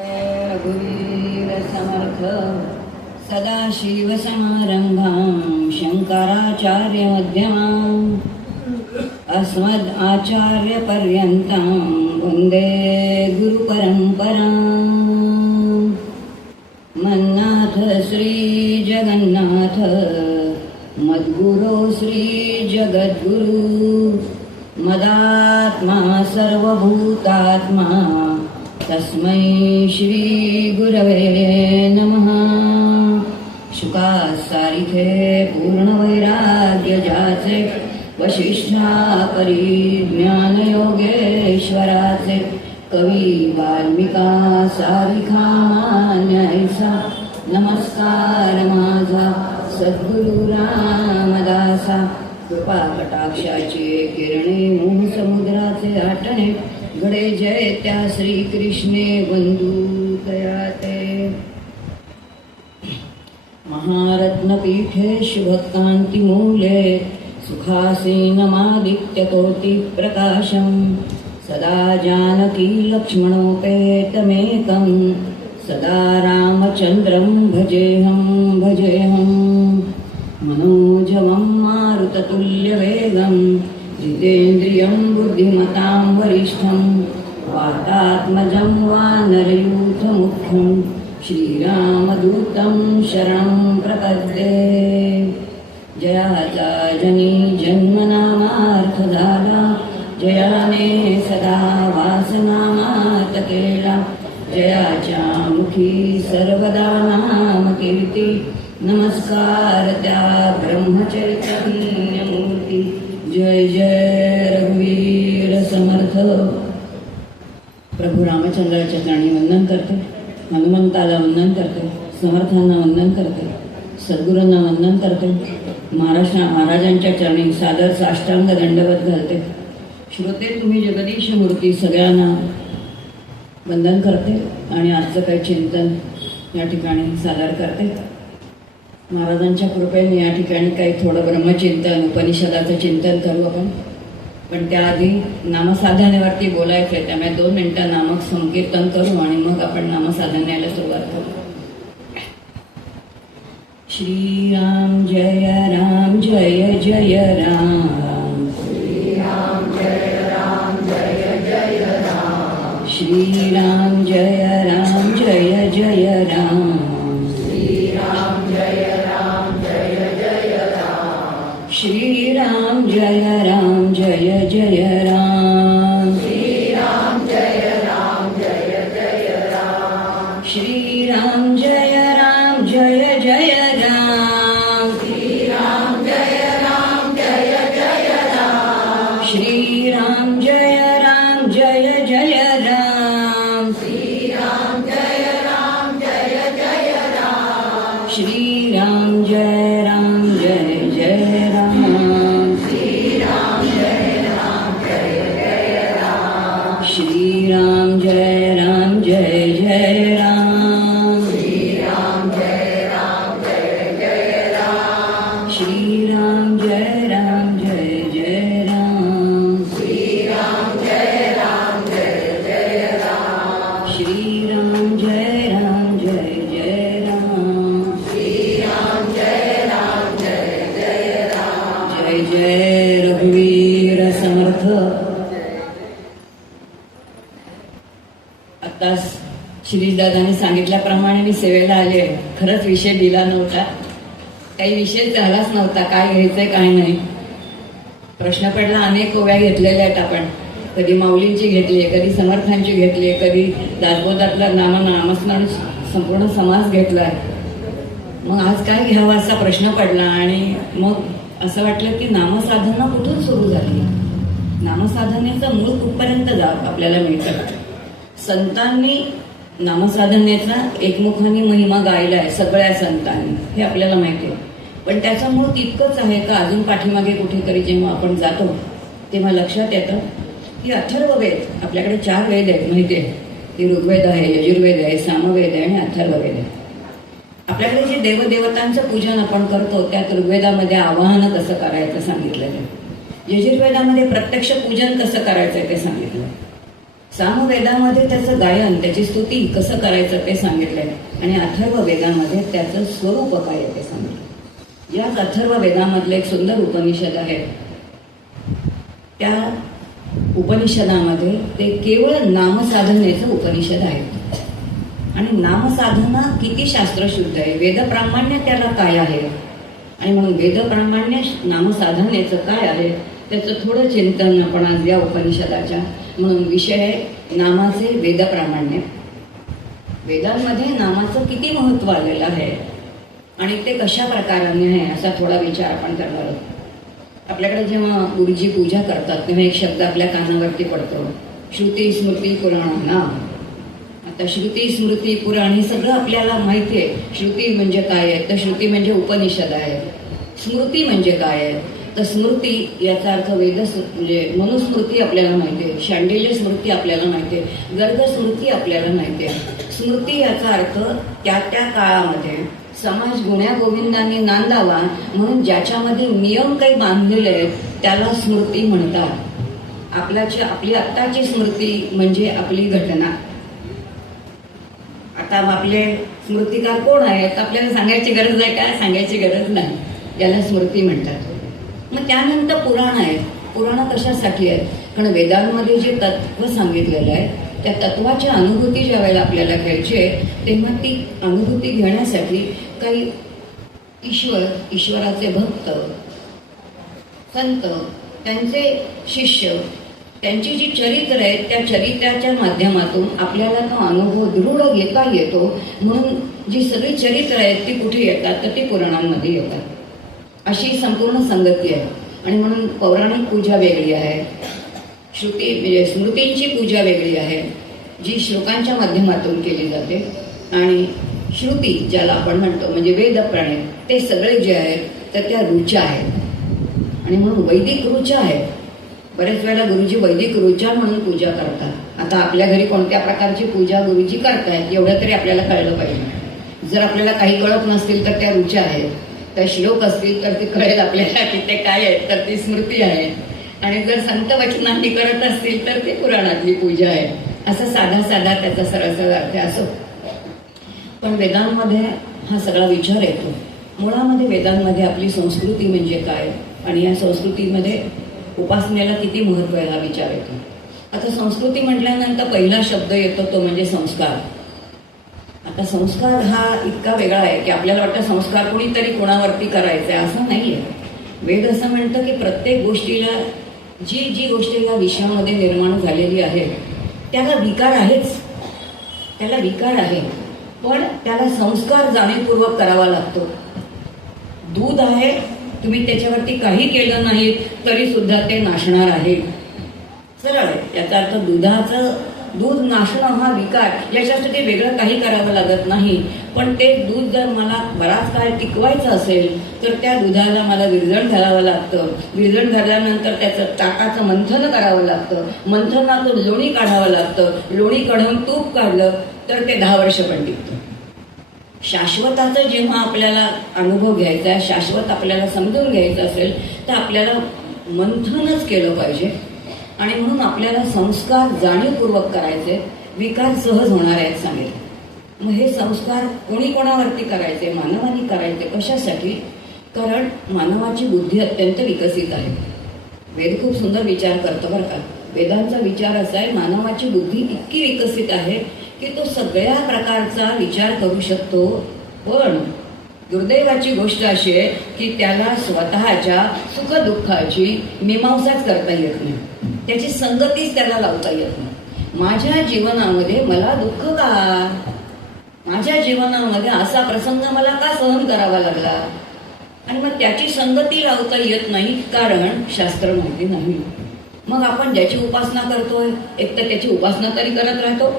रघुवीर समर्थ सदाशिवसमारंभां शंकराचार्यमध्यमाम् अस्मदाचार्यपर्यन्तां वन्दे गुरुपरम्पराम्। मन्नाथ श्रीजगन्नाथ मद्गुरो श्रीजगद्गुरु मदात्मा सर्वभूतात्मा तस्मै श्री गुरवे नमः। शुकास सारिखे पूर्ण वैराग्य जाचे वशिष्ठा परिज्ञान योगेश्वराचे कवी वाल्मिका सारिखा मान्यायसा नमस्कार माझा सद्गुरु रामदासा। कृपा कटाक्षाची किरणे मोह समुद्राचे आटणे घडे जय त्या श्रीकृष्णे बंधू तयाते। महारत्नपीठे शुभकांती मूले सुखासीनमादित्य कोटि प्रकाशम सदा जानकी लक्ष्मणोपेतमेकं सदा रामचंद्रं भजेहं भजेहं। मनोजवं मारुततुल्यवेगं जितेन्द्रियं बुद्धिमतां वरिष्ठं वातात्मजं वानरयूथमुख्यं श्रीरामदूतं शरणं प्रपद्ये। जयाचा जनी जन्मनामार्थ झाला जयाने सदा वासनामात केला जयाच्या मुखी सर्वदा नाम कीर्ती नमस्कार त्या ब्रह्मचैतन्यमूर्ती। जय जय रघुवीर समर्थ। प्रभू रामचंद्राच्या चरणी वंदन करते, हनुमंताला वंदन करते, समर्थांना वंदन करते, सद्गुरूंना वंदन करते, महाराजांच्या चरणी सादर साष्टांग दंडवत घालते। श्रोते तुम्ही जगदीश मूर्ती सगळ्यांना वंदन करते आणि आजचं काही चिंतन या ठिकाणी सादर करते। महाराजांच्या कृपेने या ठिकाणी काही थोडं ब्रह्मचिंतन उपनिषदाचं चिंतन करू आपण, पण त्याआधी नामसाधनेवरती बोलायचं आहे, त्यामुळे 2 मिनिटं नामक संकीर्तन करू आणि मग आपण नामसाधनेला सुरुवात करू। श्रीराम जय राम जय जय राम श्रीराम जय राम जय जय राम श्रीराम जय राम जय जय राम श्रीराम जय राम जय जय राम श्रीराम जय राम जय जय राम श्रीराम जय राम जय जय राम श्रीराम जय राम जय जय राम श्रीराम जय राम जय जय राम श्रीराम जय राम जय जय राम श्रीराम जय राम जय जय राम श्रीराम जय राम जय जय राम श्रीराम जय राम जय जय राम श्रीराम जय राम जय जय राम श्रीराम जय राम जय जय राम श्रीराम जय राम जय जय राम श्रीराम जय राम जय जय राम श्रीराम जय राम जय जय राम श्रीराम जय राम जय जय राम। जय जय रघुवीर समर्थ। आता श्रीदादांनी सांगितल्याप्रमाणे मी सेवेला आले। खरंच विषय दिला नव्हता, काही विषय झालाच नव्हता, काय घ्यायचंय काय नाही प्रश्न पडला। अनेक ओव्या घेतलेल्या आहेत आपण, कधी माऊलींची घेतली, कधी समर्थांची घेतली, कधी दासबोधातला नामस्मरण संपूर्ण समाज घेतलाय। मग आज काय घ्यावा असा प्रश्न पडला आणि मग असं वाटलं की नामसाधना कुठून सुरू झाली, नामसाधनेचं मूळ कुठपर्यंत आपल्याला मिळतं। संतांनी नामसाधनेचा एकमुखाने महिमा गायलाय सगळ्या संतांनी, हे आपल्याला माहिती आहे, पण त्याचं मूळ तितकंच आहे का अजून पाठीमागे कुठेतरी जेव्हा आपण जातो तेव्हा लक्षात येतं की अथर्ववेद, आपल्याकडे 4 वेद आहेत माहिती आहे, की ऋग्वेद आहे, यजुर्वेद आहे, सामवेद आहे आणि अथर्ववेद आहे। आपल्याकडे जे देवदेवतांचं पूजन आपण करतो त्यात ऋग्वेदामध्ये आवाहन कसं करायचं सांगितलेलं आहे, यजुर्वेदामध्ये प्रत्यक्ष पूजन कसं करायचं ते सांगितलं, सामवेदामध्ये त्याचं गायन, त्याची स्तुती कसं करायचं ते सांगितलंय आणि अथर्व वेदामध्ये त्याचं स्वरूप काय आहे ते सांगितलं. याच अथर्व वेदामधलं एक सुंदर उपनिषद आहे. त्या उपनिषदामध्ये ते केवळ नामसाधनेचं उपनिषद आहे आणि नामसाधना किती शास्त्रशुद्ध आहे, वेदप्रामाण्य त्याला काय आहे आणि म्हणून वेदप्रामाण्य नामसाधनेचं काय आहे त्याचं थोडं चिंतन आपण आज या उपनिषदाच्या. म्हणून विषय आहे नामाचे वेदप्रामाण्य. वेदांमध्ये नामाचं किती महत्व आलेलं आहे आणि ते कशा प्रकाराने आहे असा थोडा विचार आपण करणार आहोत. आपल्याकडे जेव्हा गुरुजी पूजा करतात तेव्हा एक शब्द आपल्या कानावरती पडतो, श्रुती स्मृती पुराण नाम. आता श्रुती स्मृती पुराण हे सगळं आपल्याला माहिती आहे. श्रुती म्हणजे काय आहे तर श्रुती म्हणजे उपनिषद आहे. स्मृती म्हणजे काय आहे तर स्मृती याचा अर्थ वेद म्हणजे मनुस्मृती आपल्याला माहिती आहे, शांडिल्य स्मृती आपल्याला माहिती आहे, गर्ग स्मृती आपल्याला माहिती आहे. स्मृती याचा अर्थ त्या त्या काळामध्ये समाज गुण्या गोविंदांनी नांदावा म्हणून ज्याच्यामध्ये नियम काही बांधलेले आहेत त्याला स्मृती म्हणतात. आपली आत्ताची स्मृती म्हणजे आपली घटना. आता आपले स्मृतिकार कोण आहेत आपल्याला सांगायची गरज आहे काय, सांगायची गरज नाही, याला स्मृती म्हणतात. मग त्यानंतर पुराण आहेत. पुराण कशासाठी आहेत, कारण वेदांमध्ये जे तत्व सांगितलेलं आहे त्या तत्वाच्या अनुभूती ज्या वेळेला आपल्याला घ्यायची आहे तेव्हा ती अनुभूती घेण्यासाठी काही ईश्वराचे भक्त, संत, त्यांचे शिष्य, त्यांची जी चरित्र आहेत त्या चरित्राच्या माध्यमातून आपल्याला तो अनुभव दृढ घेता येतो. म्हणून जी सगळी चरित्र आहेत ती कुठे येतात तर ती पुराणांमध्ये येतात. अशी संपूर्ण संगती आहे आणि म्हणून पौराणिक पूजा वेगळी आहे, श्रुती म्हणजे स्मृतींची पूजा वेगळी आहे जी श्लोकांच्या माध्यमातून केली जाते आणि श्रुती ज्याला आपण म्हणतो म्हणजे वेद प्राणे ते सगळे जे आहेत तर त्या ऋचा आहेत आणि म्हणून वैदिक ऋचा आहेत. बरेच वेळेला गुरुजी वैदिक ऋचा म्हणून पूजा करतात. आता आपल्या घरी कोणत्या प्रकारची पूजा गुरुजी करतायत एवढं तरी आपल्याला कळलं पाहिजे. जर आपल्याला काही कळत नसतील तर त्या ऋचा आहेत, त्या श्लोक असतील तर ते कळेल आपल्याला की ते काय आहेत तर ती स्मृती आहे आणि जर संत वचनांनी करत असतील तर ती पुराणातली पूजा आहे. असं साधा साधा त्याचा सरळ अर्थ असो. पण वेदांमध्ये हा सगळा विचार येतो. मुळामध्ये वेदांमध्ये आपली संस्कृती म्हणजे काय आणि या संस्कृतीमध्ये उपासनेला किती महत्व आहे हा विचार येतो. आता संस्कृती म्हटल्यानंतर पहिला शब्द येतो तो म्हणजे संस्कार. आता संस्कार हा इतका वेगळा आहे की आपल्याला वाटतं संस्कार कोणीतरी कोणावरती करायचं आहे, असं नाहीये. वेद असं म्हणतं की प्रत्येक गोष्टीला जी जी गोष्ट या विश्वामध्ये निर्माण झालेली आहे त्याला विकार आहेच, त्याला विकार आहे पण त्याला संस्कार जाणीवपूर्वक करावा लागतो. दूध आहे, तुम्ही त्याच्यावरती काही केलं नाही तरी सुद्धा ते नाशणार आहे. सरळ आहे. याचा अर्थ दूध नाशणं हा विकार, याच्यासाठी वेगळं काही करावं लागत नाही. पण ते दूध जर मला बराच काळ टिकवायचं असेल तर त्या दुधाला मला विरजण घालावं लागतं. विरजण घातल्यानंतर त्याचं ताकाचं मंथन करावं लागतं. मंथनातून लोणी काढावं लागतं. लोणी काढून तूप काढलं तर ते 10 वर्ष पण टिकतं. शाश्वताचा जेव्हा आपल्याला अनुभव घ्यायचा आहे, शाश्वत आपल्याला समजून घ्यायचं असेल तर आपल्याला मंथनच केलं पाहिजे आणि म्हणून आपल्याला संस्कार जाणीवपूर्वक करायचे, विकार सहज होणार आहेत सांगितले. मग हे संस्कार कोणी कोणावरती करायचे, मानवाने करायचे. कशासाठी, कारण मानवाची बुद्धी अत्यंत विकसित आहे. वेद खूप सुंदर विचार करतो बरं का. वेदांचा विचार असा आहे मानवाची बुद्धी इतकी विकसित आहे की तो सगळ्या प्रकारचा विचार करू शकतो. पण दुर्दैवाची गोष्ट अशी आहे की त्याला स्वतःच्या सुखदुःखाची मीमांसाच करता येत नाही, त्याची संगतीच त्याला लावता येत नाही. माझ्या जीवनामध्ये मला दुःख का, माझ्या जीवनामध्ये असा प्रसंग मला का सहन करावा लागला, आणि मग त्याची संगती लावता येत नाही कारण शास्त्र माहिती नाही. मग आपण ज्याची उपासना करतोय एक तर त्याची उपासना तरी करत राहतो,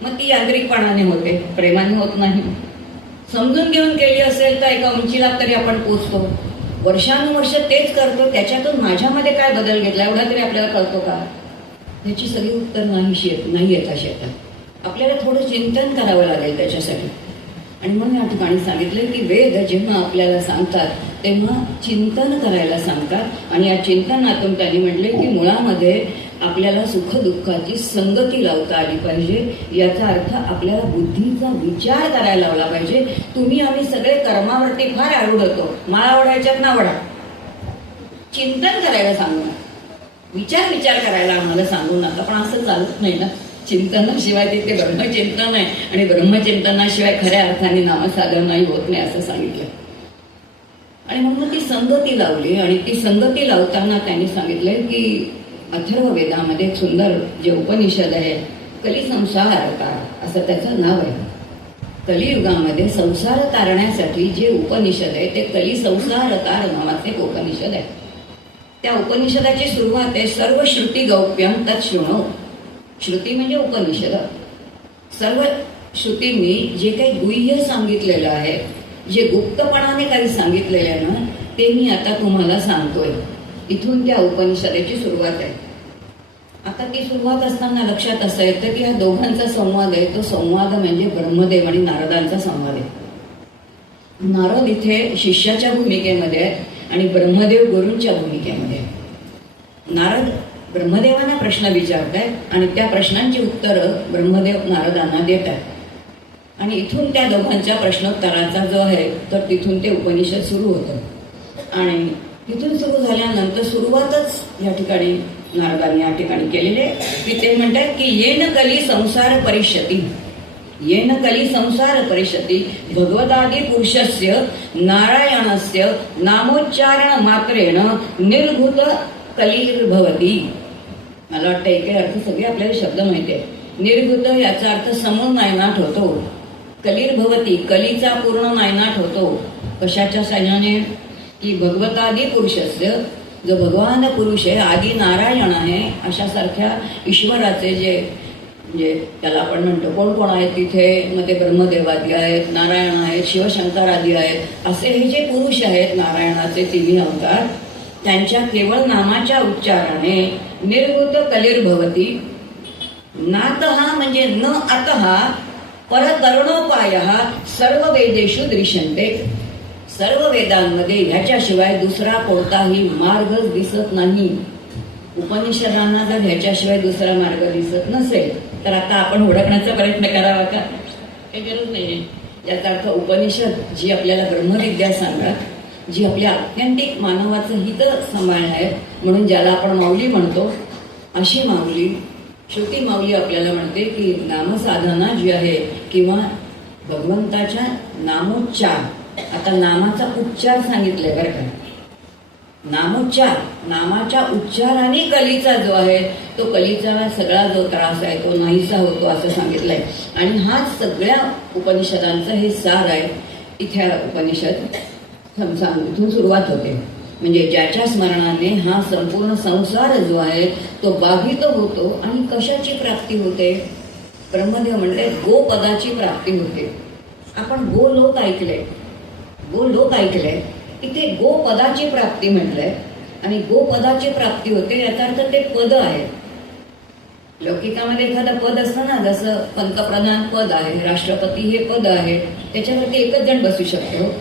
मग ती यांत्रिकपणाने होते, प्रेमाने होत नाही. समजून घेऊन केली असेल तर एका उंचीला तरी आपण पोचतो. वर्षानुवर्ष तेच करतो, त्याच्यातून माझ्यामध्ये काय बदल घेतला एवढा तरी आपल्याला कळतो का, याची सगळी उत्तर नाही येत अशी येतात. आपल्याला थोडं चिंतन करावं लागेल त्याच्यासाठी. आणि म्हणून या ठिकाणी सांगितलं की वेद जेव्हा आपल्याला सांगतात तेव्हा चिंतन करायला सांगतात. आणि या चिंतनातून त्यांनी म्हटले की मुळामध्ये आपल्याला सुखदुःखाची संगती लावता आली पाहिजे. याचा अर्थ आपल्याला बुद्धीचा विचार करायला लावला पाहिजे. तुम्ही आम्ही सगळे कर्मावरती फार आरूढ होतो. मला ओढायच्यात ना ओढा, चिंतन करायला सांगू नका, विचार करायला आम्हाला सांगू नका. पण असं चालत नाही ना. चिंतनाशिवाय तिथे ब्रह्मचिंतन आहे आणि ब्रह्मचिंतनाशिवाय खऱ्या अर्थाने नामसाधनाही होत नाही असं सांगितलं. आणि म्हणून ती संगती लावली. आणि ती संगती लावताना त्यांनी सांगितलंय की अथर्व वेदामध्ये एक सुंदर जे उपनिषद आहे, कलिसंसारकार असं त्याचं नाव आहे. कलियुगामध्ये संसार तारण्यासाठी जे उपनिषद आहे ते कलिसंसारकार नावाचे एक उपनिषद आहे. त्या उपनिषदाची सुरुवात आहे, सर्व श्रुती गौप्यम तत्शृणो. श्रुती म्हणजे उपनिषद. सर्व श्रुतींनी जे काही गुह्य सांगितलेलं आहे, जे गुप्तपणाने काही सांगितलेलं आहे ना, ते मी आता तुम्हाला सांगतोय. इथून त्या उपनिषदाची सुरुवात आहे. आता ती सुरुवात असताना लक्षात असं येतं की हा दोघांचा संवाद आहे. तो संवाद म्हणजे ब्रह्मदेव आणि नारदांचा संवाद आहे. नारद इथे शिष्याच्या भूमिकेमध्ये आहे आणि ब्रह्मदेव गुरूंच्या भूमिकेमध्ये आहे. नारद ब्रह्मदेवांना प्रश्न विचारतायत आणि त्या प्रश्नांची उत्तरं ब्रह्मदेव नारदांना देत आहेत. आणि इथून त्या दोघांच्या प्रश्नोत्तराचा जो आहे तर तिथून ते उपनिषद सुरू होतं. आणि तिथून सुरू झाल्यानंतर सुरुवातच या ठिकाणी नारदांनी या ठिकाणी केलेले की ते म्हणतात की येन कली संसार परिष्यती, येन कली संसार परिष्यती भगवतादि पुरुषस्य नारायणस्य नामोच्चारण मात्रेण निर्भूत कलिर्भवती. मला वाटतं एके अर्थ सगळे आपल्याला शब्द माहिती आहे. निर्भूत याचा अर्थ समूळ नायनाट होतो. कलिर्भवती कलीचा पूर्ण नायनाट होतो. कशाच्या साह्याने? की भगवतादि पुरुषस्य, जो भगवान पुरुष आहे, आदि नारायण आहे, अशासारख्या ईश्वराचे जे म्हणजे त्याला आपण म्हणतो कोण कोण आहेत तिथे, मग ते ब्रह्मदेवादी आहेत, नारायण आहेत, शिवशंकरादी आहेत, असे हे जे पुरुष आहेत नारायणाचे तिन्ही अवतार, त्यांच्या केवळ नामाच्या उच्चाराने निर्भूत कलिर्भवती. नातः म्हणजे न अतः परकरणोपाय सर्व वेदेषु दृश्यन्ते. सर्व वेदांमध्ये ह्याच्याशिवाय दुसरा कोणताही मार्ग दिसत नाही. उपनिषदांना जर ह्याच्याशिवाय दुसरा मार्ग दिसत नसेल तर आता आपण ओळखण्याचा प्रयत्न करावा का? काही गरज नाहीये. याचा अर्थ उपनिषद जी आपल्याला ब्रह्मविद्या सांगतात, जी आपल्या आत्यंतिक मानवाचं हित सांभाळणं आहे, म्हणून ज्याला आपण माऊली म्हणतो, अशी माऊली, श्रुती माऊली आपल्याला म्हणते की नामसाधना जी आहे किंवा भगवंताच्या नामोच्चार, आता नामाचा उच्चार सांगितलाय बरं का, नामोच्चार, नामाच्या उच्चाराने कलीचा जो आहे तो कलीचा सगळा जो त्रास आहे तो नाहीसा होतो असं सांगितलंय. आणि हा सगळ्या उपनिषदांचा हे सार आहे. इथे उपनिषद इथून सुरुवात होते. म्हणजे ज्याच्या स्मरणाने हा संपूर्ण संसार जो आहे तो बाधित होतो. आणि कशाची प्राप्ती होते? ब्रह्मदेव म्हणले गोपदाची प्राप्ती होते. आपण गोलोक ऐकले, गोलोक ऐकले, इथे गोपदाची प्राप्ती म्हटलंय आणि गोपदाची प्राप्ती होते. याचा अर्थ ते पद आहे. लौकिकामध्ये एखादं पद असतं ना, जसं पंतप्रधान पद आहे, राष्ट्रपती हे पद आहे, त्याच्यावरती एकच जण बसू शकतो.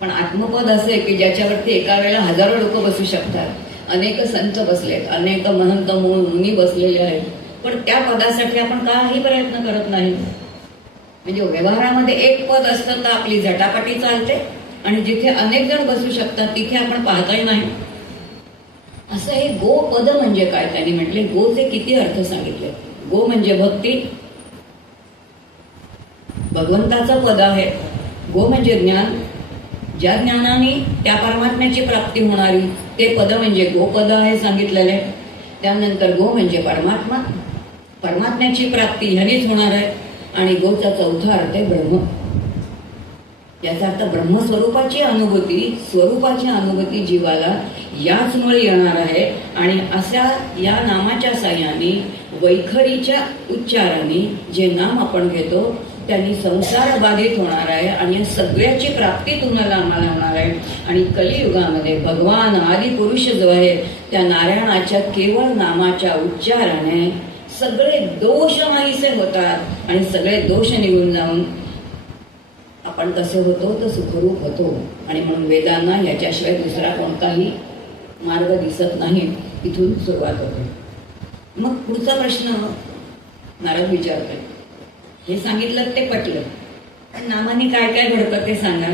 पण आत्मपद असे की ज्याच्यावरती एका वेळेला हजारो लोक बसू शकतात. अनेक संत बसलेत, अनेक महंत मुनी बसलेले आहेत. पण त्या पदासाठी आपण काही प्रयत्न करत नाही. म्हणजे व्यवहारामध्ये एक पद असतं तर आपली झटापटी चालते आणि जिथे अनेक जण बसू शकतात तिथे आपण पाहताही नाही. असं हे गो पद म्हणजे काय? त्यांनी म्हटले गोचे किती अर्थ सांगितले. गो म्हणजे भक्ती, भगवंताचं पद आहे. गो म्हणजे ज्ञान, ज्या ज्ञानाने त्या परमात्म्याची प्राप्ती होणारी ते पद म्हणजे गोपद आहे सांगितलेले. त्यानंतर गो म्हणजे परमात्मा, परमात्म्याची प्राप्ती ह्यानेच होणार आहे. आणि गोचा चौथा अर्थ आहे ब्रह्म. याचा अर्थ ब्रह्मस्वरूपाची अनुभूती, स्वरूपाची अनुभूती जीवाला याच मुळे येणार आहे. आणि अशा या नामाच्या साह्याने वैखरीच्या उच्चाराने जे नाम आपण घेतो त्यांनी संसार बाधित होणार आहे आणि या सगळ्याची प्राप्ती तुम्हाला आम्हाला होणार आहे. आणि कलियुगामध्ये भगवान आदि पुरुष जो आहे त्या नारायणाच्या केवळ नामाच्या उच्चाराने सगळे दोष नाहीसे होतात आणि सगळे दोष निघून जाऊन आपण कसे होतो तर सुखरूप होतो. आणि म्हणून वेदांना याच्याशिवाय दुसरा कोणताही मार्ग दिसत नाही. इथून सुरुवात होते. मग पुढचा प्रश्न नारद विचारतोय, हे सांगितलं ते पटलं, पण नामाने काय काय घडतं ते सांगा.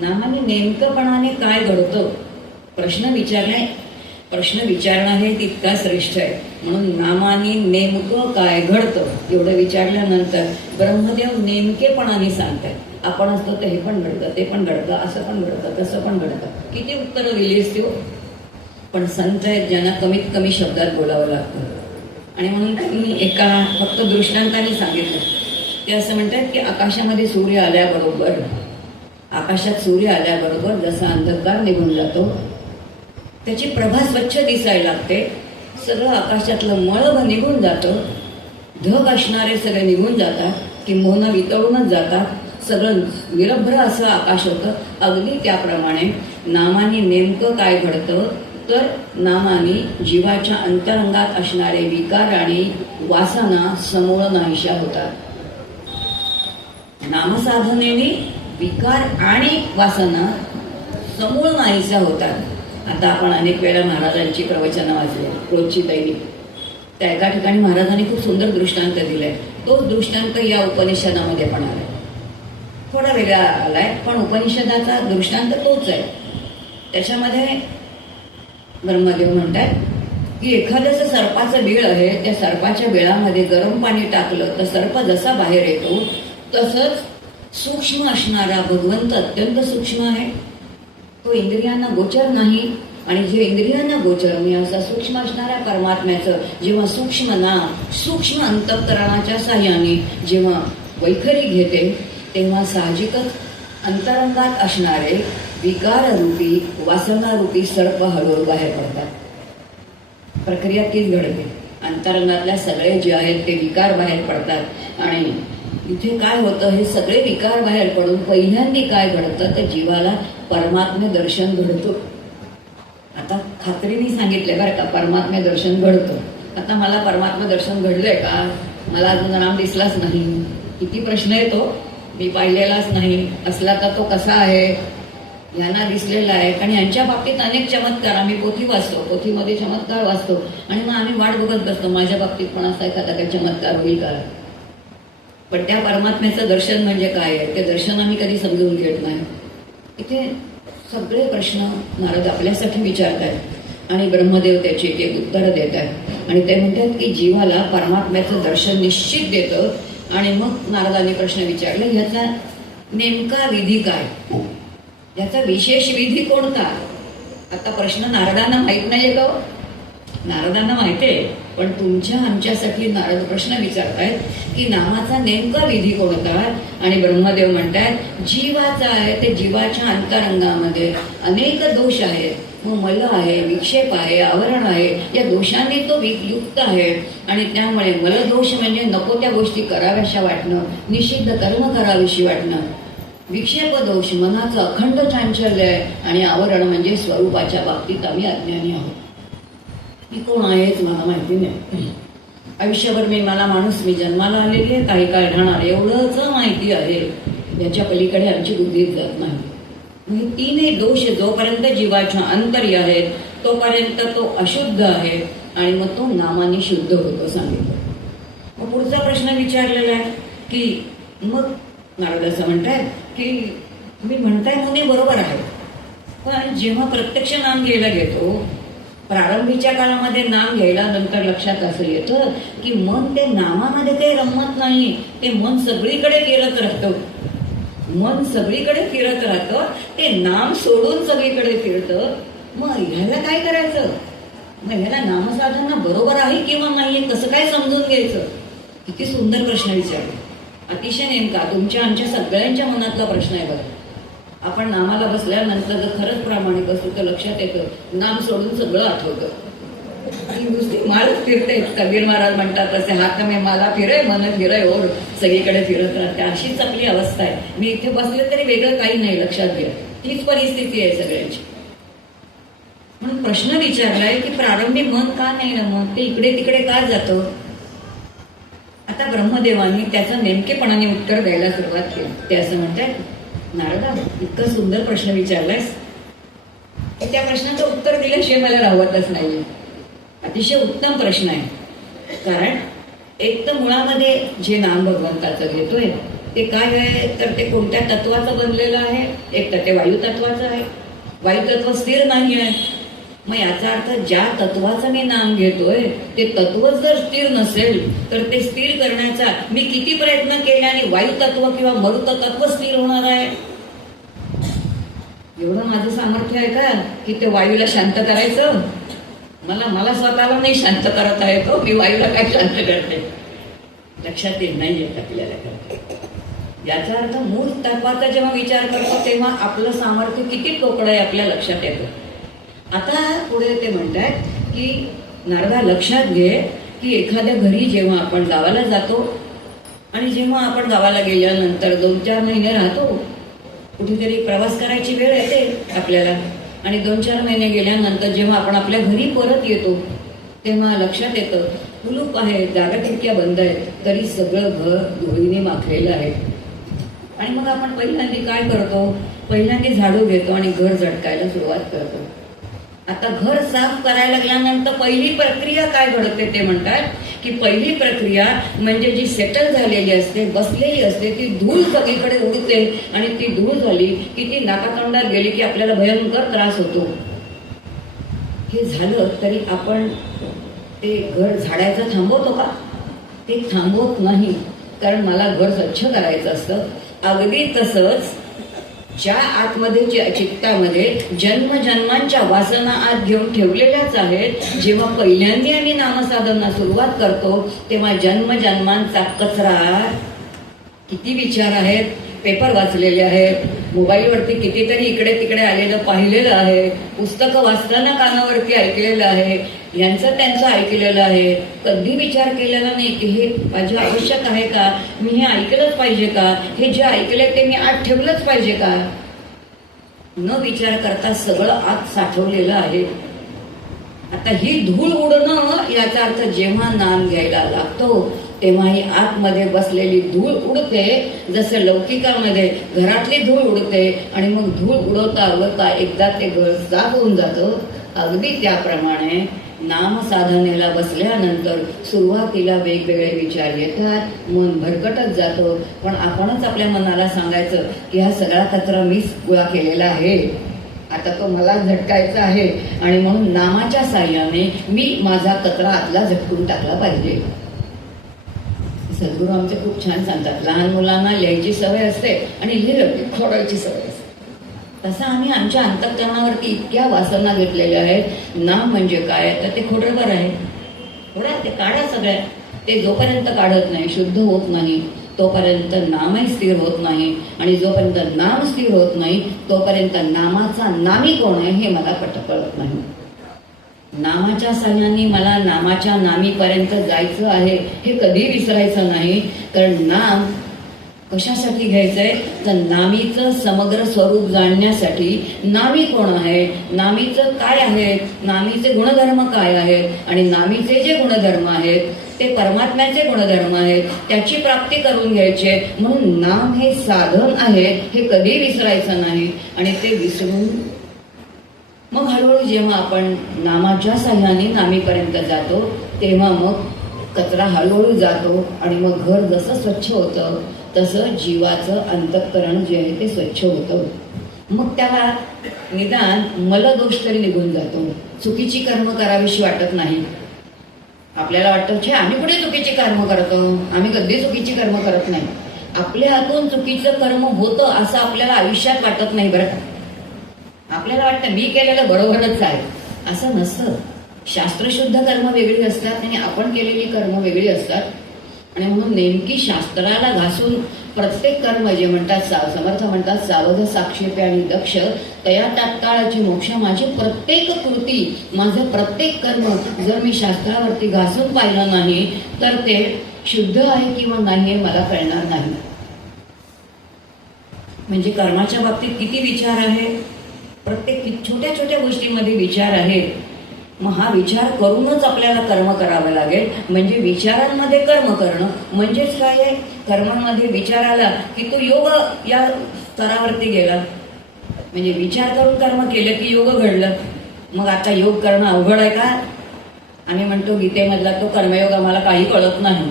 नामाने नेमकंपणाने काय घडतं प्रश्न विचारणं हे तितका श्रेष्ठ आहे. म्हणून नामाने नेमकं काय घडतं एवढं विचारल्यानंतर ब्रह्मदेव नेमकेपणाने सांगतात. आपण असतो तर हे पण घडतं, ते पण घडतं, असं पण घडतं, तसं पण घडतं. किती उत्तरं दिली असती हो. पण संत आहेत ज्यांना कमीत कमी शब्दात बोलावं लागतं, आणि म्हणून त्यांनी एका फक्त दृष्टांताने सांगितलं. ते असं म्हणतात की आकाशात सूर्य आल्याबरोबर जसा अंधकार निघून जातो, त्याची प्रभा स्वच्छ दिसायला लागते, सगळं आकाशातलं मळभ निघून जातं, ढग असणारे सगळे निघून जातात, किंबहुना वितळूनच जातात, सगळं निरभ्र असं आकाश होतं. अगदी त्याप्रमाणे नामाने नेमकं काय घडतं तर नामाने जीवाच्या अंतरंगात असणारे विकार आणि वासना समूळ नाहीशा होतात. नामसाधनेने विकार आणि वासना समूळ नाहीशा होतात. आता आपण अनेक वेळा महाराजांची प्रवचनं वाचली, रोजची दैनिक. त्या एका ठिकाणी महाराजांनी खूप सुंदर दृष्टांत दिलाय. तोच दृष्टांत या उपनिषदामध्ये पण आलाय, थोडा वेगळा आलाय, पण उपनिषदाचा दृष्टांत तोच आहे. त्याच्यामध्ये ब्रह्मदेव म्हणतात की एखाद्याचं सर्पाचं बिळ आहे, त्या सर्पाच्या बिळामध्ये गरम पाणी टाकलं तर सर्प जसा बाहेर येतो, तसंच सूक्ष्म असणारा भगवंत अत्यंत सूक्ष्म आहे, तो इंद्रियांना गोचर नाही. आणि जे इंद्रियांना गोचर नाही असा सूक्ष्म असणाऱ्या परमात्म्याचं जेव्हा सूक्ष्म अंतःकरणाच्या साह्याने जेव्हा वैखरी घेते, तेव्हा साहजिकच अंतरंगात असणारे विकाररूपी वासनारूपी सर्प हळूहळू बाहेर पडतात. प्रक्रिया तीच घडते. अंतरंगातल्या सगळे जे आहेत ते विकार बाहेर पडतात. आणि इथे काय होतं, हे सगळे विकार बाहेर पडून पहिल्यांदा काय घडतं तर जीवाला परमात्म्य दर्शन घडतं. आता खात्रीने सांगितलंय बरं का, परमात्म्य दर्शन घडतं. आता मला परमात्मा दर्शन घडलंय का? मला अजून राम दिसलाच नाही. किती प्रश्न येतो, मी पाहिलेलाच नाही, असला तर तो कसा आहे, यांना दिसलेला आहे. आणि यांच्या बाबतीत अनेक चमत्कार आम्ही पोथी वाचतो, पोथीमध्ये चमत्कार वाचतो, आणि मग आम्ही वाट बघत बसतो माझ्या बाबतीत पण असा एखादा काही चमत्कार होईल का. पण त्या परमात्म्याचं दर्शन म्हणजे काय आहे ते दर्शन आम्ही कधी समजून घेत नाही. इथे सगळे प्रश्न नारद आपल्यासाठी विचारतात आणि ब्रह्मदेव त्याची एक एक उत्तरं देत आहेत. आणि ते म्हणतात की जीवाला परमात्म्याचं दर्शन निश्चित देतं. आणि मग नारदांनी प्रश्न विचारला, ह्याचा नेमका विधी काय, याचा विशेष विधी कोणता. आता प्रश्न नारदांना माहित नाहीये का? नारदांना माहितीये, पण तुमच्या आमच्यासाठी नारद प्रश्न विचारतायत की नामाचा नेमका विधी कोणता. आणि ब्रह्मदेव म्हणतात जीवाचा आहे, ते जीवाच्या अंतरंगामध्ये अनेक दोष आहेत, मल आहे, विक्षेप आहे, आवरण आहे, या दोषांनी तो युक्त आहे. आणि त्यामुळे मलदोष म्हणजे नको त्या गोष्टी कराव्याशा वाटणं, निषिद्ध कर्म करावीशी वाटणं. विक्षेप दोष मनाचं अखंड चांचल्य आहे. आणि आवरण म्हणजे स्वरूपाच्या बाबतीत आम्ही अज्ञानी आहोत. मी कोण आहेच मला माहिती नाही. आयुष्यभर मी जन्माला आलेली आहे, काही काळ राहणार एवढंच माहिती आहे. याच्या पलीकडे आमची बुद्धी जात नाही. म्हणजे तीनही दोष जोपर्यंत जीवाच्या अंतरी आहेत तोपर्यंत तो अशुद्ध आहे. आणि मग तो नामाने शुद्ध होतो सांगितलं. मग पुढचा प्रश्न विचारलेला आहे की मग नारद असं म्हणतायत की तुम्ही म्हणताय मुने बरोबर आहे, पण जेव्हा प्रत्यक्ष नाम घ्यायला घेतो, प्रारंभीच्या काळामध्ये नाम घ्यायला नंतर लक्षात असं येतं की मन ते नामामध्ये काही रमत नाही, ते मन सगळीकडे फिरत राहतं. ते नाम सोडून सगळीकडे फिरतं. मग ह्याला काय करायचं, मग ह्याला नामसाधना बरोबर आहे किंवा नाहीये कसं काय समजून घ्यायचं. किती सुंदर प्रश्न विचारले, अतिशय नेमका तुमच्या आमच्या सगळ्यांच्या मनातला प्रश्न आहे बघा. आपण नामाला बसल्यानंतर जर खरंच प्रामाणिक असतो तर लक्षात येतं नाम सोडून सगळं आठवतं. नुसती माळच फिरते. कबीर महाराज म्हणतात तसे हात मे मला फिरय मन फिरय ओढ, सगळीकडे फिरत राहते. अशीच आपली अवस्था आहे. मी इथे बसले तरी वेगळं काही नाही, लक्षात घ्या. तीच परिस्थिती आहे सगळ्यांची. म्हणून प्रश्न विचारलाय की प्रारंभी मन का नाही रमत, ते इकडे तिकडे का जातं. आता ब्रह्मदेवानी त्याचं नेमकेपणाने उत्तर द्यायला सुरुवात केली. ते असं म्हणतात, नारदा इतका सुंदर प्रश्न विचारलायस, त्या प्रश्नाचं उत्तर दिल्याशिवाय मला राहवतच नाहीये. अतिशय उत्तम प्रश्न आहे. कारण एक तर मुळामध्ये जे नाम भगवंताचं घेतोय ते काय आहे तर ते कोणत्या तत्वाचं बनलेलं आहे. एक तर ते वायू तत्वाचं आहे. वायू तत्व स्थिर नाही आहे. मग याचा अर्थ ज्या तत्वाचं मी नाम घेतोय ते तत्व जर स्थिर नसेल तर ते स्थिर करण्याचा मी किती प्रयत्न केल्याने वायू तत्व किंवा मरुत तत्व स्थिर होणार आहे. एवढं माझं सामर्थ्य आहे का की ते वायूला शांत करायचं. मला स्वतःला नाही शांत करता येतो. मी वायूला काय शांत करते लक्षात येत नाही येत आपल्याला. याचा अर्थ मूळ तत्वाचा जेव्हा विचार करतो तेव्हा आपलं सामर्थ्य किती टोकड आहे आपल्या लक्षात येतं. आता पुढे ते म्हणतात की नारदा लक्षात घे की एखाद्या घरी जेव्हा आपण गावाला जातो आणि जेव्हा आपण गावाला गेल्यानंतर 2-4 महिने राहतो, कुठेतरी प्रवास करायची वेळ येते आपल्याला आणि 2-4 महिने गेल्यानंतर जेव्हा आपण आपल्या घरी परत येतो तेव्हा लक्षात येतं कुलूप आहे, जागा खिडक्या बंद आहेत, तरी सगळं घर धुळीने माखलेलं आहे. आणि मग आपण पहिल्यांदा काय करतो, पहिल्यांदा झाडू घेतो आणि घर झटकायला सुरुवात करतो. आता घर साफ करायला लागल्यानंतर पहिली प्रक्रिया काय घडते ते म्हणतात की पहिली प्रक्रिया म्हणजे जी सेटल झालेली असते, बसलेली असते, ती धूळ सगळीकडे उडते आणि ती धूळ झाली की ती नाकातोंडात गेली की आपल्याला भयंकर त्रास होतो. हे झालं तरी आपण ते घर झाडायचं थांबवतो का? ते थांबवत नाही, कारण मला घर स्वच्छ करायचं असतं. अगदी तसंच ज्या आतमध्ये चित्तामध्ये जन्मजन्मांच्या वासना आत घेऊन ठेवलेल्याच आहेत, जेव्हा पहिल्यांदा आम्ही नामसाधना सुरुवात करतो तेव्हा जन्मजन्मांचा कचरा किती विचार आहेत, पेपर वाचलेले आहेत, मोबाईलवरती कितीतरी इकडे तिकडे आलेलं पाहिलेलं आहे, पुस्तकं वाचताना कानावरती ऐकलेलं आहे, यांचं त्यांचं ऐकलेलं आहे. कधी विचार केलेला नाही की हे माझे आवश्यक आहे का, मी हे ऐकलंच पाहिजे का, हे जे ऐकलंय ते मी आत ठेवलंच पाहिजे का. न विचार करता सगळं आत साठवलेलं आहे. आता ही धूळ उडणं याचा अर्थ जेव्हा नाम घ्यायला लागतो तेव्हा ही आतमध्ये बसलेली धूळ उडते. जसं लौकिकामध्ये घरातली धूळ उडते आणि मग धूळ उडवता एकदा ते घर साफ होऊन जातं, अगदी त्याप्रमाणे नाम साधनेला बसल्यानंतर सुरुवातीला वेगवेगळे विचार येतात, मन भरकटत जातं, पण आपणच आपल्या मनाला सांगायचं की हा सगळा कचरा मीच गोळा केलेला आहे, आता तो मला झटकायचा आहे आणि म्हणून नामाच्या साह्याने मी माझा कचरा आतला झटकून टाकला पाहिजे. सद्गुरू आमचे खूप छान सांगतात, लहान मुलांना लिहायची सवय असते आणि लिहिलं खोडायची सवय असते. तसं आम्ही आमच्या अंतःकरणावरती इतक्या वासना घेतलेल्या आहेत. नाम म्हणजे काय तर ते खोडरभर आहे. थोडा ते काढा सगळ्या. ते जोपर्यंत काढत नाही, शुद्ध होत नाही, तोपर्यंत नामही स्थिर होत नाही. आणि जोपर्यंत नाम स्थिर होत नाही तोपर्यंत नामाचा नामी कोण आहे हे मला कळत नाही. नामाच्या साह्याने मला नामाच्या नामीपर्यंत जायचं आहे हे कधी विसरायचं नाही. कारण नाम कशासाठी घ्यायचंय तर नामीचं समग्र स्वरूप जाणण्यासाठी. नामी कोण आहे, नामीचं काय आहे, नामीचे गुणधर्म काय आहेत आणि नामीचे जे गुणधर्म आहेत ते परमात्म्याचे गुणधर्म आहेत, त्याची प्राप्ती करून घ्यायचे. म्हणून नाम हे साधन आहे हे कधी विसरायचं नाही. आणि ते विसरून मग हळूहळू जेव्हा आपण नामाच्या साह्याने नामीपर्यंत जातो तेव्हा मग कचरा हळूहळू जातो आणि मग घर जसं स्वच्छ होतं तसं जीवाचं अंतःकरण जे आहे ते स्वच्छ होतं. मग त्याला निदान मलदोष तरी निघून जातो. चुकीची कर्म करावीशी वाटत नाही. आपल्याला वाटतं छे आम्ही कुठे चुकीची कर्म करतो, आम्ही कधी चुकीची कर्म करत नाही. आपल्या हातून चुकीचं कर्म होतं असं आपल्याला आयुष्यात वाटत नाही बरं का. आपल्याला वाटतं मी केलेलं बरोबरच आहे, असं नसतं. शास्त्रशुद्ध कर्म वेगळी असतात आणि आपण केलेली कर्म वेगळी असतात. आणि म्हणून नेमकी शास्त्राला घासून प्रत्येक कर्म जे म्हणतात समर्थ म्हणतात सावध साक्षेपे आणि दक्ष तया तात्काळाची मोक्ष. माझी प्रत्येक कृती माझं प्रत्येक कर्म जर मी शास्त्रावरती घासून पाहिलं नाही तर ते शुद्ध आहे किंवा नाही हे मला कळणार नाही. म्हणजे कर्माच्या बाबतीत किती विचार आहे, प्रत्येक छोट्या छोट्या गोष्टींमध्ये विचार आहेत. मग हा विचार करूनच आपल्याला कर्म करावं लागेल. म्हणजे विचारांमध्ये कर्म करणं म्हणजेच काय आहे, कर्मांमध्ये विचार आला की तो योग या स्तरावरती गेला. म्हणजे विचार करून कर्म केलं की योग घडलं. मग आता योग करणं अवघड आहे का? आम्ही म्हणतो गीतेमधला तो कर्मयोग आम्हाला काही कळत नाही.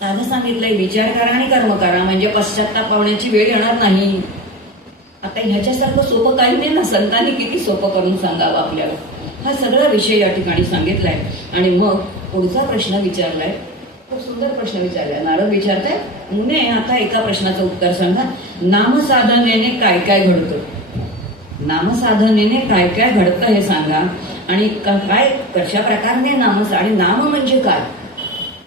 साधं सांगितलंय विचार करा आणि कर्म करा, म्हणजे पश्चात्ताप पावण्याची वेळ येणार नाही. आता ह्याच्यासारखं सोपं काही नाही ना, संतांनी किती सोपं करून सांगावं आपल्याला. हा सगळा विषय या ठिकाणी सांगितलाय. आणि मग पुढचा प्रश्न विचारलाय, खूप सुंदर प्रश्न विचारलाय. नारद विचारताय, मुने आता एका प्रश्नाचं उत्तर सांगा, नामसाधनेने काय काय घडतं? नामसाधनेने काय काय घडतं हे सांगा. आणि काय कशा प्रकारे आणि नाम म्हणजे काय?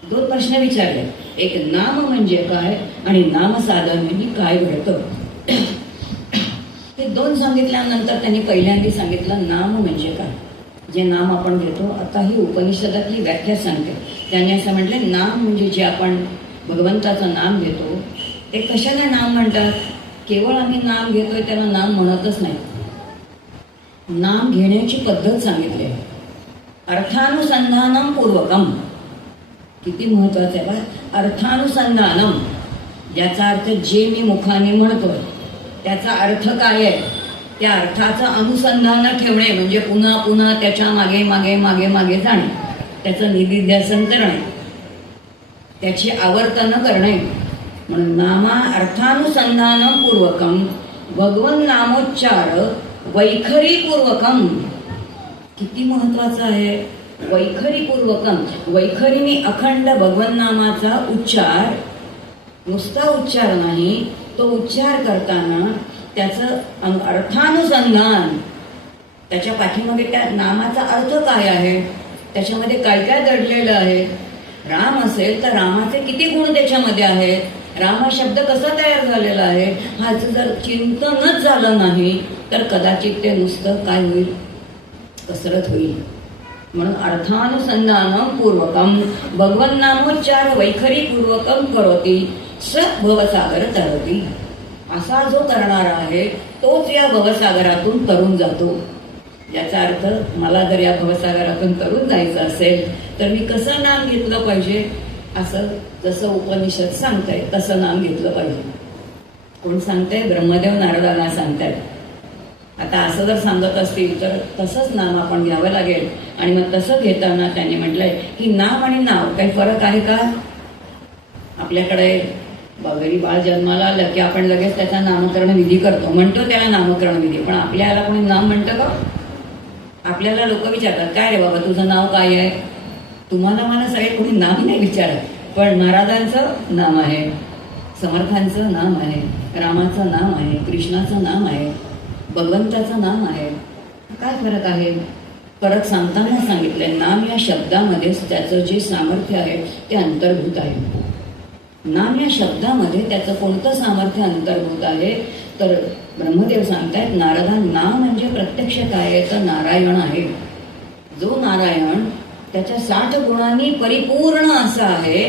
दोन प्रश्न विचारले. एक नाम म्हणजे काय आणि नामसाधनेने काय घडतं, हे दोन सांगितल्यानंतर त्यांनी पहिल्यांदा सांगितलं नाम म्हणजे काय. जे नाम आपण घेतो, आता ही उपनिषदातली व्याख्या सांगते. त्यांनी असं म्हटलं, नाम म्हणजे जे आपण भगवंताचं नाम घेतो ते कशाला नाम म्हणतात? केवळ आम्ही नाम घेतोय त्याला नाम म्हणतच नाही. नाम घेण्याची पद्धत सांगितली आहे. अर्थानुसंधानम पूर्वकम, किती महत्वाचं आहे बा. अर्थानुसंधानम, याचा अर्थ जे मी मुखाने म्हणतोय त्याचा अर्थ काय आहे, त्या अर्थाचं अनुसंधान ठेवणे, म्हणजे पुन्हा पुन्हा त्याच्या मागे मागे मागे मागे जाणे, त्याचं निधिध्यासन करणे, त्याची आवर्तन करणे. म्हणून नामा अर्थानुसंधानम पूर्वकम भगवन नामोच्चार वैखरी पूर्वकम. किती महत्वाचं आहे वैखरी पूर्वकम. वैखरीने अखंड भगवन नामाचा उच्चार, नुसता उच्चार नाही, तो उच्चार करताना त्याचं अर्थानुसंधान, त्याच्या पाठीमागे त्या नामाचा अर्थ काय आहे, त्याच्यामध्ये काय काय दडलेलं आहे. राम असेल तर रामाचे किती गुण त्याच्यामध्ये आहेत, राम हा शब्द कसा तयार झालेला आहे, ह्याचं जर चिंतनच झालं नाही तर कदाचित ते नुसतं काय होईल, कसरत होईल. म्हणून अर्थानुसंधान पूर्वकम भगवन नामोच्चार वैखरी पूर्वकम करोती स भवसागर तरती. असा जो करणारा आहे तोच या भवसागरातून तरून जातो. याचा अर्थ मला जर या भवसागरातून तरून जायचं असेल तर मी कसं नाम घेतलं पाहिजे, असं जसं उपनिषद सांगताय तसं नाम घेतलं पाहिजे. कोण सांगताय? ब्रह्मदेव नारदांना सांगताय. आता असं जर सांगत असतील तर तसंच नाम आपण घ्यावं लागेल. आणि मग तसं घेताना त्यांनी म्हटलंय की नाम आणि नाव काही फरक आहे का? आपल्याकडे घरी बाळ जन्माला आलं की आपण लगेच त्याचा नामकरण विधी करतो, म्हणतो त्याला नामकरण विधी. पण आपल्याला कोणी नाम म्हणतं का? आपल्याला लोक विचारतात, काय रे बाबा तुझं नाव काय आहे? तुम्हाला मला सगळे कोणी नाम नाही विचारत, पण महाराजांचं नाम आहे, समर्थांचं नाम आहे, रामाचं नाम आहे, कृष्णाचं नाम आहे, भगवंताचं नाम आहे. काय फरक आहे? फरक सांगताना सांगितलंय, नाम या शब्दामध्येच त्याचं जे सामर्थ्य आहे ते अंतर्भूत आहे. नाम या शब्दामध्ये त्याचं कोणतं सामर्थ्य अंतर्भूत आहे तर ब्रह्मदेव सांगतायत, नारदा नाम म्हणजे प्रत्यक्ष काय आहे तर नारायण आहे. जो नारायण त्याच्या 60 गुणांनी परिपूर्ण असा आहे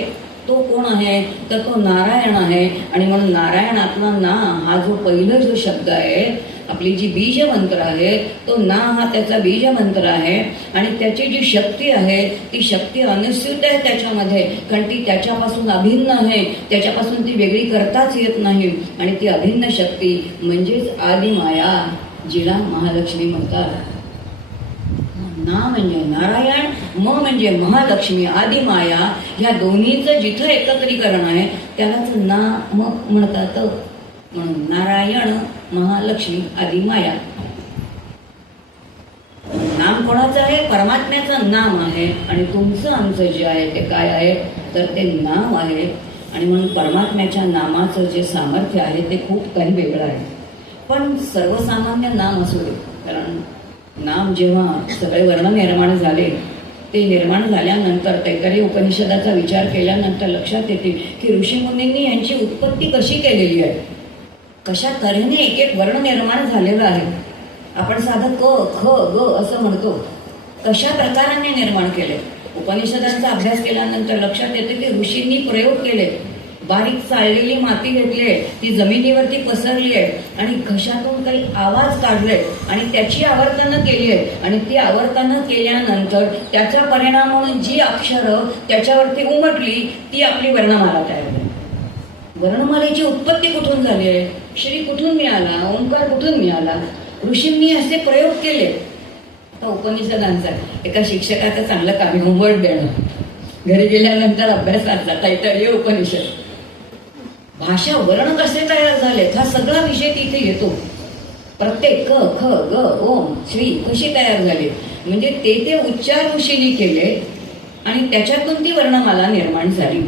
तो कोण आहे तर तो नारायण आहे. आणि म्हणून नारायणातला ना हा जो पहिला जो शब्द आहे, आपली जी बीज मंत्र आहे तो ना हा त्याचा बीज मंत्र आहे. आणि त्याची जी शक्ती आहे ती शक्ती अनुस्यूत आहे त्याच्यामध्ये, कारण ती त्याच्यापासून अभिन्न आहे, त्याच्यापासून ती वेगळी करताच येत नाही. आणि ती अभिन्न शक्ती म्हणजेच आदिमाया, जिला महालक्ष्मी म्हणतात. ना म्हणजे नारायण, म म्हणजे महालक्ष्मी, आदिमाया, ह्या दोन्हीचं जिथं एकत्रीकरण आहे त्यालाच नाम म्हणतात. म्हणून नारायण, महालक्ष्मी, आदिमाया. नाम कोणाचं आहे? परमात्म्याचं नाम आहे. आणि तुमचं आमचं जे आहे ते काय आहे तर ते नाम आहे. आणि म्हणून परमात्म्याच्या नामाचं जे सामर्थ्य आहे ते खूप काही वेगळं आहे. पण सर्वसामान्य नाम असू दे, कारण नाम जेव्हा सगळे वर्ण निर्माण झाले, ते निर्माण झाल्यानंतर तैत्तिरीय उपनिषदाचा विचार केल्यानंतर लक्षात येते की ऋषीमुनींनी यांची उत्पत्ती कशी केलेली आहे, कशा तऱ्हेने एक एक वर्ण निर्माण झालेला आहे. आपण साधं क ख ग असं म्हणतो, कशा प्रकाराने निर्माण केले. उपनिषदांचा अभ्यास केल्यानंतर लक्षात येते की ऋषींनी प्रयोग केले, बारीक चाळलेली माती घेतली, ती जमिनीवरती पसरली आहे आणि घशातून काही आवाज काढले आणि त्याची आवर्तनं केली आहे. आणि ती आवर्तनं केल्यानंतर त्याचा परिणाम म्हणून जी अक्षरं त्याच्यावरती उमटली ती आपली वर्णमाला तयार झाली. वर्णमालेची उत्पत्ती कुठून झाली आहे? श्री कुठून मिळाला? ओंकार कुठून मिळाला? ऋषींनी असे प्रयोग केले. तो उपनिषदांचा एका शिक्षकाचं चांगलं काम होमवर्क देणं, घरी गेल्यानंतर अभ्यासात जाता तरी उपनिषद. भाषा वर्ण कसे तयार झालेत हा सगळा विषय तिथे येतो. प्रत्येक क ख ग ओम श्री कशी तयार झाली, म्हणजे ते उच्चार ऋषीने केले आणि त्याच्यातून ती वर्णमाला निर्माण झाली.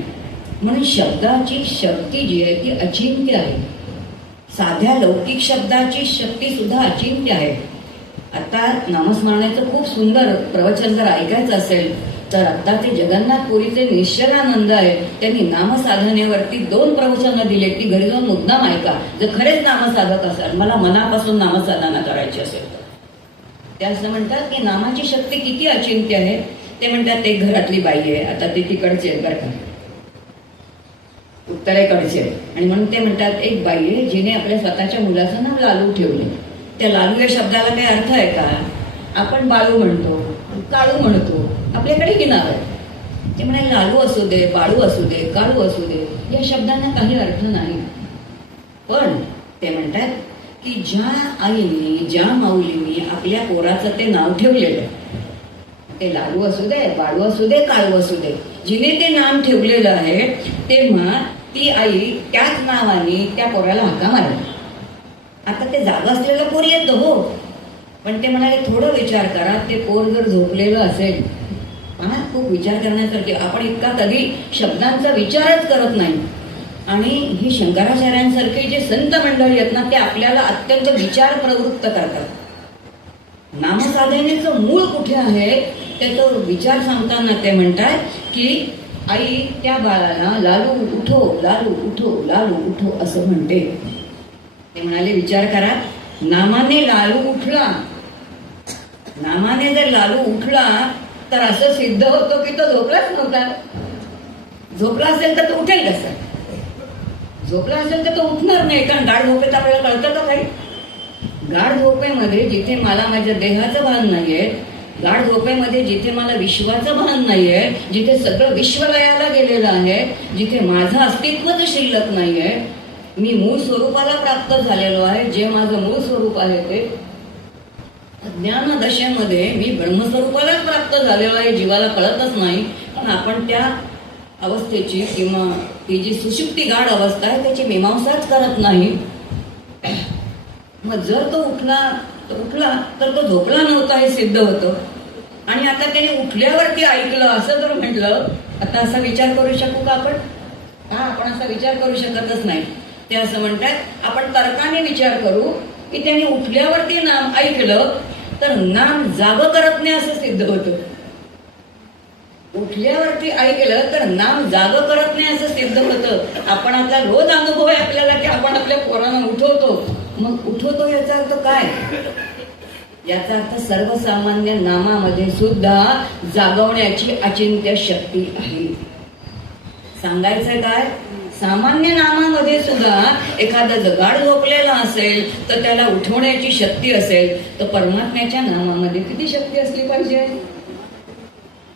म्हणून शब्दाची शक्ती जी आहे ती अचिंत्य आहे. साध्या लौकिक शब्दाची शक्ती सुद्धा अचिंत्य आहे. आता नामस्मरणाचं खूप सुंदर प्रवचन जर ऐकायचं असेल तर आता ते जगन्नाथपुरीचे निश्चलानंद आहे, त्यांनी नामसाधनेवरती 2 प्रवचनं दिले. ती घरी जाऊन मुद्दाम ऐका जर खरेच नामसाधक असाल, मला मनापासून नामसाधना करायची असेल तर. ते असं म्हणतात की नामाची शक्ती किती अचिंत्य आहे. ते म्हणतात एक घरातली बाई आहे, आता ते तिकडचे बरं का, उत्तरेकडचे, आणि म्हणून ते म्हणतात एक बाई आहे जिने आपल्या स्वतःच्या मुलाचं नाव लालू ठेवले. त्या लालू या शब्दाला काही अर्थ आहे का? आपण बाळू म्हणतो, काळू म्हणतो, आपल्याकडे की नाव आहे. ते म्हणाले लालू असू दे, बाळू असू दे, काळू असू दे, या शब्दांना काही अर्थ नाही. पण ते म्हणतात की ज्या आईने ज्या माऊलीने आपल्या पोराचं ते नाव ठेवलेलं, ते लालू असू दे, बाळू असू दे, काळू असू दे, जिने ते नाम ठेवलेलं आहे, तेव्हा ती आई त्याच नावाने त्या पोराला हाका मारली. आता ते जागा असलेलं पोर येतं हो, पण ते म्हणाले थोडं विचार करा, ते पोर जर झोपलेलं असेल, हा खूप विचार करण्यासारखे. आपण इतका कधी शब्दांचा विचारच करत नाही. आणि ही शंकराचार्यांसारखे जे संत मंडळी आहेत ना, ते आपल्याला अत्यंत विचार प्रवृत्त करतात. नामसाधनेचं मूळ कुठे आहे त्याचा विचार सांगताना ते म्हणतात की आई त्या बाळाला लालू उठो, लालू उठो, लालू उठो असं म्हणते. ते म्हणाले विचार करा, नामाने लालू उठला, नामाने जर लालू उठला तर असं सिद्ध होतं की तो झोपलाच नव्हता. झोपला असेल तर तो उठेल कसं? झोपला असेल तर तो उठणार नाही, कारण गाढ झोपेत आपल्याला कळतं का काही? गाढ झोपेमध्ये जिथे मला माझ्या देहाचं भान नाहीये, गाढ झोपेमध्ये जिथे मला विश्वाचं भान नाहीये, जिथे सगळं विश्वलयाला गेलेलं आहे, जिथे माझं अस्तित्वच शिल्लक नाहीये, मी मूळ स्वरूपाला प्राप्त झालेलो आहे. जे माझं मूळ स्वरूप आहे ते ज्ञान दशेमध्ये मी ब्रह्मस्वरूपालाच प्राप्त झालेलो आहे, जीवाला कळतच नाही. पण आपण त्या अवस्थेची किंवा ती जी सुषुप्ती गाढ अवस्था आहे त्याची मीमांसाच करत नाही. मग जर तो उठला तर तो झोपला नव्हता हे सिद्ध होतं. आणि आता त्याने उठल्यावरती ऐकलं असं जर म्हटलं, आता असा विचार करू शकू का आपण? आपण असा विचार करू शकतच नाही. ते असं म्हणतात आपण तर्काने विचार करू की त्याने उठल्यावरती नाम ऐकलं तर नाम जाग करत नाही असं सिद्ध होतं. उठल्यावरती ऐकलं तर नाम जाग करत नाही असं सिद्ध होतं. आपण आपला रोज अनुभव आहे आपल्याला की आपण आपल्या पोरांना उठवतो. मग उठवतो याचा अर्थ काय? याचा अर्थ सर्वसामान्य नामामध्ये सुद्धा जागवण्याची अचिंत्य शक्ती आहे. सांगायचं काय? सामान्य नामामध्ये सुद्धा एखादा जगाड झोपलेला असेल तर त्याला उठवण्याची शक्ती असेल, तर परमात्म्याच्या नामामध्ये किती शक्ती असली पाहिजे?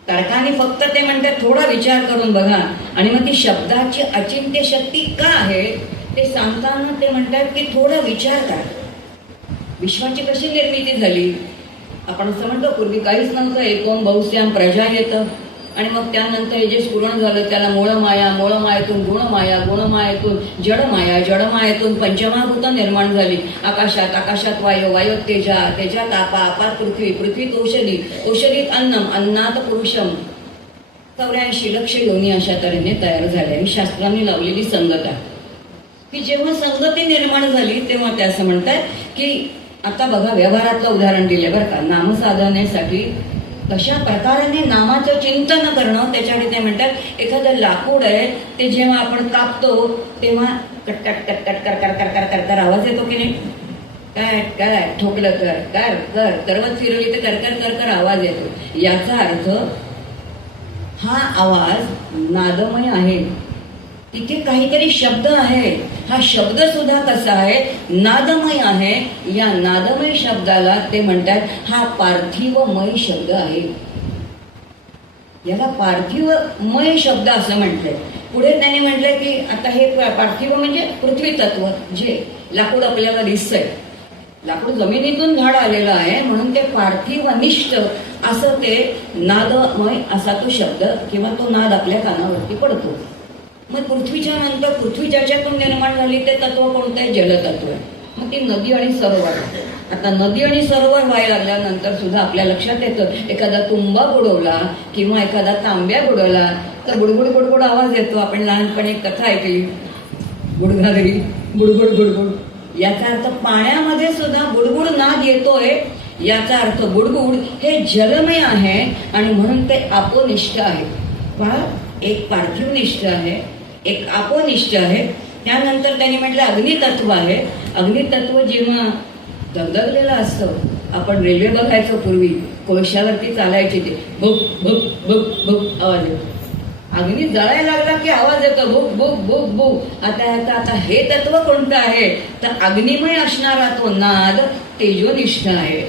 तर्काने फक्त ते म्हणतात थोडा विचार करून बघा. आणि मग ती शब्दाची अचिंत्य शक्ती का आहे ते सांगताना ते म्हणतात की थोडा विचार करा. विश्वाची कशी निर्मिती झाली? आपण असं म्हणतो पूर्वी काहीच नव्हतं, एकोम बहुश्याम प्रजा येतं, आणि मग त्यानंतर हे जे स्फुरण झालं त्याला मूळमाया, मूळमायेतून गुणमाया, गुणमायेतून जडमाया, जडमायेतून पंचमहाभूत निर्माण झाली. आकाशात, आकाशात वायू, वायूत तेजा, तेजात आपा, आपात पृथ्वी, पृथ्वीत औषधी, औषधीत अन्नम, अन्नात पुरुषम. 84 लक्ष योनी अशा तऱ्हेने तयार झाल्या. ही शास्त्रांनी लावलेली संगत आहे की जेव्हा संगती निर्माण झाली तेव्हा ते असं म्हणतात की आता बघा व्यवहारातलं उदाहरण दिले बरं का, नामसाधनेसाठी कशा प्रकाराने नामाचं चिंतन करणं. त्याच्याकडे ते म्हणतात एखादं लाकूड आहे ते जेव्हा आपण कापतो तेव्हा कटकट कटकट कर कर कर कर कर कर आवाज येतो की नाही? काय काय ठोकलं कर कर कर करवत फिरवली तर कर कर कर कर आवाज येतो. याचा अर्थ हा आवाज नादमय आहे, तिथे काहीतरी शब्द आहे. हा शब्द सुद्धा कसा आहे? नादमय आहे. या नादमय शब्दाला ते म्हणतात हा पार्थिवमय शब्द आहे. याला पार्थिवमय शब्द असं म्हटलंय. पुढे त्याने म्हटलंय की आता हे पार्थिव म्हणजे पृथ्वी तत्व, जे लाकूड आपल्याला दिसतंय. लाकूड जमिनीतून झाड आलेलं आहे म्हणून ते पार्थिव अनिष्ट असं ते नादमय असा तो शब्द किंवा तो नाद आपल्या कानावरती पडतो. मग पृथ्वीच्या नंतर पृथ्वी ज्याच्यातून निर्माण झाली ते तत्व कोणतं आहे? जलतत्व आहे. मग ती नदी आणि सरोवर. आता नदी आणि सरोवर व्हायला लागल्यानंतर सुद्धा आपल्या लक्षात येतं एखादा तुंबा बुडवला किंवा एखादा तांब्या बुडवला तर बुडबुड बुडबुड आवाज येतो. आपण लहानपणी एक कथा ऐकली, गुडघागरी बुडबुड बुडबुड. याचा अर्थ पाण्यामध्ये सुद्धा बुडबुड नाद येतोय. याचा अर्थ बुडबुड हे जलमय आहे आणि म्हणून ते आपोनिष्ठ आहे. पहा, एक पार्थिवनिष्ठ आहे, एक आपोनिष्ठ आहे. त्यानंतर त्यांनी म्हटलं अग्नितत्व आहे. अग्नितत्व जेव्हा दगदगलेलं असतं, आपण रेल्वे बघायचो पूर्वी, कोळशावरती चालायची, ते भुक भुक भुक भुक आवाज येतो. अग्नी जळायला लागला की आवाज येतो भुक भुक भुक भुक. आता हे तत्व कोणतं आहे? तर अग्निमय असणारा तो नाद तेजोनिष्ठ आहे.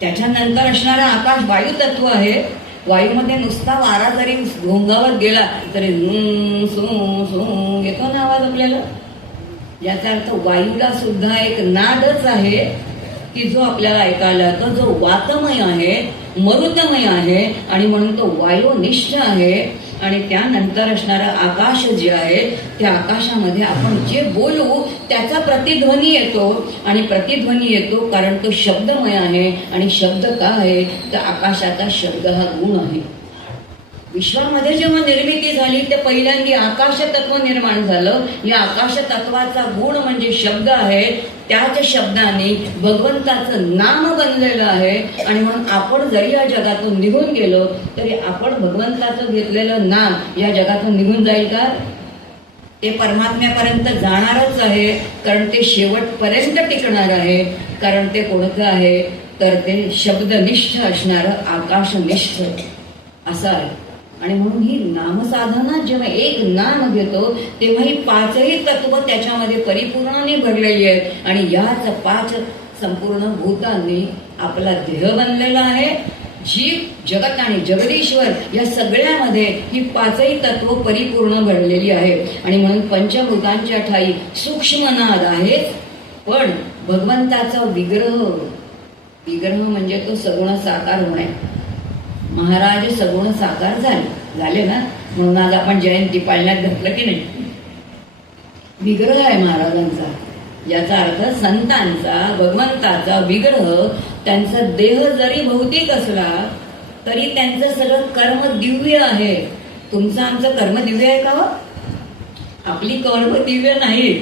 त्याच्यानंतर असणारा आकाश वायू तत्व आहे. वायूमध्ये नुसता वारा जरी घोंगावत गेला तरी सू सू येतो ना आवाज आपल्याला. याचा अर्थ वायूला सुद्धा एक नादच आहे की जो आपल्याला ऐकायला येतो, जो वातमय आहे, मरुतमय आहे आणि म्हणून तो वायुनिष्ठ आहे. आणि त्यानंतर असणारं आकाश जे आहे त्या आकाशामध्ये आपण जे बोलू त्याचा प्रतिध्वनी येतो. आणि प्रतिध्वनी येतो कारण तो शब्दमय आहे. आणि शब्द का आहे? तर आकाशाचा शब्द हा गुण आहे. विश्वामध्ये जेव्हा निर्मिती झाली ते पहिल्यांदा आकाश तत्व निर्माण झालं. या आकाश तत्वाचा गुण म्हणजे शब्द आहे. त्याच शब्दाने भगवंताचं नाम बनलेलं आहे. आणि म्हणून आपण जरी या जगातून निघून गेलो तरी आपण भगवंताचं घेतलेलं नाम या जगातून निघून जाईल का? ते परमात्म्यापर्यंत जाणारच आहे. कारण ते शेवटपर्यंत टिकणार आहे. कारण ते कोणतं आहे? तर ते शब्दनिष्ठ असणारं आकाशनिष्ठ असं आहे. आणि म्हणून ही नामसाधना जेव्हा एक नाम घेतो तेव्हा ही पाचही तत्व त्याच्यामध्ये परिपूर्णाने भरलेली आहेत. आणि याच पाच संपूर्ण भूतांनी आपला देह बनलेला आहे. जीव, जगत आणि जगदीश्वर या सगळ्यामध्ये ही पाचही तत्व परिपूर्ण भरलेली आहे. आणि म्हणून पंचभूतांच्या ठाई सूक्ष्म नाद आहे. पण भगवंताचा विग्रह म्हणजे तो सगुण साकार होणे. महाराज सगुण साकार झाले ना, म्हणून आज आपण जयंती पाळण्यात घातलं की नाही. विग्रह आहे महाराजांचा. याचा अर्थ संतांचा, भगवंताचा विग्रह. त्यांचा देह जरी भौतिक असला तरी त्यांचं सगळं कर्म दिव्य आहे. तुमचं आमचं कर्म दिव्य आहे का? आपली कर्म दिव्य नाही.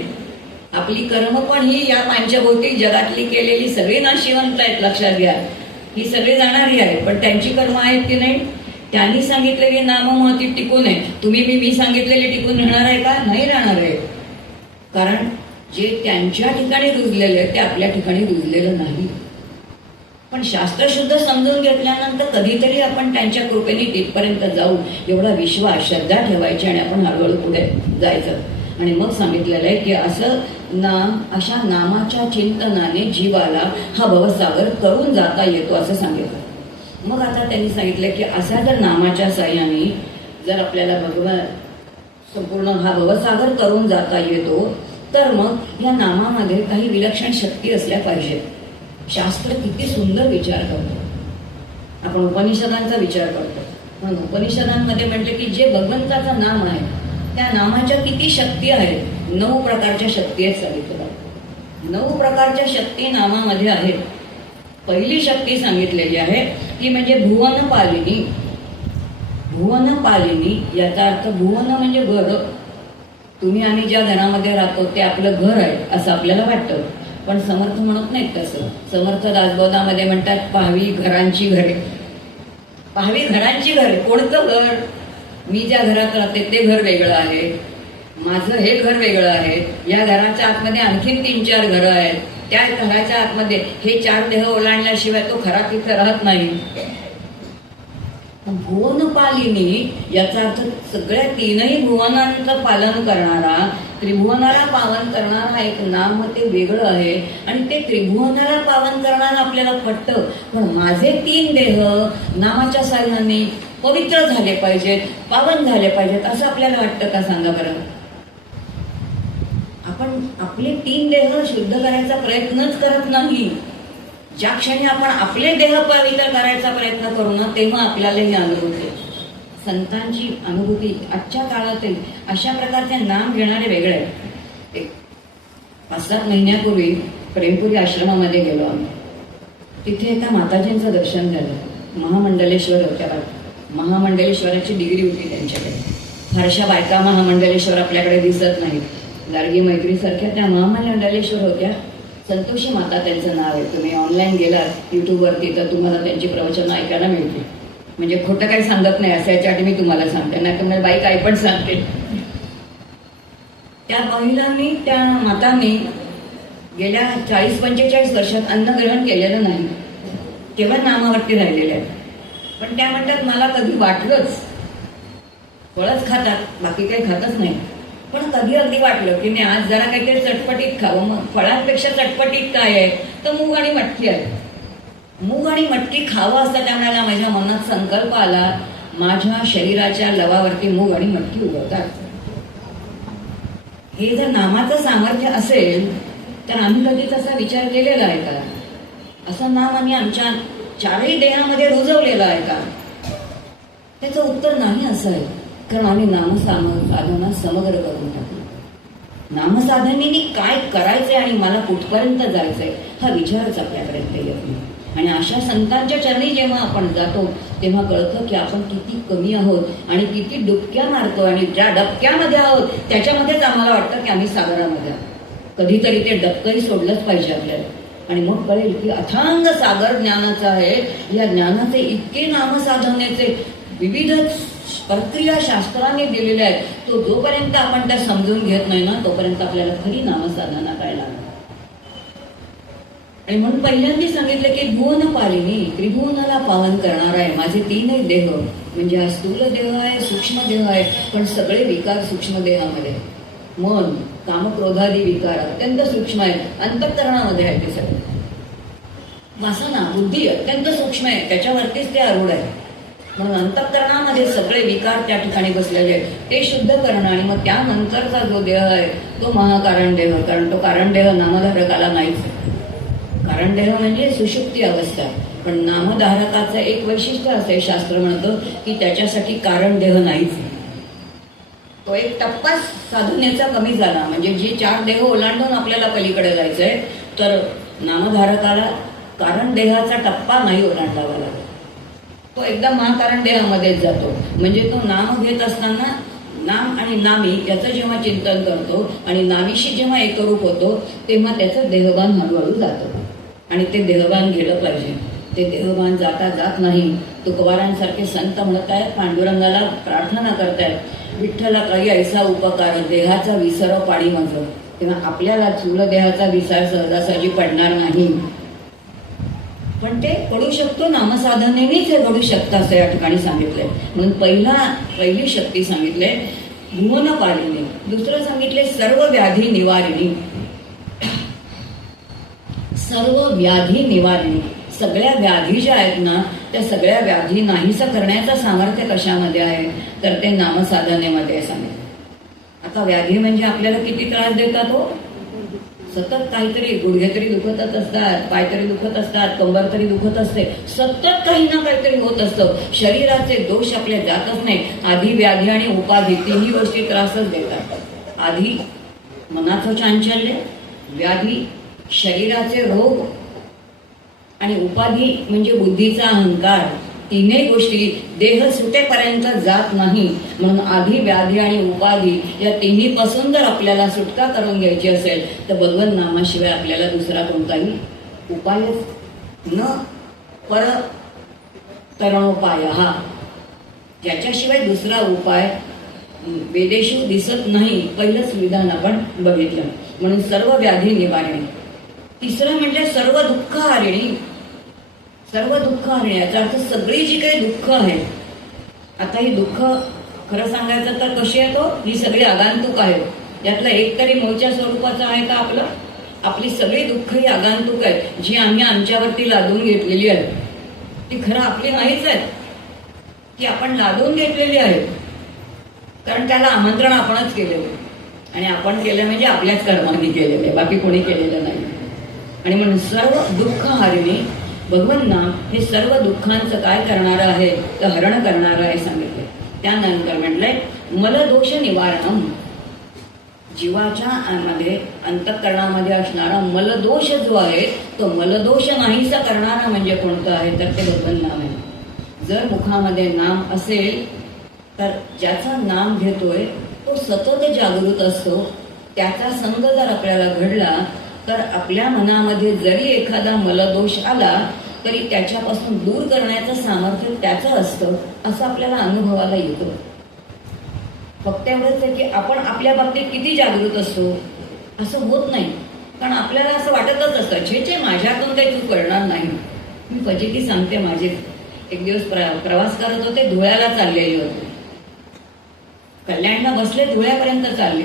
आपली कर्म पण ही या पंचभौतिक जगातली केलेली सगळी नाशिवंत आहेत, लक्षात घ्या. ही सगळी जाणारी आहे. पण त्यांची कर्म आहेत की नाही? त्यांनी सांगितलेली नाम महती टिकून आहे. तुम्ही मी सांगितलेले टिकून राहणार आहे का? नाही राहणार आहे. कारण जे त्यांच्या ठिकाणी रुजलेले ते आपल्या ठिकाणी रुजलेलं नाही. पण शास्त्रशुद्ध समजून घेतल्यानंतर कधीतरी आपण त्यांच्या कृपेने तिथपर्यंत जाऊ एवढा विश्वास, श्रद्धा ठेवायची आणि आपण हळूहळू पुढे जायचं. आणि मग सांगितलेलं आहे की असं अशा नामाच्या चिंतनाने जीवाला हा भवसागर तरून जाता येतो असं सांगितलं. मग आता त्यांनी सांगितलं की असा जर नामाच्या साह्याने जर आपल्याला भगवान संपूर्ण हा भवसागर तरून जाता येतो तर मग या नामामध्ये काही विलक्षण शक्ती असल्या पाहिजेत. शास्त्र किती सुंदर विचार करतो. आपण उपनिषदांचा विचार करतो. म्हणून उपनिषदांमध्ये म्हटले की जे भगवंताचं नाम आहे त्या नामाच्या किती शक्ती आहेत? 9 प्रकारच्या शक्ती आहेत सांगितलं. 9 प्रकारच्या शक्ती नामामध्ये आहेत. पहिली शक्ती सांगितलेली आहे ती म्हणजे भुवनपालिनी. भुवनपालिनी याचा अर्थ भुवन म्हणजे घर. तुम्ही आम्ही ज्या घरामध्ये राहतो ते आपलं घर आहे असं आपल्याला वाटतं. पण समर्थ म्हणत नाहीत तसं. समर्थ दासबोधामध्ये म्हणतात पाहावी घरांची घरे. पाहावी घरांची घरे. कोणतं घर? मी ज्या घरात राहते ते घर वेगळं आहे. माझं हे घर वेगळं आहे. या घराच्या आतमध्ये आणखीन 3-4 घरं आहेत. त्या घराच्या आतमध्ये हे 4 देह ओलांडल्याशिवाय तो खरा तिथं राहत नाही. भुवनपालिनी याचा अर्थ सगळ्या 3ही भुवनांचं पालन करणारा, त्रिभुवनाला पावन करणारा एक नाम ते वेगळं आहे. आणि ते त्रिभुवनाला पावन करणारं आपल्याला पटतं. पण माझे 3 देह नामाच्या साह्याने पवित्र झाले पाहिजेत, पावन झाले पाहिजेत असं आपल्याला वाटतं का? सांगा बरं. आपण आपले 3 देह शुद्ध करायचा प्रयत्नच करत नाही. ज्या क्षणी आपण आपले देह पवित्र करायचा प्रयत्न करू ना, तेव्हा आपल्याला ही अनुभूती आहे. संतांची अनुभूती आजच्या काळातील अशा प्रकारचे नाम घेणारे वेगळे आहेत. 5-7 महिन्यापूर्वी प्रेमपुरी आश्रमामध्ये गेलो आम्ही. तिथे एका माताजींचं दर्शन झालं. महामंडलेश्वर होत्या. महामंडलेश्वराची डिग्री होती त्यांच्याकडे. फारशा बायका महामंडलेश्वर आपल्याकडे दिसत नाहीत. गाडगी मैत्रीसारख्या त्या महामंडलेश्वर होत्या. संतोषी माता त्यांचं नाव आहे. तुम्ही ऑनलाईन गेलात युट्यूबवरती तर तुम्हाला त्यांची प्रवचनं ऐकायला मिळतील. म्हणजे खोटं काही सांगत नाही असं याच्यासाठी मी तुम्हाला सांगते, नाही तुम्हाला बाई काय पण सांगते. त्या महिलांनी, त्या मातांनी गेल्या 40-45 वर्षात अन्नग्रहण केलेलं नाही. केवळ नामावरती राहिलेले आहेत. पण त्या म्हणतात मला कधी वाटलंच, फळच खातात बाकी काही खातच नाही, पण कधी अगदी वाटलं की मी आज जरा काहीतरी चटपटीत खावं. मग फळांपेक्षा चटपटीत काय आहे तर मूग आणि मटकी आहे. मूग आणि मटकी खावं असं त्यावेळेला माझ्या मनात संकल्प आला. माझ्या शरीराच्या लवावरती मूग आणि मटकी उगवतात. हे जर नामाचं सामर्थ्य असेल तर आम्ही कधी तसा विचार केलेला आहे का? असं नाम आम्ही आमच्या 4ही देहामध्ये रुजवलेलं आहे का? त्याचं उत्तर नाही असं आहे. कारण आम्ही नामसाधना समग्र करून टाकली. नामसाधनेने काय करायचंय आणि मला कुठपर्यंत जायचंय हा विचारच आपल्यापर्यंत येत नाही. आणि अशा संतांच्या चरणी जेव्हा आपण जातो तेव्हा कळतं की आपण किती कमी आहोत आणि किती डुबक्या मारतो. आणि ज्या डबक्यामध्ये आहोत त्याच्यामध्येच आम्हाला वाटतं की आम्ही सागरामध्ये आहोत. कधीतरी ते डबकंही सोडलंच पाहिजे आपल्याला. आणि मग कळेल की अथांग सागर ज्ञानाचा आहे. या ज्ञानाचे इतके नामसाधनेचे विविध प्रक्रिया शास्त्राने दिलेल्या आहेत. तो जोपर्यंत आपण त्या समजून घेत नाही ना तोपर्यंत आपल्याला खरी नामसाधना करायला लागते. आणि म्हणून पहिल्यांदा सांगितलं की भुवन पालिनी, त्रिभुवनाला पावन करणार आहे. माझे 3 देह म्हणजे हा स्थूल देह आहे, सूक्ष्म देह आहे, पण सगळे विकार सूक्ष्म देहामध्ये. मन, कामक्रोधादी विकार अत्यंत सूक्ष्म आहे, अंतःकरणामध्ये आहे ते सगळे. वासना, बुद्धी अत्यंत सूक्ष्म आहे, त्याच्यावरतीच ते आरूढ आहे. म्हणून अंतःकरणामध्ये सगळे विकार त्या ठिकाणी बसलेले आहेत. ते शुद्ध करणं. आणि मग त्यानंतरचा जो देह आहे तो महाकारण देह. कारण तो कारण देह नामधारकाला नाहीच. कारण देह म्हणजे सुषुप्ती अवस्था. पण नामधारकाचं एक वैशिष्ट्य असे शास्त्र म्हणतं की त्याच्यासाठी कारण देह नाहीच. तो एक टप्पा साधनेचा कमी झाला. म्हणजे जे 4 देह ओलांडून आपल्याला पलीकडे जायचंय तर नामधारकाला कारण देहाचा टप्पा नाही ओलांडावा लागला. तो एकदा महाकारण देहामध्येच जातो. म्हणजे तो नाम घेत असताना नाम आणि नामी याचं जेव्हा चिंतन करतो आणि नामीशी जेव्हा एकरूप होतो तेव्हा त्याचं देहभान हळूहळू जातं. आणि ते देहभान गेलं पाहिजे. ते देहभान जाता जात नाही. तुकोबारांसारखे संत म्हणत आहेत, पांडुरंगाला प्रार्थना करतायत, विठ्ठला काही ऐसा उपकार देहाचा विसर पाडी माझं. तेव्हा आपल्याला चूल देहाचा विसर सहजासहजी पडणार नाही. पण ते पडू शकतो नामसाधनेनेच हे पडू शकतं असं या ठिकाणी सांगितलंय. म्हणून पहिली शक्ती सांगितले भुवन पालिनी. दुसरं सांगितले सर्व व्याधी निवारिणी. सर्व व्याधी निवारिणी. सगळ्या व्याधी ज्या आहेत ना त्या सगळ्या व्याधी नाहीसं करण्याचं सामर्थ्य कशामध्ये आहे तर ते नामसाधनेमध्ये सांगितलं. आता व्याधी म्हणजे आपल्याला किती त्रास देतात हो. सतत काहीतरी गुडघे तरी दुखतच असतात, पाय तरी दुखत असतात, कंबर तरी दुखत असते. सतत काही ना काहीतरी होत असतं. शरीराचे दोष आपले जातच नाही. आधी व्याधी आणि उपाधी 3ही गोष्टी त्रासच देतात. आधी मनाचं चांचल्य, व्याधी शरीराचे रोग आणि उपाधी म्हणजे बुद्धीचा अहंकार. 3ही गोष्टी देह सुटेपर्यंत जात नाही. म्हणून आधी व्याधी आणि उपाधी या 3ही पासून जर आपल्याला सुटका करून घ्यायची असेल तर भगवत नामाशिवाय आपल्याला दुसरा कोणताही उपायच न पर तरणोपाय हा. ज्याच्याशिवाय दुसरा उपाय वेदेशू दिसत नाही. पहिलंच विधान आपण बघितलं. म्हणून सर्व व्याधी निवारणे. तिसरं म्हणजे सर्व दुःख हारिणी. सर्व दुःख हारिणी याचा अर्थ सगळी जी काही दुःख आहेत. आता ही दुःख खरं सांगायचं तर कशी आहे तो ही सगळी आगंतुक आहेत. यातलं एक तरी मूळच्या स्वरूपाचं आहे का आपलं? आपली सगळी दुःख ही आगंतुक आहेत जी आम्ही आमच्यावरती लादून घेतलेली आहेत. ती खरं आपली नाहीच आहेत. ती आपण लादून घेतलेली आहेत. कारण त्याला आमंत्रण आपणच केलेलं. आणि आपण केलं म्हणजे आपल्याच कर्मांनी केलेलं आहे, बाकी कोणी केलेलं नाही. आणि म्हणून सर्व दुःख हारिणी भगवन नाम हे सर्व दुःखांचं काय करणारं आहे, तर हरण करणारं आहे सांगितलं. त्यानंतर म्हटलंय मलदोष निवारणम. जीवाच्या मध्ये अंतःकरणामध्ये असणारा मलदोष जो आहे तो मलदोष नाहीसा करणारा म्हणजे कोणतं आहे, तर ते भगवन नाम आहे. जर मुखामध्ये नाम असेल तर ज्याचा नाम घेतोय तो सतत जागृत असतो. त्याचा संग जर आपल्याला घडला तर आपल्या मनामध्ये जरी एखादा मलदोष आला तरी त्याच्यापासून दूर करण्याचं सामर्थ्य त्याचं असतं, असं आपल्याला अनुभवाला येतो. फक्त एवढंच आहे की आपण आपल्या बाबतीत किती जागृत असतो असं होत नाही, कारण आपल्याला असं वाटतच असतं छे माझ्यातून काही चूक करणार नाही. मी फजिती सांगते. माझे एक दिवस प्रवास करत होते, धुळ्याला चाललेले होते. कल्याणला बसले, धुळ्यापर्यंत चालले.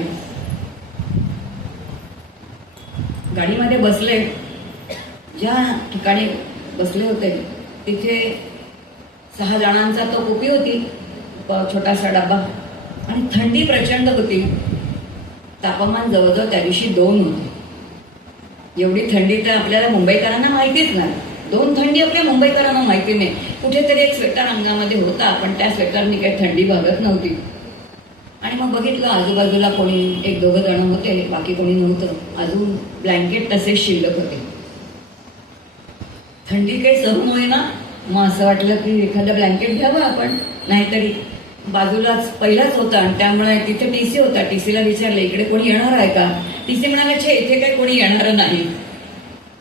गाडीमध्ये बसले, ज्या ठिकाणी बसले होते तिथे 6 जणांचा तो कुपी होती, छोटासा डब्बा, आणि थंडी प्रचंड होती. तापमान जवळजवळ त्या दिवशी 2 होते. एवढी थंडी तर आपल्याला मुंबईकरांना माहितीच नाही. 2 थंडी आपल्या मुंबईकरांना माहिती नाही. कुठेतरी एक स्वेटर अंगामध्ये होता, पण त्या स्वेटरनी काही थंडी भागत नव्हती. आणि मग बघितलं आजूबाजूला कोणी 1-2 जण होते, बाकी कोणी नव्हतं. अजून ब्लँकेट तसेच शिल्लक होते. थंडी काही सहन होईना. मग असं वाटलं की एखादं ब्लँकेट घ्यावं आपण, नाहीतरी बाजूलाच पहिलाच होता आणि त्यामुळे तिथे टीसी होता. टीसीला विचारलं इकडे कोणी येणार आहे का. टीसी म्हणाला छे इथे काही कोणी येणार नाही.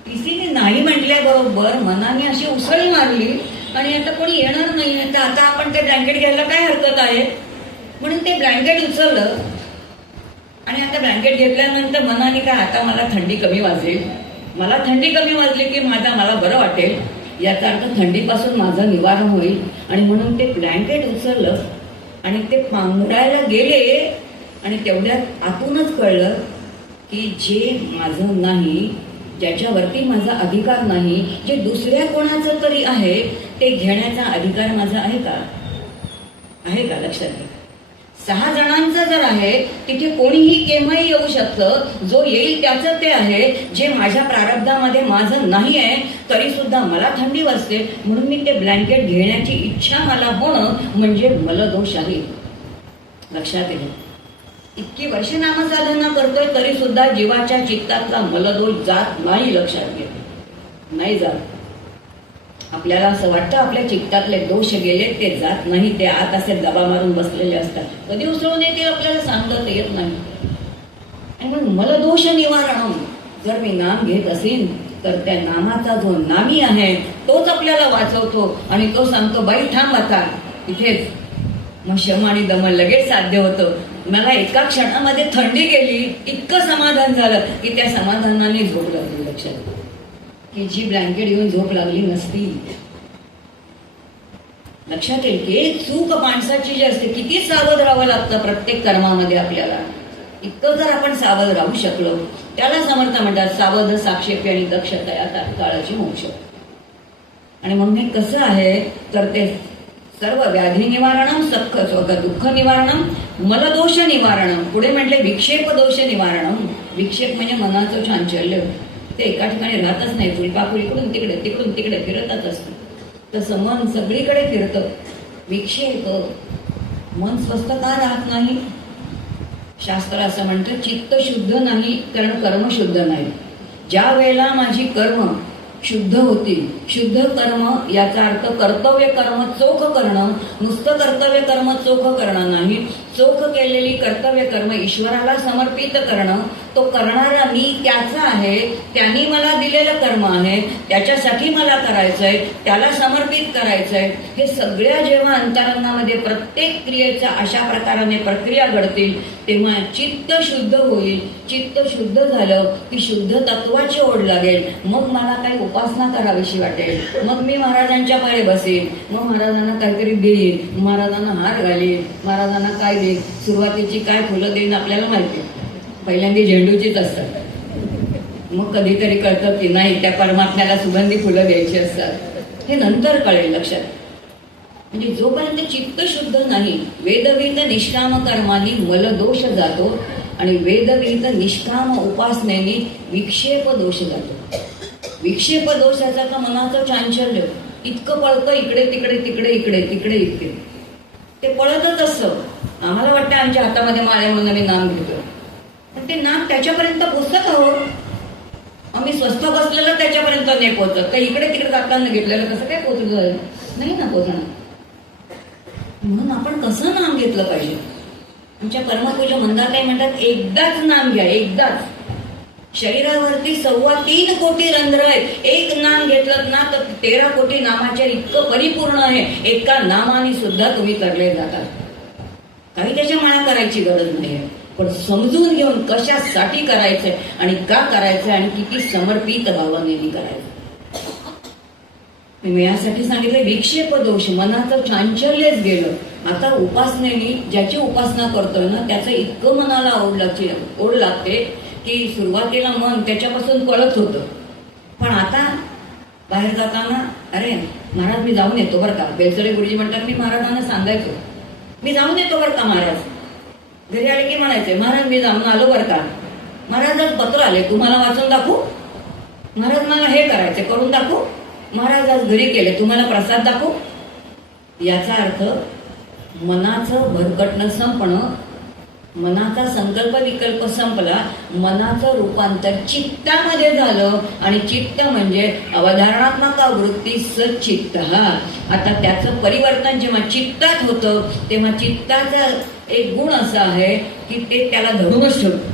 टीसीने नाही म्हटल्याबरोबर मनाने अशी उसळी मारली आणि आता कोणी येणार नाही, तर आता आपण ते ब्लँकेट घ्यायला काय हरकत आहे, म्हणून ते ब्लँकेट उचललं. आणि आता ब्लँकेट घेतल्यानंतर मनाने काय आता मला थंडी कमी वाजेल, मला थंडी कमी वाजली की मला बरं वाटेल, याचा अर्थ थंडीपासून माझं निवारण होईल. आणि म्हणून ते ब्लँकेट उचललं आणि ते पांघरायला गेले आणि तेवढ्यात आतूनच कळलं की जे माझं नाही, ज्याच्यावरती माझा अधिकार नाही, जे दुसऱ्या कोणाचं तरी आहे ते घेण्याचा अधिकार माझा आहे का, आहे का. लक्षात घ्या. 6 जणांचं जर आहे तिथे कोणीही केव्हाही येऊ शकतं. जो येईल त्याचं ते आहे. जे माझ्या प्रारब्धामध्ये माझं नाही आहे तरी सुद्धा मला थंडी वाजते, म्हणून मी ते ब्लँकेट घेण्याची इच्छा मला होणं म्हणजे मलदोष आहे. लक्षात येईल. इतकी वर्ष नामसाधना करतोय तरी सुद्धा जीवाच्या चित्तातला मलदोष जात नाही. लक्षात घे, नाही जात. आपल्याला असं वाटतं आपल्या चित्तातले दोष गेले, ते जात नाही. ते आत असे दबा मारून बसलेले असतात. कधी उसळून येते आपल्याला सांगता येत नाही. आणि मग मलदोष निवारण जर मी नाम घेत असेल तर त्या नामाचा जो नामी आहे तोच आपल्याला वाचवतो आणि तो सांगतो बाई थांब आता इथेच. मग शम आणि दम लगेच साध्य होतं. मला एका क्षणामध्ये थंडी गेली, इतकं समाधान झालं की त्या समाधानाने झोप लागली. लक्षात की जी ब्लँकेट घेऊन झोप लागली नसती. लक्षात येईल की एक चूक माणसाची जी असते, किती सावध राहावं लागतं प्रत्येक कर्मामध्ये आपल्याला. इतकं जर आपण सावध राहू शकलो, त्याला समर्थ म्हणतात सावध साक्षेपी आणि दक्षता या तात्काळाची मोक्ष. आणि म्हणून हे कसं आहे तर ते सर्व व्याधी निवारणम, सख दुःख निवारणम, मलदोष निवारणम. पुढे म्हटले विक्षेप दोष निवारणम. विक्षेप म्हणजे मनाचं चांचल्य, ते एका ठिकाणी राहतच नाही. फुलपाखरू इकडून तिकडे फिरतच असतं. तसं मन सगळीकडे फिरतं. विक्षेप, मन स्वस्थ का राहत नाही. शास्त्र असं म्हणतं चित्त शुद्ध नाही कारण कर्म शुद्ध नाही. ज्या वेळेला माझी कर्म शुद्ध होती, शुद्ध कर्म याचा अर्थ कर्तव्य कर्म चोख करणं, नुसतं कर्तव्य कर्म चोख करणं नाही, चोख केलेली कर्तव्य कर्म ईश्वराला समर्पित करणं. तो करणारा मी त्याचा आहे, त्यांनी मला दिलेलं कर्म आहे, त्याच्यासाठी मला करायचंय, त्याला समर्पित करायचंय. हे सगळ्या जेव्हा अंतरंगामध्ये प्रत्येक क्रियेच्या अशा प्रकाराने प्रक्रिया घडतील तेव्हा चित्त शुद्ध होईल. चित्त शुद्ध झालं की शुद्ध तत्वाची ओढ लागेल. मग मला काही उपासना करावीशी वाटेल, मग मी महाराजांच्या पायी बसेल, मग महाराजांना काहीतरी देईन, महाराजांना हार घालीन, महाराजांना काय देईन, सुरुवातीची काय फुलं देईन आपल्याला माहिती. पहिल्यांदा झेंडूचीच असतात. मग कधीतरी कळतं की नाही त्या परमात्म्याला सुगंधी फुलं द्यायची असतात. हे नंतर कळेल. लक्षात. म्हणजे जोपर्यंत चित्त शुद्ध नाही, वेदवित निष्काम कर्मांनी मलदोष जातो. आणि वेदविहित निष्काम उपासनेने विक्षेप दोष जातो. विक्षेप दोषाचा तर मनाचं चांचल्य इतकं पळतं, इकडे तिकडे तिकडे इकडे तिकडे इकडे, ते पळतच असतं. आम्हाला वाटतं आमच्या हातामध्ये माळे म्हणून आम्ही नाम घेतो, पण ते नाम त्याच्यापर्यंत पोचतं का हो? आम्ही स्वस्थ बसलेलं त्याच्यापर्यंत नाही पोचत, तर इकडे तिकडे जाताना घेतलेलं कसं काय पोचलं? नाही ना पोचणार. म्हणून आपण कसं नाम घेतलं पाहिजे? आमच्या परमपूज्य मंदाताई म्हणतात, एकदाच नाम घ्या, एकदाच. शरीरावरती 3.25 कोटी रंध्र आहेत, एक नाम घेतलं ना तर 13 कोटी नामाच्या इतकं परिपूर्ण आहे. एका नामाने सुद्धा तुम्ही तरले जातात. काही त्याच्या माळा करायची गरज नाहीये, पण समजून घेऊन कशासाठी करायचंय आणि का करायचंय आणि किती समर्पित भावनेने करायचं. मी यासाठी सांगितलं, विक्षेप दोष, मनाचं चांचल्यच गेलं. आता उपासनेने ज्याची उपासना करतोय ना त्याचं इतकं मनाला ओढ लागते की सुरुवातीला मन त्याच्यापासून पळत होतं, पण आता बाहेर जाताना अरे महाराज मी जाऊन येतो बरं का. बेलसरे गुरुजी म्हणतात, मी महाराजांना सांगायचो मी जाऊन येतो बरं का महाराज. घरी आले की म्हणायचे, महाराज मी जाऊन आलो बरं का. महाराज पत्र आले, तुम्हाला वाचून दाखवू? महाराज मला हे करायचे, करून दाखवू? महाराज आज घरी केले, तुम्हाला प्रसाद दाखवू? याचा अर्थ मनाचं भरकटणं संपणं, मनाचा संकल्प विकल्प संपला, मनाचं रूपांतर चित्तामध्ये झालं. आणि चित्त म्हणजे अवधारणात्मक वृत्ती सच्चित्त. आता त्याचं परिवर्तन जेव्हा चित्तात होतं तेव्हा चित्ताचा एक गुण असा आहे की ते त्याला धरूनच ठेवतं.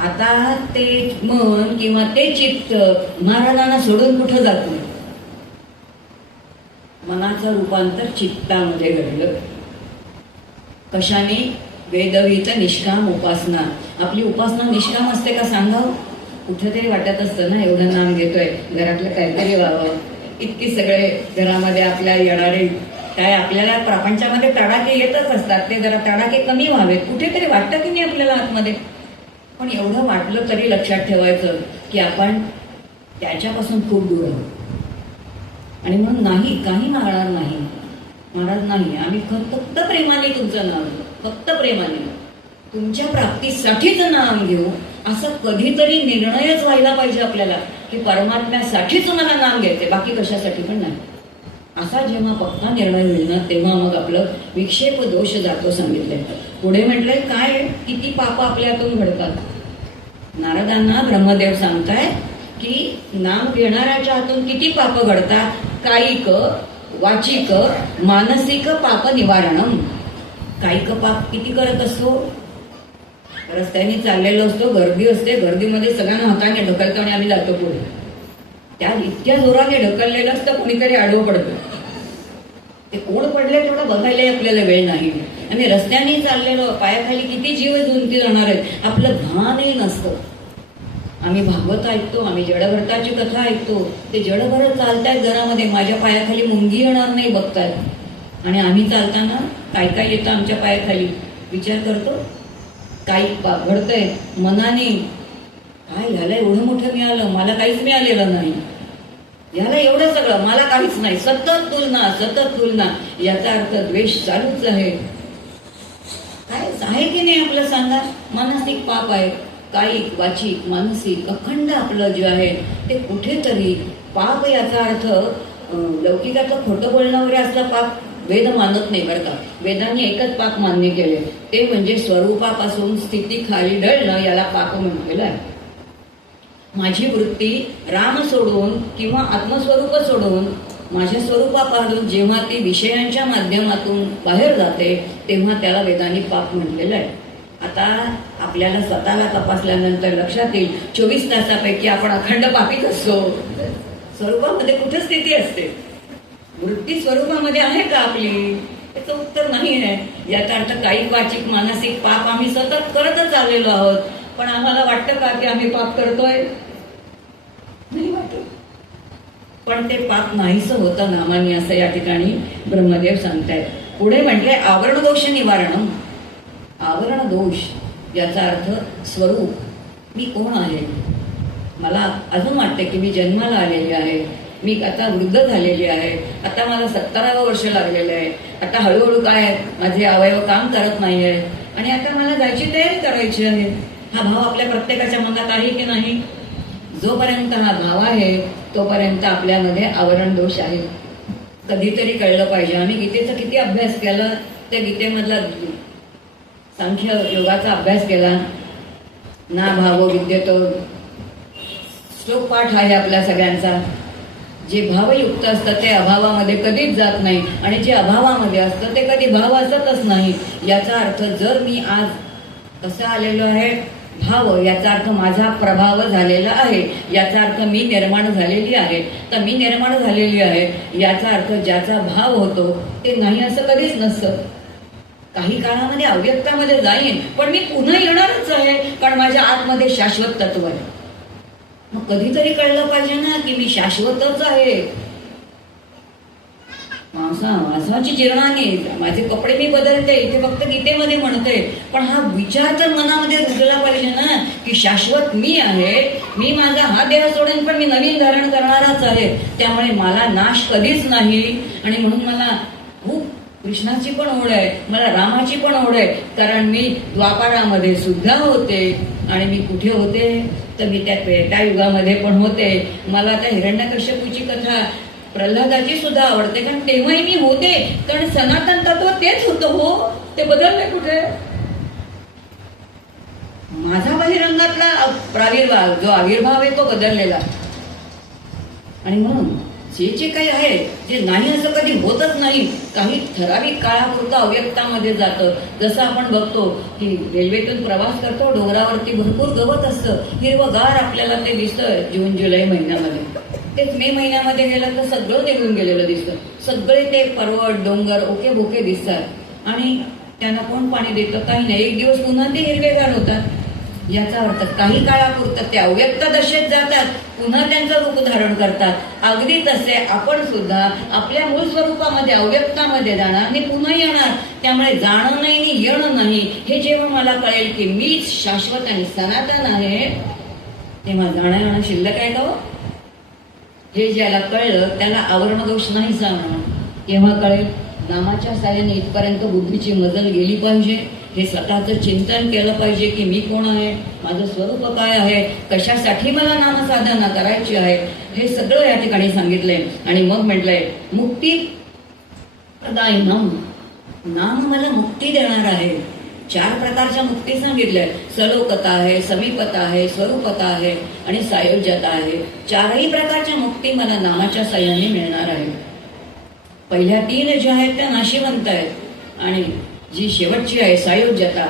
आता ते मन किंवा ते चित्त महाराजांना सोडून कुठं जात नाही. मनाचं रूपांतर चित्तामध्ये घडलं. कशाने? वेदविहित निष्काम उपासना. आपली उपासना निष्काम असते का सांगावं? कुठेतरी वाटत असतं ना, एवढं नाम घेतोय, घरातलं काहीतरी व्हावं. इतकी सगळे घरामध्ये आपल्या येणारे काय, आपल्याला प्रपंचामध्ये तडाखे येतच असतात, ते जरा तडाखे कमी व्हावेत. कुठेतरी वाटतं की नाही आपल्याला आतमध्ये, पण एवढं वाटलं तरी लक्षात ठेवायचं की आपण त्याच्यापासून खूप दूर आहोत. आणि म्हणून नाही, काही मागणार नाही महाराज, नाही आम्ही फक्त प्रेमाने तुमचं नाव घेऊ, फक्त प्रेमाने तुमच्या प्राप्तीसाठीच नाम घेऊ. असं कधीतरी निर्णयच व्हायला पाहिजे आपल्याला की परमात्म्यासाठीच मला नाम घ्यायचे, बाकी कशासाठी पण नाही. असा जेव्हा पक्का निर्णय होईल ना तेव्हा मग आपलं विक्षेप दोष जातो. सांगितलंय पुढे म्हटलंय काय, किती पाप आपल्या हातून घडतात. नारदांना ब्रह्मदेव सांगताय की नाम घेणाऱ्याच्या हातून किती पाप घडतात. कायिक, वाचिक, मानसिक पाप निवारणम. कायिक पाप किती करत असतो? रस्त्याने चाललेलो असतो, गर्दी असते, गर्दीमध्ये सगळ्यांना हाताने ढकलतो आणि आम्ही जातो पुढे. त्या इतक्या जोराने ढकललेलं असतं, कोणीतरी आडवं पडतं. ते कोण पडले थोडं बघायला आपल्याला वेळ नाही. आणि रस्त्याने चाललेलो, पायाखाली किती जीव झुंजती जाणार आहेत, आपलं भानही नसतं. आम्ही भागवत ऐकतो, आम्ही जडभरताची कथा ऐकतो, ते जडभरत चालतायत घरामध्ये, माझ्या पायाखाली मुंगी येणार नाही बघतायत. आणि आम्ही चालताना काय काय येतं आमच्या पायाखाली, विचार करतो. काही पाप घडतंय मनाने, काय ह्याला एवढं मोठं मिळालं, मला काहीच मिळालेलं नाही, याला एवढं सगळं, मला काहीच नाही. सतत तुलना, सतत तुलना, याचा अर्थ द्वेष चालूच आहे. काय आहे की नाही आपलं सांगा? मानसिक पाप आहे, कायिक, वाचिक, मानसिक, अखंड आपलं जे आहे ते कुठेतरी पाप. याचा अर्थ लौकिकाचं खोटं बोलणं वगैरे असलं पाप वेद मानत नाही बरं का. वेदांनी एकच पाप मान्य केले, ते म्हणजे स्वरूपापासून स्थिती खाली ढळणं, याला पाप म्हटलेलं आहे. माझी वृत्ती राम सोडून किंवा आत्मस्वरूप सोडून माझ्या स्वरूपापासून जेव्हा ती विषयांच्या माध्यमातून बाहेर जाते तेव्हा त्याला वेदांनी पाप म्हटलेलं आहे. आता आपल्याला स्वतःला तपासल्यानंतर लक्षात येईल 24 तासापैकी आपण अखंड पापीच असतो. स्वरूपामध्ये कुठे स्थिती असते? वृत्ती स्वरूपामध्ये आहे का आपली? याचं उत्तर नाही आहे. याचा अर्थ काही वाचिक मानसिक पाप आम्ही सतत करतच आलेलो आहोत, पण आम्हाला वाटतं का की आम्ही पाप करतोय? नाही वाटत. पण ते पाप नाहीच होतं नामाने, असं या ठिकाणी ब्रह्मदेव सांगतायत. पुढे म्हटले आवरण दोष निवारण. आवरण दोष याचा अर्थ स्वरूप. मी कोण आहे? मला अजून वाटते की मी जन्माला आलेली आहे, मी आता वृद्ध झालेली आहे, आता मला 17वं वर्ष लागलेलं आहे, आता हळूहळू काय माझे अवयव काम करत नाही आहे, आणि आता मला जायची तयारी करायची आहे. हा भाव आपल्या प्रत्येकाच्या मनात आहे की नाही? जोपर्यंत हा भाव आहे तोपर्यंत आपल्यामध्ये आवरण दोष आहे. कधीतरी कळलं पाहिजे. आम्ही गीतेचा किती अभ्यास केला, त्या गीतेमधला सांख्य योगाचा अभ्यास केला. ना भावो विद्येतो श्लोक पाठ आहे आपल्या सगळ्यांचा. जे भावयुक्त असतं ते अभावामध्ये कधीच जात नाही आणि जे अभावामध्ये असतं ते कधी भाव असतच नाही. याचा अर्थ जर मी आज कसं आलेलो आहे भाव, याचा अर्थ माझा प्रभाव झालेला आहे, याचा अर्थ मी निर्माण झालेली आहे. तर मी निर्माण झालेली आहे याचा अर्थ ज्याचा भाव होतो ते नाही असं कधीच नसतं. काही काळामध्ये अव्यक्तामध्ये जाईन पण मी पुन्हा येणारच आहे, कारण माझ्या आतमध्ये शाश्वत तत्व आहे. मग कधीतरी कळलं पाहिजे ना की मी शाश्वतच आहे. माणसाची जीर्णाने माझे कपडे मी बदलते, इथे फक्त गीतेमध्ये म्हणते, पण हा विचार तर मनामध्ये रुजला पाहिजे ना की शाश्वत मी आहे. मी माझा हा देह सोडेन पण मी नवीन धारण करणाराच आहे. त्यामुळे मला नाश कधीच नाही. आणि म्हणून मला खूप कृष्णाची पण ओढ आहे, मला रामाची पण ओढ आहे, कारण मी द्वापारामध्ये सुद्धा होते. आणि मी कुठे होते तर मी त्या युगामध्ये पण होते. मला त्या हिरण्यकश्यपूची कथा प्रल्हादाची सुद्धा आवडते, कारण तेव्हाही मी होते, कारण सनातन तत्व तेच होतं. हो, ते बदलले कुठे? माझा बहिरंगातला प्राविर्भाव, जो आविर्भाव आहे तो बदललेला. आणि म्हणून जे काही आहे जे नाही असं कधी होतच नाही. काही ठराविक काळापुरतं अव्यक्तामध्ये जातं. जसं आपण बघतो की रेल्वेतून प्रवास करतो, डोंगरावरती भरपूर गवत असतं, हिरवगार आपल्याला ते दिसतं जून जुलै महिन्यामध्ये. तेच मे महिन्यामध्ये गेलं तर सगळं निघून गेलेलं दिसतं. सगळे ते पर्वत डोंगर ओके भोके दिसतात आणि त्यांना कोण पाणी देतं? काही नाही. एक दिवस पुन्हा ते हिरवेगार होतात. याचा अर्थ काही काळापुरतं ते अव्यक्त दशेत जातात, पुन्हा त्यांचं रूप धारण करतात. अगदी तसे आपण सुद्धा आपल्या मूळ स्वरूपामध्ये अव्यक्तामध्ये जाणार आणि पुन्हा येणार. त्यामुळे जाणं नाही आणि येणं नाही हे जेव्हा मला कळेल की मीच शाश्वत आणि सनातन आहे, तेव्हा जाणं येणं शिल्लक आहे का हो? हे ज्याला कळलं त्याला आवरण दोष नाही जाणं. केव्हा कळेल? नामाच्या साह्याने इथपर्यंत बुद्धीची मजल गेली पाहिजे. हे स्वतःचं चिंतन केलं पाहिजे की मी कोण आहे, माझं स्वरूप काय आहे, कशासाठी मला नामसाधना करायची आहे, हे सगळं या ठिकाणी सांगितलंय. आणि मग म्हटलंय मुक्ती प्रदाय नाम, नाम मला मुक्ती देणार आहे. 4 प्रकारच्या मुक्ती सांगितल्या. सलोकता आहे, समीपता आहे, स्वरूपता आहे आणि सायोज्यता आहे. 4ही प्रकारच्या मुक्ती मला नामाच्या साह्याने मिळणार आहे. पहिल्या 3 ज्या आहेत त्या नाशिवंत आहेत आणि जी शेवटची आहे सायोज्यता,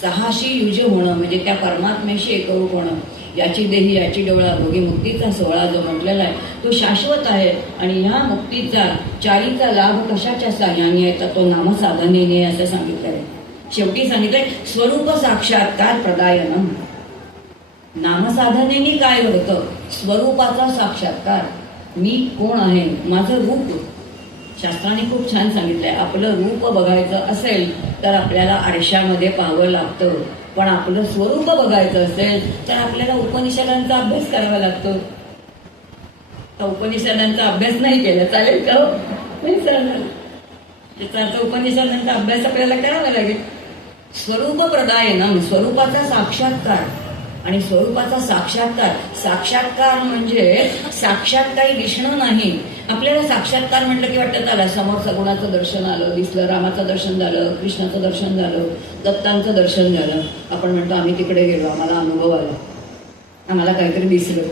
6शी युज होणं म्हणजे त्या परमात्म्याशी एकरूप होणं, याची देही याची डोळा भोगी मुक्तीचा सोहळा जो म्हटलेला आहे तो शाश्वत आहे. आणि ह्या मुक्तीचा 4चा लाभ कशाच्या साह्याने आहे तर तो नामसाधनेने असं सांगितलंय. शेवटी सांगितलंय स्वरूप साक्षात्कार प्रदायनम. नामसाधनेने काय होतं? स्वरूपाचा साक्षात्कार. मी कोण आहे, माझं रूप. शास्त्राने खूप छान सांगितलंय, आपलं रूप बघायचं असेल तर आपल्याला आरशामध्ये पाहावं लागतं, पण आपलं स्वरूप बघायचं असेल तर आपल्याला उपनिषदांचा अभ्यास करावा लागतो. तर उपनिषदांचा अभ्यास नाही केला चालेल का? नाही चालणार. त्याचा अर्थ उपनिषदांचा अभ्यास आपल्याला करावा लागेल. स्वरूप प्रदायनम, स्वरूपाचा साक्षात्कार. आणि स्वरूपाचा साक्षात्कार म्हणजे साक्षात काही दिसणं नाही. आपल्याला साक्षात्कार म्हटलं की वाटतं आला समोर सगुणाचं दर्शन आलं, दिसलं, रामाचं दर्शन झालं, कृष्णाचं दर्शन झालं, दत्तांचं दर्शन झालं. आपण म्हणतो आम्ही तिकडे गेलो, आम्हाला अनुभव आला, आम्हाला काहीतरी दिसलं.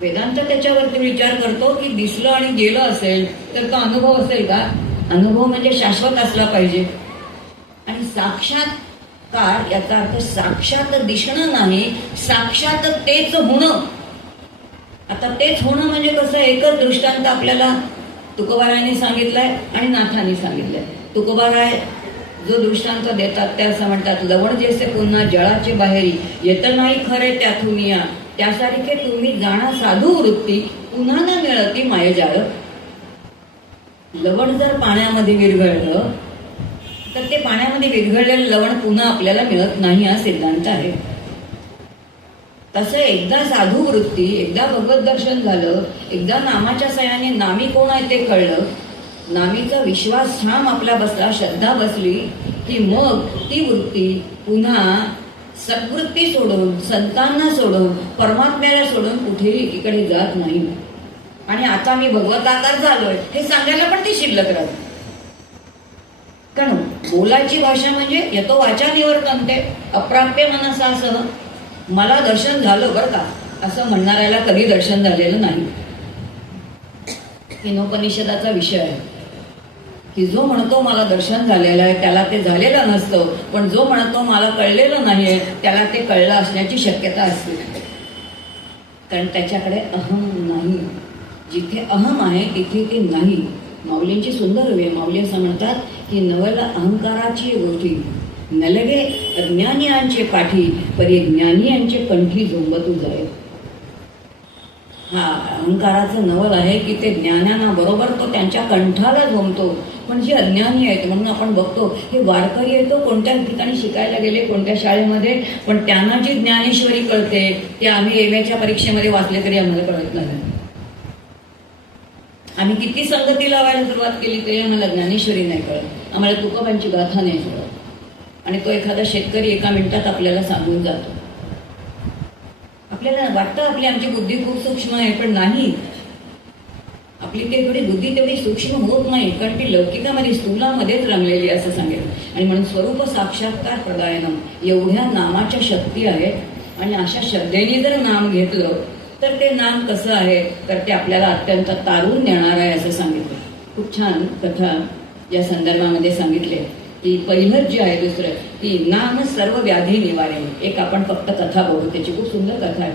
वेदांत त्याच्यावरती विचार करतो की दिसलं आणि गेलं असेल तर तो अनुभव असेल का? अनुभव म्हणजे शाश्वत असला पाहिजे. आणि साक्षात्कार याचा अर्थ साक्षात दिसणं नाही, साक्षात तेच होणं. आता तेच होणं म्हणजे कसं? एकच दृष्टांत आपल्याला तुकोबारायांनी सांगितलंय आणि नाथांनी सांगितलंय. तुकोबाराय जो दृष्टांत देतात त्या असं म्हणतात, लवण जैसे पुन्हा जळाचे बाहेरी येत नाही खरे त्यातून या, त्यासारखे तुम्ही जाणा साधू वृत्ती पुन्हा न मिळती मायजाळ. लवण जर पाण्यामध्ये विरघळलं तर ते पाण्यामध्ये विरघळलेलं लवण पुन्हा आपल्याला मिळत नाही, हा सिद्धांत आहे. तसं एकदा साधू वृत्ती, एकदा भगवत दर्शन झालं, एकदा नामाच्या साह्याने नामी कोण आहे ते कळलं नामीचा विश्वास ठाम आपला बसला, श्रद्धा बसली की मग ती वृत्ती पुन्हा सद्वृत्ती सोडून, संतांना सोडून, परमात्म्याला सोडून कुठेही एकीकडे जात नाही. आणि आता मी भगवताकार झालोय हे सांगायला पण ती शिल्लक राहते. कारण बोलायची भाषा म्हणजे येतो वाचा निवर्तन्ते अप्राप्य मनसासह. मला दर्शन झालं बरं का असं म्हणणाऱ्याला कधी दर्शन झालेलं नाही. हिनोपनिषदाचा विषय आहे की जो म्हणतो मला दर्शन झालेलं आहे त्याला ते झालेलं नसतं, पण जो म्हणतो मला कळलेलं नाहीये त्याला ते कळलं असण्याची शक्यता असते. कारण त्याच्याकडे अहम नाही. जिथे अहम आहे तिथे ते नाही. माऊलींची सुंदर वे. माऊली असं म्हणतात की नवल अहंकाराची गोठी नलगे अज्ञानियांचे पाठी, परी ज्ञानियांचे कंठी झोंबतू जाय. हा अहंकाराचं नवल आहे की ते ज्ञानांना बरोबर तो त्यांच्या कंठाला झोंबतो. पण जे अज्ञानी आहेत म्हणून आपण बघतो हे वारकरी आहे तो कोणत्या ठिकाणी शिकायला गेले, कोणत्या शाळेमध्ये, पण त्यांना जी ज्ञानेश्वरी कळते ते आम्ही एमएच्या परीक्षेमध्ये वाचले तरी आम्हाला कळत नाही. आम्ही किती संगती लावायला सुरुवात केली तरी आम्हाला ज्ञानेश्वरी नाही कळत, आम्हाला तुकोबांची गाथा नाही कळत. आणि तो एखादा शेतकरी एका मिनिटात आपल्याला सांगून जातो. आपल्याला वाटतं आपली आमची बुद्धी खूप सूक्ष्म आहे, पण नाही. आपली तेवढी बुद्धी तेवढी सूक्ष्म होत नाही, कारण ती लौकिकामध्ये स्थूलामध्येच रंगलेली असं सांगेल. आणि म्हणून स्वरूप साक्षात्कार प्रदायनम एवढ्या नामाच्या शक्ती आहेत. आणि अशा श्रद्धेने जर नाम घेतलं तर ते नाम कसं आहे तर ते आपल्याला अत्यंत तारून देणार आहे असं सांगितलं. खूप छान कथा या संदर्भामध्ये सांगितले की पहिलंच जे आहे दुसरं की नाम सर्व व्याधी निवारे. एक आपण फक्त कथा बघू, त्याची खूप सुंदर कथा आहे.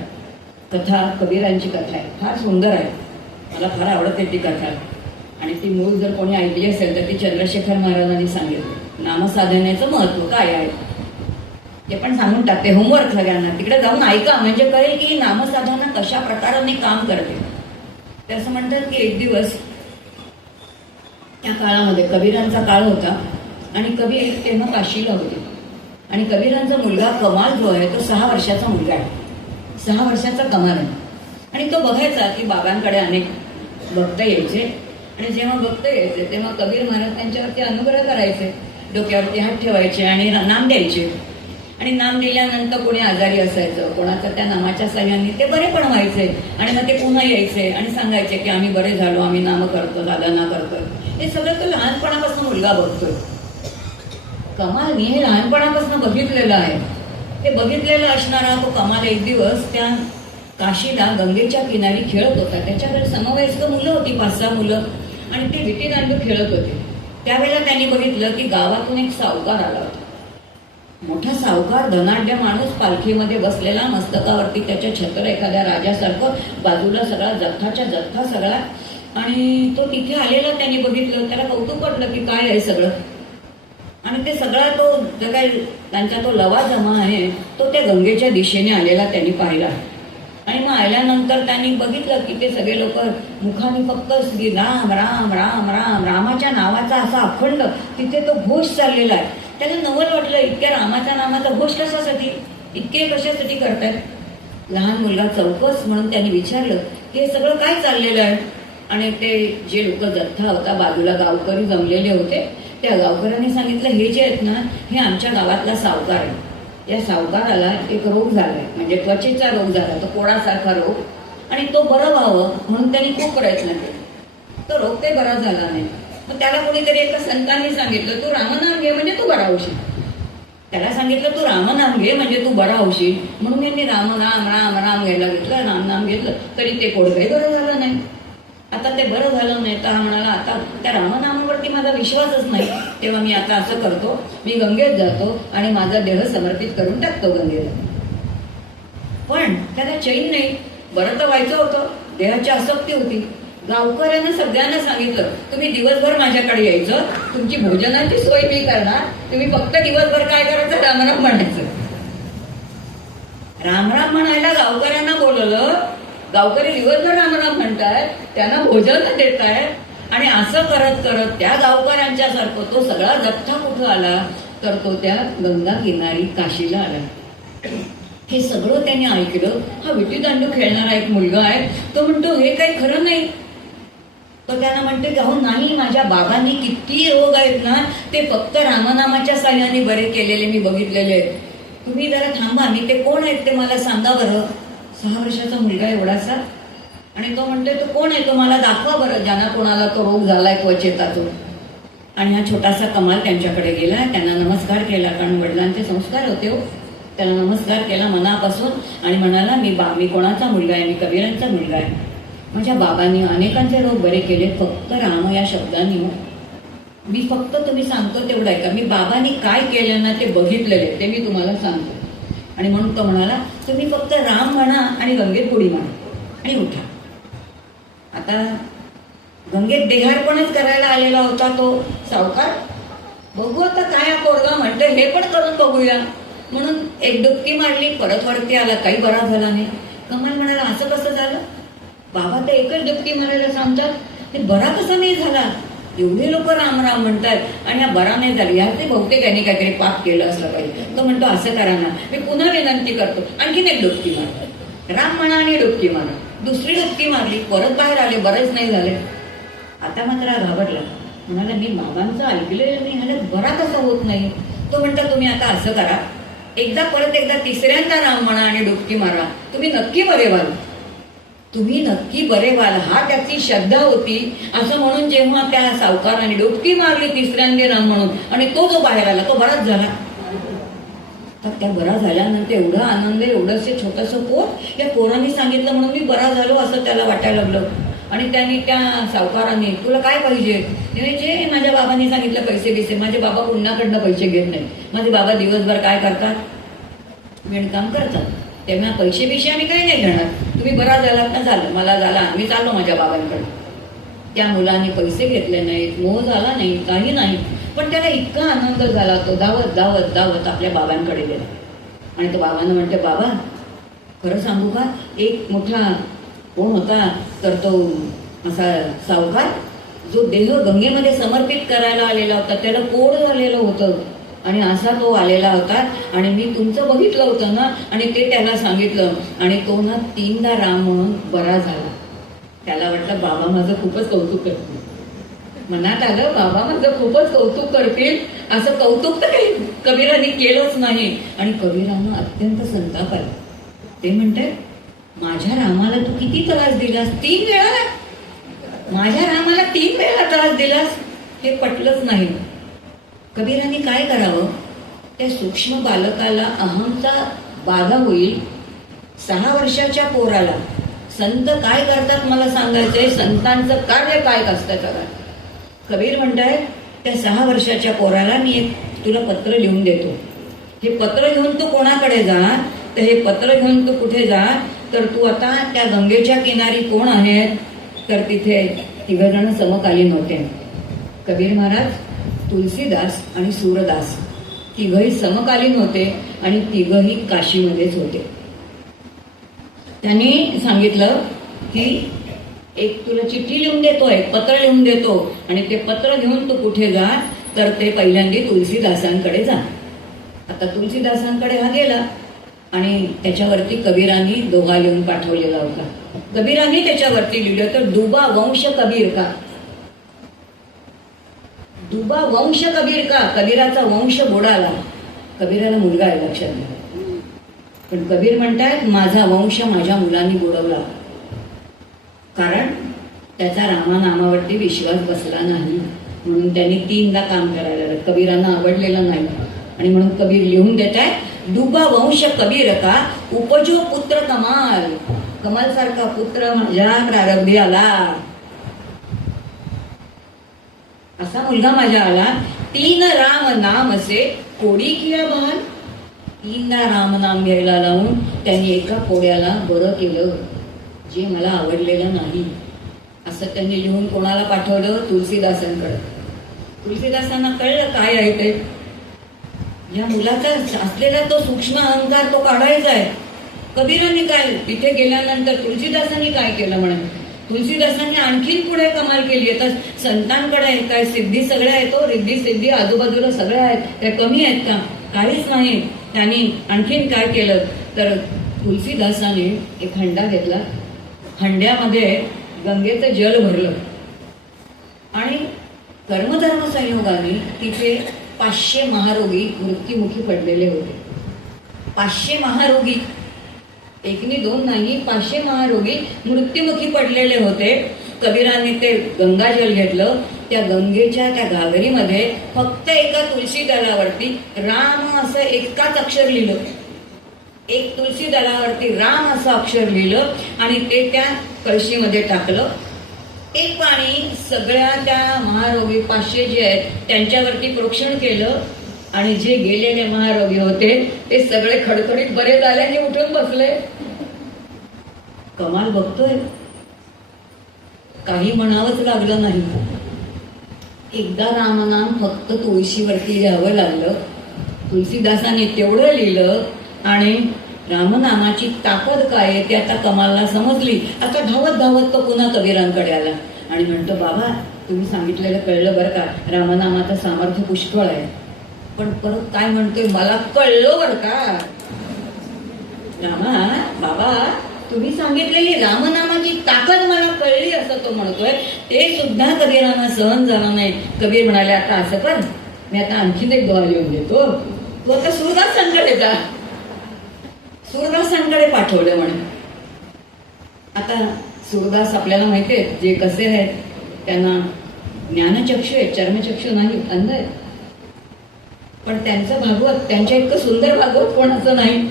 कथा कबीरांची कथा आहे, फार सुंदर आहे, मला फार आवडते ती कथा. आणि ती मूळ जर कोणी ऐकली असेल तर ती चंद्रशेखर महाराजांनी सांगितली. नामसाधनेचं महत्व काय आहे ते पण सांगून टाकते. होमवर्क सगळ्यांना तिकडे जाऊन ऐका म्हणजे कळेल की नामसाधना कशा प्रकाराने काम करते. ते असं म्हणतात की एक दिवस त्या काळामध्ये कबीरांचा काळ होता आणि कबीर तेव्हा काशीला होते. आणि कबीरांचा मुलगा कमाल जो आहे तो 6 वर्षाचा मुलगा आहे. 6 वर्षाचा कमाल आहे. आणि तो बघायचा की बाबांकडे अनेक भक्त यायचे. आणि जेव्हा भक्त यायचे तेव्हा कबीर महाराज त्यांच्यावरती अनुग्रह करायचे, डोक्यावरती हात ठेवायचे आणि नाम द्यायचे. आणि नाम दिल्यानंतर कोणी आजारी असायचं, कोणाचं त्या नामाच्या सहाय्याने ते बरे पण व्हायचे. आणि मग ते पुन्हा यायचे आणि सांगायचे की आम्ही बरे झालो, आम्ही नाम करतो, साधना करतोय. हे सगळं तो लहानपणापासून मुलगा बघतोय. कमाल मी हे लहानपणापासून बघितलेलं आहे. ते बघितलेलं असणारा तो कमाल एक दिवस त्या काशीला गंगेच्या किनारी खेळत होता. त्याच्याकडे समवयस्क मुलं होती, 5-6 मुलं, आणि ते विटीदांडू खेळत होते. त्यावेळेला त्यांनी बघितलं की गावातून एक सावकार आला होता. मोठा सावकार, धनाढ्य माणूस, पालखीमध्ये बसलेला, मस्तकावरती त्याच्या छत्र एखाद्या राजासारखं, बाजूला सगळा जथ्थाच्या जथ्था सगळा. आणि तो तिथे आलेला त्यांनी बघितलं. त्याला कौतुक वाटलं की काय आहे सगळं. आणि ते सगळा तो जो काही त्यांचा तो लवा जमा आहे तो त्या गंगेच्या दिशेने आलेला त्यांनी पाहिला. आणि मग आल्यानंतर त्यांनी बघितलं की ते सगळे लोक मुखाने फक्त श्री राम राम राम राम रामाच्या नावाचा असा अखंड तिथे तो घोष चाललेला आहे. त्याला नवल वाटलं, इतक्या रामाच्या नावाचा घोष कशासाठी, इतके कशासाठी करतात. लहान मुलगा चौकस म्हणून त्यांनी विचारलं की हे सगळं काय चाललेलं आहे. आणि ते जे लोक जथ्था होता बाजूला गावकरी जमलेले होते त्या गावकऱ्यांनी सांगितलं हे जे आहेत ना हे आमच्या गावातला सावकार आहे. या सावकाराला एक रोग झालाय, म्हणजे त्वचेचा रोग झाला, तो कोडासारखा रोग. आणि तो बरं व्हावं म्हणून त्यांनी खूप प्रयत्न केले. तो रोग ते बरा झाला नाही. मग त्याला कोणीतरी एका संतांनी सांगितलं तू रामनाम घे म्हणजे तू बरा होशील. त्याला सांगितलं तू रामनाम घे म्हणजे तू बरा होशील. म्हणून यांनी राम राम राम राम घ्यायला घेतलं, रामनाम घेतलं, तरी ते कोडकंही बरं झालं नाही. आता ते बरं झालं नाही तर म्हणाला आता त्या रामनामावरती माझा विश्वासच नाही, तेव्हा मी आता असं करतो, मी गंगेत जातो आणि माझा देह समर्पित करून टाकतो गंगेला. पण त्याला चैन नाही, बरं तर व्हायचं होतं, देहाची आसक्ती होती. गावकऱ्यांना सगळ्यांना सांगितलं तुम्ही दिवसभर माझ्याकडे यायचं, तुमची भोजनाची सोय मी करणार, तुम्ही फक्त दिवसभर काय करायचं, रामराम म्हणायचं. रामराम म्हणायला गावकऱ्यांना बोलवलं. गावकरी दिवसभर रामराम म्हणताय, त्यांना भोजन देत आहे. आणि असं करत करत त्या गावकऱ्यांच्या सारखं तो सगळा जथ्था कुठं आला तर तो त्या गंगा किनारी काशीला आला. हे सगळं त्यांनी ऐकलं. हा विटीदांडू खेळणारा एक मुलगा आहे, तो म्हणतो हे काही खरं नाही. तो त्यांना म्हणते की अहो नाही, माझ्या बाबांनी किती रोग आहेत ना ते फक्त रामनामाच्या साह्याने बरे केलेले मी बघितलेले आहेत. तुम्ही जरा थांबा, मी ते कोण आहेत ते मला सांगा बरं. 6 वर्षाचा मुलगा एवढासा, आणि तो म्हणतोय तो कोण आहे, तो मला दाखवा बरं, ज्यांना कोणाला तो रोग झालाय त्वचेचा. आणि हा छोटासा कमाल त्यांच्याकडे गेला, त्यांना नमस्कार केला, कारण वडिलांचे संस्कार होते हो. त्याला नमस्कार केला मनापासून आणि म्हणाला मी कोणाचा मुलगा आहे, मी कबीरांचा मुलगा आहे. माझ्या बाबांनी अनेकांचे रोग बरे केले, फक्त राम या शब्दाने हो. मी फक्त तुम्ही सांगतो तेवढं आहे का, मी बाबांनी काय केलं ना ते बघितलेले, ते मी तुम्हाला सांगतो. आणि म्हणून तो म्हणाला तुम्ही फक्त राम म्हणा आणि गंगेत बुडी म्हणा आणि उठा. आता गंगेत देहार्पणच करायला आलेला होता तो सावकार. बघू आता काय पोरगा म्हणतोय, हे पण करून बघूया म्हणून एक डुबकी मारली, परत वरती आला, काही बरा झाला नाही. कमाल म्हणाला असं कसं झालं, बाबा तर एकच डुबकी मारायला सांगतात, ते बरा कसा नाही झाला, एवढे लोक राम राम म्हणतात आणि हा बरा नाही झाला, यार ते बहुतेक यांनी काहीतरी पाप केलं असलं पाहिजे. तो म्हणतो असं करा ना, मी पुन्हा विनंती करतो, आणखीन एक डुबकी मार, राम म्हणा आणि डुबकी मारा. दुसरी डुबकी मारली, परत बाहेर आले, बरेच नाही झाले. आता मात्र हा घाबरला, म्हणाला मी बाबांचं ऐकलेलं नाही, ह्याला बरा कसा होत नाही. तो म्हणता तुम्ही आता असं करा, परत एकदा तिसऱ्यांदा राम म्हणा आणि डुबकी मारा, तुम्ही नक्की बरे व्हाल, तुम्ही नक्की बरे व्हाल. हा त्याची श्रद्धा होती. असं म्हणून जेव्हा त्या सावकाराने डुबकी मारली तिसऱ्यांदा राम म्हणून आणि तो जो बाहेर आला तो बराच झाला. तर त्या बरा झाल्यानंतर एवढा आनंद, एवढंसे छोटंसं पोर, या पोरांनी सांगितलं म्हणून मी बरा झालो असं त्याला वाटायला लागलं. आणि त्यांनी त्या सावकाराने तुला काय पाहिजे, जे माझ्या बाबांनी सांगितलं पैसे बिसे, माझे बाबा कुणाकडनं पैसे घेत नाही, माझे बाबा दिवसभर काय करतात, विणकाम करतात, तेव्हा पैसे बिशे आम्ही काही नाही घेणार, तुम्ही बरा झालात ना झालं, मला झाला, मी चाललो माझ्या बाबांकडे. त्या मुलाने पैसे घेतले नाहीत, मोह झाला नाही, काही नाही, पण त्याला इतका आनंद झाला, तो धावत धावत धावत आपल्या बाबांकडे गेला. आणि तो बाबांना म्हणते बाबा खरं सांगू का, एक मोठा कोण होता, तर तो असा सावकार जो देह गंगेमध्ये समर्पित करायला आलेला होता, त्याला कोड झालेलं होतं आणि असा तो आलेला होता आणि मी तुमचं बघितलं होतं ना, आणि ते त्याला सांगितलं आणि तो ना 3दा राम म्हणून बरा झाला. त्याला वाटलं बाबा माझं खूपच कौतुक करतील, मनात आलं बाबा माझं खूपच कौतुक करतील. असं कौतुक तर काही कबीरांनी केलंच नाही. आणि कबीरानं अत्यंत संताप आला. ते म्हणते माझ्या रामाला तू किती त्रास दिलास, 3 वेळा, माझ्या रामाला 3 वेळा त्रास दिलास, हे पटलंच नाही. कबीरांनी काय करावं, त्या सूक्ष्म बालकाला अहमचा बाधा होईल, 6 वर्षाच्या पोराला संत काय करतात मला सांगायचंय, संतांचं कार्य काय असतं जगात. कबीर म्हणताय त्या 6 वर्षाच्या पोराला मी एक तुला पत्र लिहून देतो, हे पत्र घेऊन तू कोणाकडे जा, तर हे पत्र घेऊन तू कुठे जा, तर तू आता त्या गंगेच्या किनारी कोण आहेत, तर तिथे 3 जण समकालीन होते, कबीर महाराज, तुलसीदास आणि सूरदास, 3घही समकालीन होते आणि 3घही काशीमध्येच होते. त्यांनी सांगितलं की एक तुला चिठ्ठी लिहून देतो, एक पत्र लिहून देतो आणि ते पत्र घेऊन तू कुठे जा, तर ते पहिल्यांदा तुलसीदासांकडे जा. आता तुलसीदासांकडे हा गेला आणि त्याच्यावरती कबीरांनी दोहा लिहून पाठवलेला होता. कबीरांनी त्याच्यावरती लिहिलं तर दुबा वंश कबीर का, दुबा वंश कबीर का, कबीराचा वंश बुडाला. कबीराला मुलगा आहे लक्षात घ्या, पण कबीर म्हणतायत माझा वंश माझ्या मुलांनी बुडवला, कारण त्याचा रामानामावरती विश्वास बसला नाही, म्हणून त्यांनी 3दा काम करायला लागलं. कबीरांना आवडलेलं नाही आणि म्हणून कबीर लिहून देत आहे दुबा वंश कबीर का, उपजो पुत्र कमाल, कमाल सारखा पुत्र माझ्या प्रारब्धी आला, असा मुलगा माझ्या आला. 3 राम नाम असे कोडी किया बहाल, 3दा राम नाम घ्यायला लावून त्यांनी एका कोड्याला बरं केलं, जे मला आवडलेलं नाही. असं त्यांनी लिहून कोणाला पाठवलं, तुलसीदासांकडे. तुलसीदासांना कळलं काय आहे ते, या मुलाचा असलेला तो सूक्ष्म अहंकार तो काढायचा आहे. कबीरांनी काय तिथे गेल्यानंतर तुलसीदासांनी काय केलं म्हणे, तुलसीदासांनी आणखीन पुढे कमाल केली. आता संतांकडे काय सिद्धी सगळ्या आहेत, तो रिद्धी सिद्धी आजूबाजूला सगळ्या आहेत, त्या कमी आहेत का, काहीच नाही. त्यांनी आणखीन काय केलं तर तुलसीदासाने एक हंडा घेतला, हंड्यामध्ये गंगेचं जल भरलं आणि कर्मधर्म संयोगाने तिथे 500 महारोगी मृत्युमुखी पडलेले होते. 500 महारोगी, एक नि दोन नाही, 500 महारोगी मृत्युमुखी पडलेले होते. कबीरांनी ते गंगाजल घेतलं. त्या गंगेच्या त्या घागरीमध्ये फक्त एका तुळशी दलावरती राम असं एकाच अक्षर लिहिलं. एक तुळशी दलावरती राम असं अक्षर लिहिलं आणि ते त्या कळशीमध्ये टाकलं. ते पाणी सगळ्या त्या महारोगी 500 जे आहेत त्यांच्यावरती प्रोक्षण केलं आणि जे गेलेले महारोगी होते ते सगळे खडखडीत बरे झाल्याने उठून बसले. कमाल बघतोय, काही म्हणावंच लागलं नाही. एकदा रामनाम फक्त तुळशीवरती लिहावं लागलं. तुलसीदासांनी तेवढं लिहिलं आणि रामनामाची ताकद काय आहे ते आता कमालला समजली. आता धावत धावत तो पुन्हा कबीरांकडे आला आणि म्हणतो, बाबा तुम्ही सांगितलेलं कळलं बरं का, रामनामाचं सामर्थ्य पुष्कळ आहे. पण परत काय म्हणतोय, मला कळलं बरं का रामा, बाबा तुम्ही सांगितलेली रामनामाची ताकद मला कळली असं तो म्हणतोय. ते सुद्धा कबीरांना सहन झालं नाही. कबीर म्हणाले, आता असं कर, मी आता आणखीन एक दोहा लिहून देतो, तू आता सूरदासांकडे जा. सूरदासांकडे पाठवलं म्हणे. आता सूरदास आपल्याला माहितीये जे कसे आहेत, त्यांना ज्ञानचक्षु आहे, चर्मचक्षु नाही, अंध आहे. पण त्यांचं भागवत, त्यांच्या इतकं सुंदर भागवत कोणाचं नाही.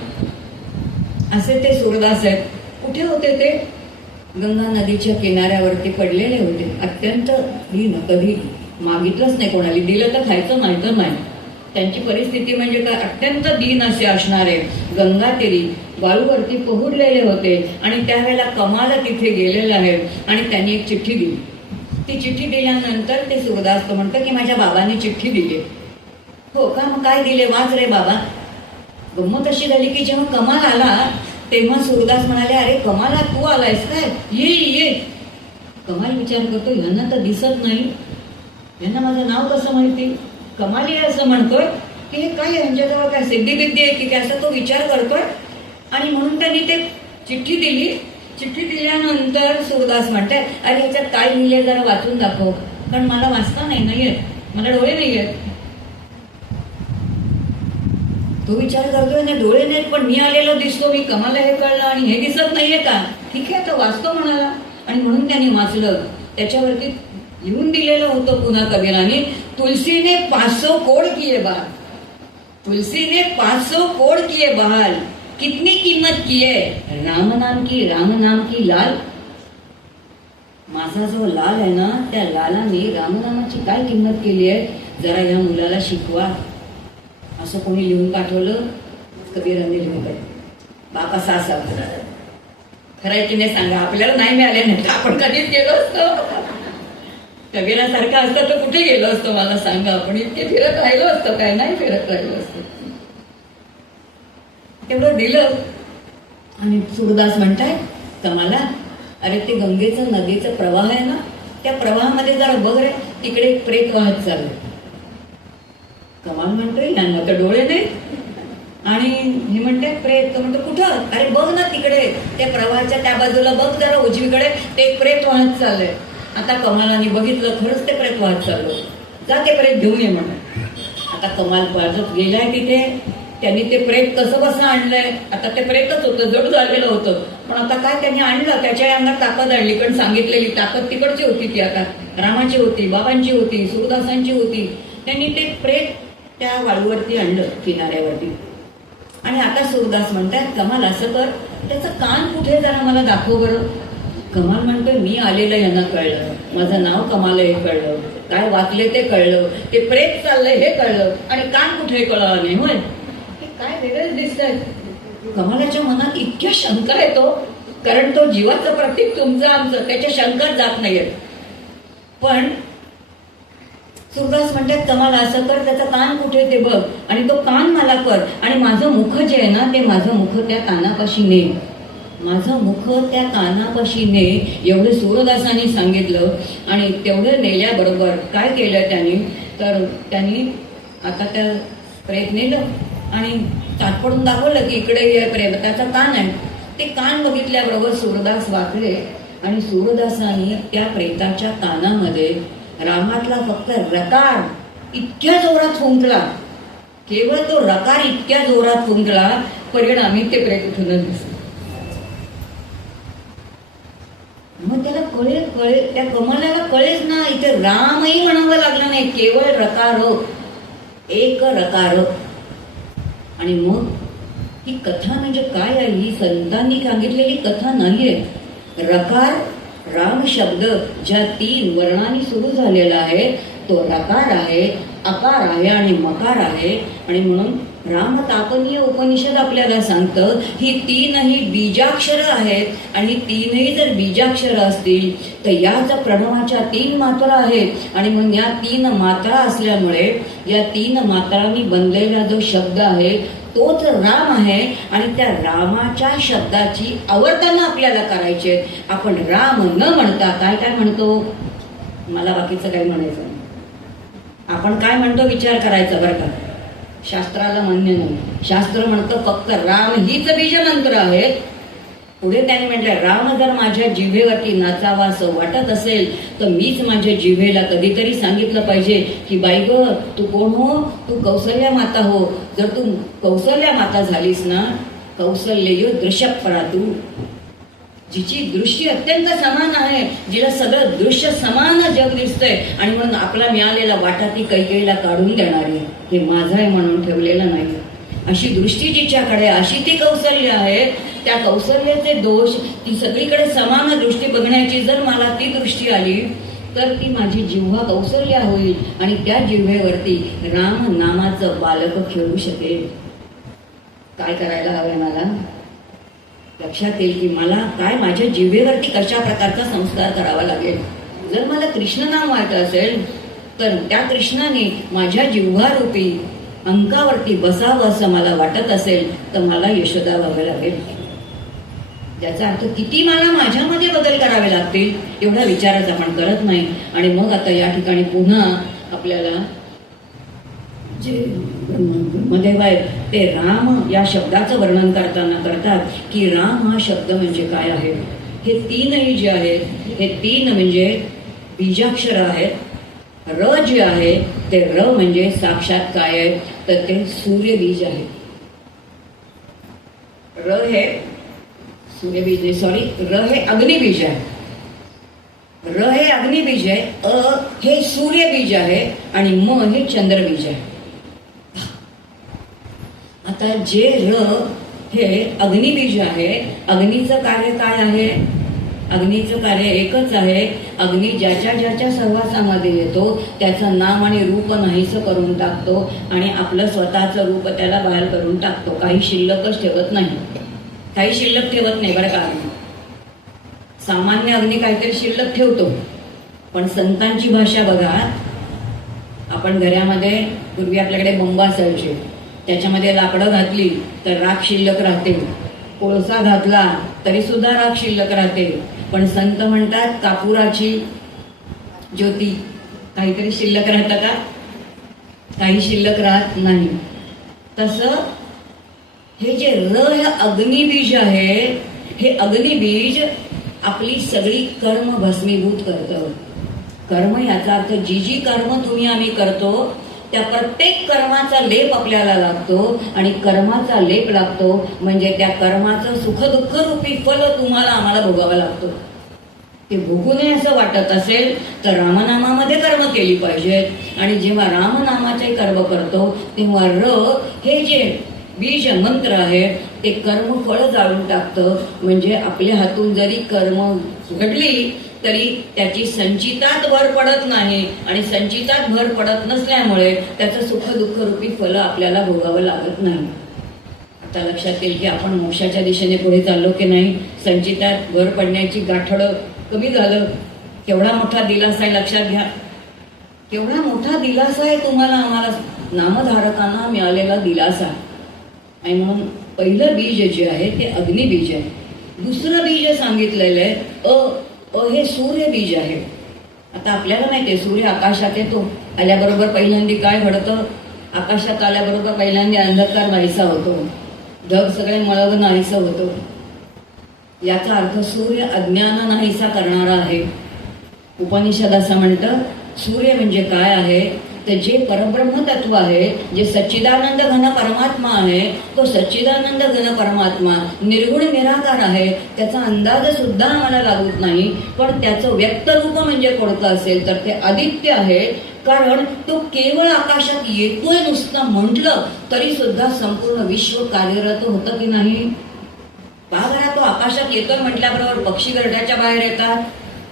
असे ते सूरदास आहेत. कुठे होते ते? गंगा नदीच्या किनाऱ्यावरती पडलेले होते. अत्यंत दीन, कधी मागितलंच नाही कोणाला, दिलं तर खायचं नाही तर नाही. त्यांची परिस्थिती म्हणजे काय, अत्यंत दीन असे असणारे गंगा तेरी वाळूवरती पहुडलेले होते. आणि त्यावेळेला कमाल तिथे गेलेला आहे आणि त्यांनी एक चिठ्ठी दिली. ती चिठ्ठी दिल्यानंतर ते सूरदास म्हणतं की माझ्या बाबांनी चिठ्ठी दिली. हो का, मग काय दिले, वाच रे बाबा. गंमत अशी झाली की जेव्हा कमाल आला तेव्हा सूरदास म्हणाले, अरे कमाला तू आलायस काय, ये ये. कमाल विचार करतो, यांना तर दिसत नाही, यांना माझं नाव कसं माहिती. कमाल ये असं म्हणतोय की हे काय, यांच्याजवळ काय सिद्धी आहे की काय, असा तो विचार करतोय. आणि म्हणून त्यांनी ते चिठ्ठी दिली. चिठ्ठी दिल्यानंतर सूरदास म्हणतात, अरे ह्याच्यात काय लिहिले जरा वाचून दाखव, कारण मला वाचता नाही येत, मला डोळे नाही येत. तो विचार करतोय ना, डोळे नाहीत पण मी आलेलो दिसतो, मी कमाला हे कळलं आणि हे दिसत नाहीये का, ठीक आहे तर वाचतो म्हणाला. आणि म्हणून त्यांनी वाचलं. त्याच्यावरती लिहून दिलेलं होतं पुन्हा कबीरांनी, तुलसी ने 500 कोड किए बहाल, तुलसी ने 500 कोड किए बहाल, कितनी किंमत की है राम नाम की लाल. माझा जो लाल आहे ना, त्या लालाने रामनामाची काय किंमत केली आहे, जरा या मुलाला शिकवा. असं कोणी लिहून पाठवलं, कबीरांनी लिहून पाठवलं. बापा सासा खरंय की नाही सांगा, आपल्याला नाही मिळाले नाही तर आपण कधीच गेलो असतो. कबीरासारखं असतं तर कुठे गेलो असतो मला सांगा, आपण इतके फिरत राहिलो असतो काय, नाही फिरत राहिलो असतो. तेवढं दिलं. आणि सूरदास म्हणताय कमाला, अरे ते गंगेचं नदीचं प्रवाह आहे ना, त्या प्रवाहामध्ये जरा बघ रे, तिकडे एक प्रेत वाहत चाललं. कमाल म्हणतोय यांना तर डोळे नाहीत आणि हे म्हणते प्रेत. म्हणतो कुठं, अरे बघ ना तिकडे त्या प्रवाहाच्या त्या बाजूला बघ जरा उजवीकडे, ते एक प्रेत वाहत चाललंय. आता कमालाने बघितलं, खरंच ते प्रेत वाहत चाललं. जा ते प्रेत घेऊन ये म्हणून. आता कमाल पाजत गेलाय तिथे. त्यांनी ते प्रेत कसं बसं आणलंय, आता ते प्रेतच होतं, जड झालेलं होतं. पण आता काय त्यांनी आणलं, त्याच्या अंगात ताकद आणली. पण सांगितलेली ताकद तिकडची होती, ती आता रामाची होती, बाबांची होती, सूरदासांची होती. त्यांनी ते प्रेत त्या वाळूवरती आणलं किनाऱ्यावरती. आणि आता सूरदास म्हणतात, कमाल असं कर, त्याचं कान कुठे जरा मला दाखव बरं. कमाल म्हणतोय, मी आलेलं यांना कळलं, माझं नाव कमाल हे कळलं, काय वाचले ते कळलं, ते प्रेत चाललंय हे कळलं, आणि कान कुठे कळलं नाही. होय, हे काय वेगळंच दिसतंय. कमालाच्या मनात इतक्या शंका येतो, कारण तो जीवाचं प्रतीक तुमचं आमचं, त्याच्या शंकाच जात नाहीयेत. पण सूरदास म्हणतात, कमाल असं कर, त्याचा कान कुठे ते बघ आणि तो कान मला कर. आणि माझं मुख जे आहे ना, ते माझं मुख त्या कानापाशी ने, माझं मुख त्या कानापाशी ने. एवढे सूरदासांनी सांगितलं. आणि तेवढं नेल्याबरोबर काय केलं त्यांनी, तर त्यांनी आता त्या प्रेत नेलं आणि ताटपडून दाखवलं की इकडे प्रेताचा कान आहे. ते कान बघितल्याबरोबर सूरदास वाकले आणि सूरदासांनी त्या प्रेताच्या कानामध्ये रामातला फक्त रकार इतक्या जोरात फुंकला, केवळ तो रकार इतक्या जोरात फुंकला, परिणामी ते प्रेत उठूनच दिसलं. मग त्याला कळे त्या कमलाला कळेच ना, इथे रामही म्हणावं लागलं नाही, केवळ रकार, एक रकार. आणि मग ही कथा म्हणजे काय आहे? ही संतांनी सांगितलेली कथा नाहीये. रकार, राम शब्द ज्या 3 वर्णांनी सुरू झालेला आहे तो रकार आहे, अकार आहे आणि मकार आहे. आणि म्हणून राम तापनीय उपनिषद आपल्याला सांगतं ही 3ही बीजाक्षर आहेत. आणि 3ही जर बीजाक्षर असतील तर याच प्रणवाच्या 3 मात्रा आहेत. आणि मग या 3 मात्रा असल्यामुळे या 3 मात्रांनी बनलेला जो शब्द आहे तोच राम आहे. आणि त्या रामाच्या शब्दाची आवर्तनं आपल्याला करायची आहेत. आपण राम न म्हणता काय काय म्हणतो? मला बाकीचं काही म्हणायचं नाही. आपण काय म्हणतो विचार करायचा बरं का. शास्त्राला मान्य नाही. शास्त्र म्हणतं फक्त राम हीच बीज मंत्र आहेत. पुढे त्याने म्हटलं राम जर माझ्या जिभेवरती नाचावा असं वाटत असेल तर मीच माझ्या जिभेला कधीतरी सांगितलं पाहिजे की बाई ग तू कोण हो? तू कौसल्या माता हो. जर तू कौसल्या माता झालीस ना, कौसल्य दृश्यपरा तू, जिची दृष्टी अत्यंत समान आहे, जिला सगळं दृश्य समान जग दिसतंय. आणि म्हणून आपला मिळालेला वाटा ती कैकेयीला काढून देणारी, हे माझं आहे म्हणून ठेवलेलं नाही. अशी दृष्टी जिच्याकडे, अशी ती कौशल्य आहे. त्या कौशल्याचे दोष, ती सगळीकडे समान दृष्टी बघण्याची जर मला ती दृष्टी आली तर ती माझी जिव्हा कौशल्य होईल. आणि त्या जिव्हेवरती राम नामाचं बालक खेळू शकेल. काय करायला हवंय मला? लक्षात येईल की मला काय माझ्या जिव्हेवरती कशा प्रकारचा संस्कार करावा लागेल. जर मला कृष्ण नाम वाटत असेल तर त्या कृष्णाने माझ्या जिव्हारूपी अंकावरती बसावं असं मला वाटत असेल तर मला यशोदा व्हावं लागेल. याचा अर्थ किती मला माझ्यामध्ये बदल करावे लागतील एवढा विचारच आपण करत नाही. आणि मग आता या ठिकाणी पुन्हा आपल्याला जे ब्रह्मदेव आहेत ते राम या शब्दाचं वर्णन करताना करतात की राम हा शब्द म्हणजे काय आहे. हे 3ही जे आहेत हे 3 म्हणजे बीजाक्षर आहेत. र जे आहे ते र म्हणजे साक्षात काय आहे तर ते सूर्यबीज आहे. र हे सूर्यबीज, सॉरी, र हे अग्निबीज आहे. र हे अग्निबीज आहे, अ हे सूर्यबीज आहे आणि म हे चंद्रबीज आहे. आता जे र हे अग्निबीज आहे, अग्नीचं कार्य काय आहे? अग्नीचं कार्य एकच आहे. अग्नी ज्याच्या ज्याच्या सहवासामध्ये येतो त्याचं नाम आणि रूप नाहीसं करून टाकतो आणि आपलं स्वतःचं रूप त्याला बाहेर करून टाकतो. काही शिल्लकच ठेवत नाही, काही शिल्लक ठेवत नाही बरं का. सामान्य अग्नी काहीतरी शिल्लक ठेवतो, पण संतांची भाषा बघा. आपण घरामध्ये पूर्वी आपल्याकडे बंब असायचे, त्याच्यामध्ये लाकडं घातली तर राख शिल्लक राहते, कोळसा घातला तरी सुद्धा राख शिल्लक राहते. पण संत म्हणतात कापुराची ज्योती काहीतरी शिल्लक राहतं का? काही शिल्लक राहत नाही. तसं हे जे र हे अग्निबीज आहे, हे अग्निबीज आपली सगळी कर्म भस्मीभूत करतं. कर्म याचा अर्थ जी जी कर्म तुम्ही आम्ही करतो त्या प्रत्येक कर्माचा लेप आपल्याला लागतो. आणि कर्माचा लेप लागतो म्हणजे त्या कर्माचं सुख दुःख रूपी फल तुम्हाला आम्हाला भोगावं लागतो. ते भोगू नये असं वाटत असेल तर रामनामामध्ये कर्म केली पाहिजेत. आणि जेव्हा रामनामाचे कर्म करतो तेव्हा र हे जे बीज मंत्र आहे ते कर्म फळ जाळून टाकतं. म्हणजे आपल्या हातून जरी कर्म घडली तरी त्याची संचितात भर पडत नाही आणि संचितात भर पडत नसल्यामुळे त्याचं सुख दुःख रूपी फल आपल्याला भोगावं लागत नाही. आता लक्षात येईल की आपण मोक्षाच्या दिशेने पुढे चाललो की नाही. संचितात भर पडण्याची गाठडं कमी झालं. केवढा मोठा दिलासा आहे लक्षात घ्या. केवढा मोठा दिलासा आहे तुम्हाला आम्हाला नामधारकांना मिळालेला दिलासा. आणि म्हणून पहिलं बीज जे आहे ते अग्निबीज आहे. दुसरं बीज सांगितलेलं आहे अ हे सूर्यबीज आहे. आता आपल्याला माहिती आहे सूर्य आकाशात येतो, आल्याबरोबर पहिल्यांदा काय घडतं? आकाशात आल्याबरोबर पहिल्यांदा अंधकार नाहीसा होतो, ढग सगळे मळग नाहीसा होतो. याचा अर्थ सूर्य अज्ञान नाहीसा करणारा आहे. उपनिषद असं म्हणतं सूर्य म्हणजे काय आहे, तर जे परब्रह्म तत्व आहे, जे सच्चिदानंद घन परमात्मा आहे, तो सच्चिदानंद घन परमात्मा निर्गुण निराकार आहे. त्याचा अंदाज सुद्धा आम्हाला लागत नाही. पण त्याचं व्यक्त रूप म्हणजे कोणतं असेल तर ते आदित्य आहे. कारण तो केवळ आकाशात येतोय नुसतं म्हटलं तरी सुद्धा संपूर्ण विश्व कार्यरत होतं की नाही. बघा, तो आकाशात येतोय म्हटल्याबरोबर पक्षी घरट्याच्या बाहेर येतात,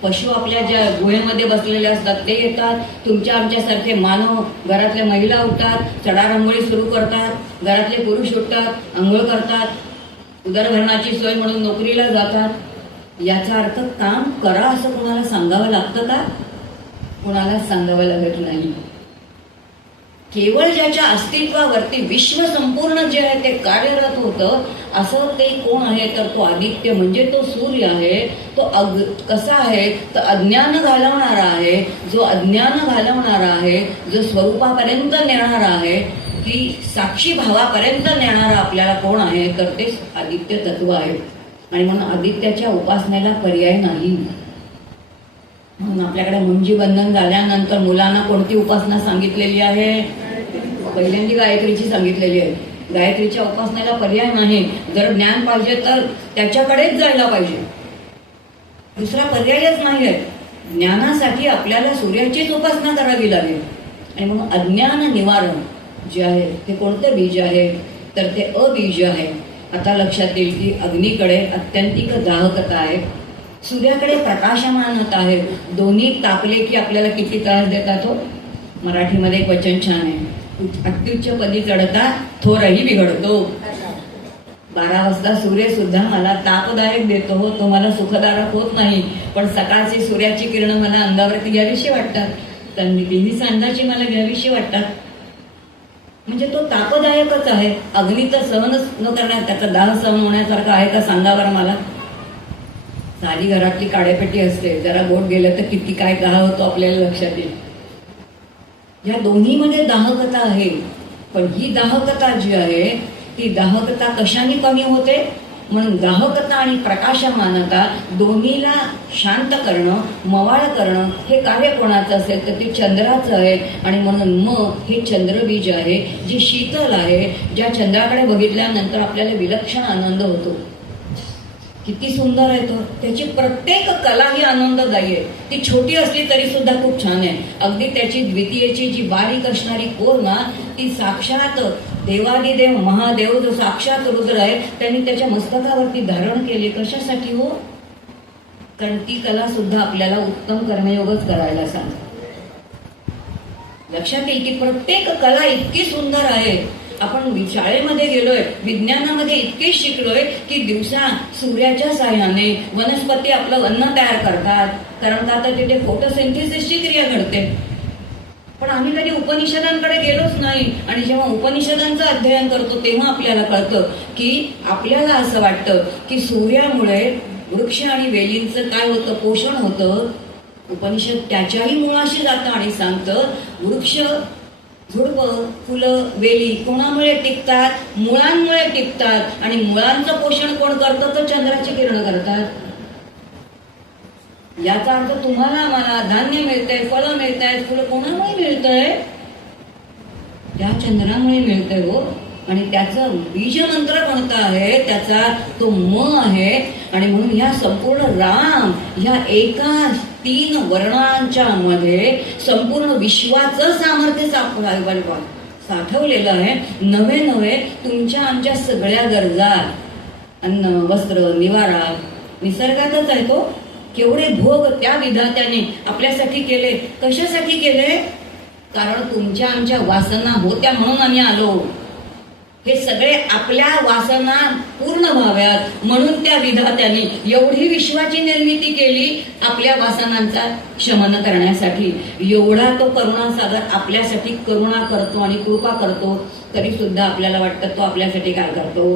पशु आपल्या ज्या गुहेमध्ये बसलेले असतात ते येतात, तुमच्या आमच्यासारखे मानव, घरातल्या महिला उठतात, चढारंगोळी सुरू करतात, घरातले पुरुष उठतात, आंघोळ करतात, उदरभरणाची सोय म्हणून नोकरीला जातात. याचा अर्थ काम करा असं कोणाला सांगावं लागतं का? कोणाला सांगावं लागत नाही. केवळ ज्याच्या अस्तित्वावरती विश्व संपूर्ण जे आहे ते कार्यरत होतं, असं ते कोण आहे तर तो आदित्य म्हणजे तो सूर्य आहे. तो कसा आहे तर अज्ञान घालवणारा आहे. जो अज्ञान घालवणारा आहे, जो स्वरूपापर्यंत नेणारा आहे, की साक्षी भावापर्यंत नेणारा आपल्याला कोण आहे तर ते आदित्य तत्व आहे. आणि म्हणून आदित्याच्या उपासनेला पर्याय नाही. म्हणून आपल्याकडे मुंजी बंधन झाल्यानंतर मुलांना कोणती उपासना सांगितलेली आहे? पहिल्यांदी गायत्रीची सांगितलेली आहे. गायत्रीच्या उपासनेला पर्याय नाही. जर ज्ञान पाहिजे तर त्याच्याकडेच जायला पाहिजे, दुसरा पर्यायच नाही आहे. ज्ञानासाठी आपल्याला सूर्याचीच उपासना करावी लागेल. आणि म्हणून अज्ञान निवारण जे आहे ते कोणतं बीज आहे तर ते अबीज आहे. आता लक्षात येईल की अग्नीकडे अत्यंतिक दाहकता आहे, सूर्याकडे प्रकाशमानता आहे. दोन्ही तापले की आपल्याला किती त्रास देतात हो. मराठीमध्ये एक वचन छान आहे, अत्युच्च पदी चढता थोरही बिघडतो. 12 वाजता सूर्य सुद्धा मला तापदायक देतो हो, तो मला सुखदायक होत नाही. पण सकाळची सूर्याची किरण मला अंगावरती घ्यावीशी वाटतात, तिन्ही सांडाची मला घ्यावीशी वाटतात. म्हणजे तो तापदायकच आहे. अग्नी तर सहनच न करण्यात, त्याचा दाह सहन होण्यासारखा आहे का सांगा बरं मला. साधी घरातली काड्यापेटी असते, जरा बोट गेलं तर किती काय दाह होतो आपल्याला लक्षात येईल. या दोन्हीमध्ये दाहकता आहे. पण ही दाहकता जी आहे ती दाहकता कशाने कमी होते? म्हणून दाहकता आणि प्रकाशमानता दोन्हीला शांत करणं, मवाळ करणं हे कार्य कोणाचं असेल तर ते चंद्राचं आहे. आणि म्हणून हे चंद्रबीज आहे, जे शीतल आहे, ज्या चंद्राकडे बघितल्यानंतर आपल्याला विलक्षण आनंद होतो. किती सुंदर आहे तो. त्याची प्रत्येक कला ही आनंददायी आहे. ती छोटी असली तरी सुद्धा खूप छान आहे. अगदी त्याची द्वितीयेची जी बारीक असणारी कोर ना, ती साक्षात देवादिदेव महादेव जो साक्षात रुद्र आहे त्यांनी त्याच्या मस्तकावरती धारण केली. कशासाठी हो? कारण ती कला सुद्धा आपल्याला उत्तम कर्मयोगच करायला सांगते. लक्षात येईल की प्रत्येक कला इतकी सुंदर आहे. आपण शाळेमध्ये गेलोय, विज्ञानामध्ये इतके शिकलोय की दिवसा सूर्याच्या साह्याने वनस्पती आपलं अन्न तयार करतात, कारण का आता तिथे फोटोसिंथेसिसची क्रिया घडते. पण आम्ही कधी उपनिषदांकडे गेलोच नाही. आणि जेव्हा उपनिषदांचं अध्ययन करतो तेव्हा आपल्याला कळतं की आपल्याला असं वाटतं की सूर्यामुळे वृक्ष आणि वेलींचं काय होतं, पोषण होतं. उपनिषद त्याच्याही मुळाशी जातं आणि सांगतं वृक्ष, झुडपं, फुलं, वेली कोणामुळे टिकतात? मुळांमुळे टिकतात. आणि मुळांचं पोषण कोण करतं तर चंद्राची किरण करतात. याचा अर्थ तुम्हाला मला धान्य मिळतंय, फळं मिळतायत, फुलं कोणामुळे मिळतंय? त्या चंद्रामुळे मिळतंय हो. आणि त्याचं बीज मंत्र कोणता आहे? त्याचा तो आहे. आणि म्हणून ह्या संपूर्ण राम ह्या एका 3 वर्णांच्या मध्ये संपूर्ण विश्वाचं सामर्थ्य साठवलेलं आहे. नवे नवे तुमच्या आमच्या सगळ्या गरजा, अन्न, वस्त्र, निवारा निसर्गातच आहे तो. केवढे भोग त्या विधात्याने आपल्यासाठी केले. कशासाठी केले? कारण तुमच्या आमच्या वासना होत्या म्हणून आम्ही आलो. हे सगळे आपल्या वासना पूर्ण व्हाव्यात म्हणून त्या विधात्याने एवढी विश्वाची निर्मिती केली आपल्या वासनांचा शमन करण्यासाठी. एवढा तो करुणासागर आपल्यासाठी करुणा करतो आणि कृपा करतो. तरी सुद्धा आपल्याला वाटतं तो आपल्यासाठी काय करतो?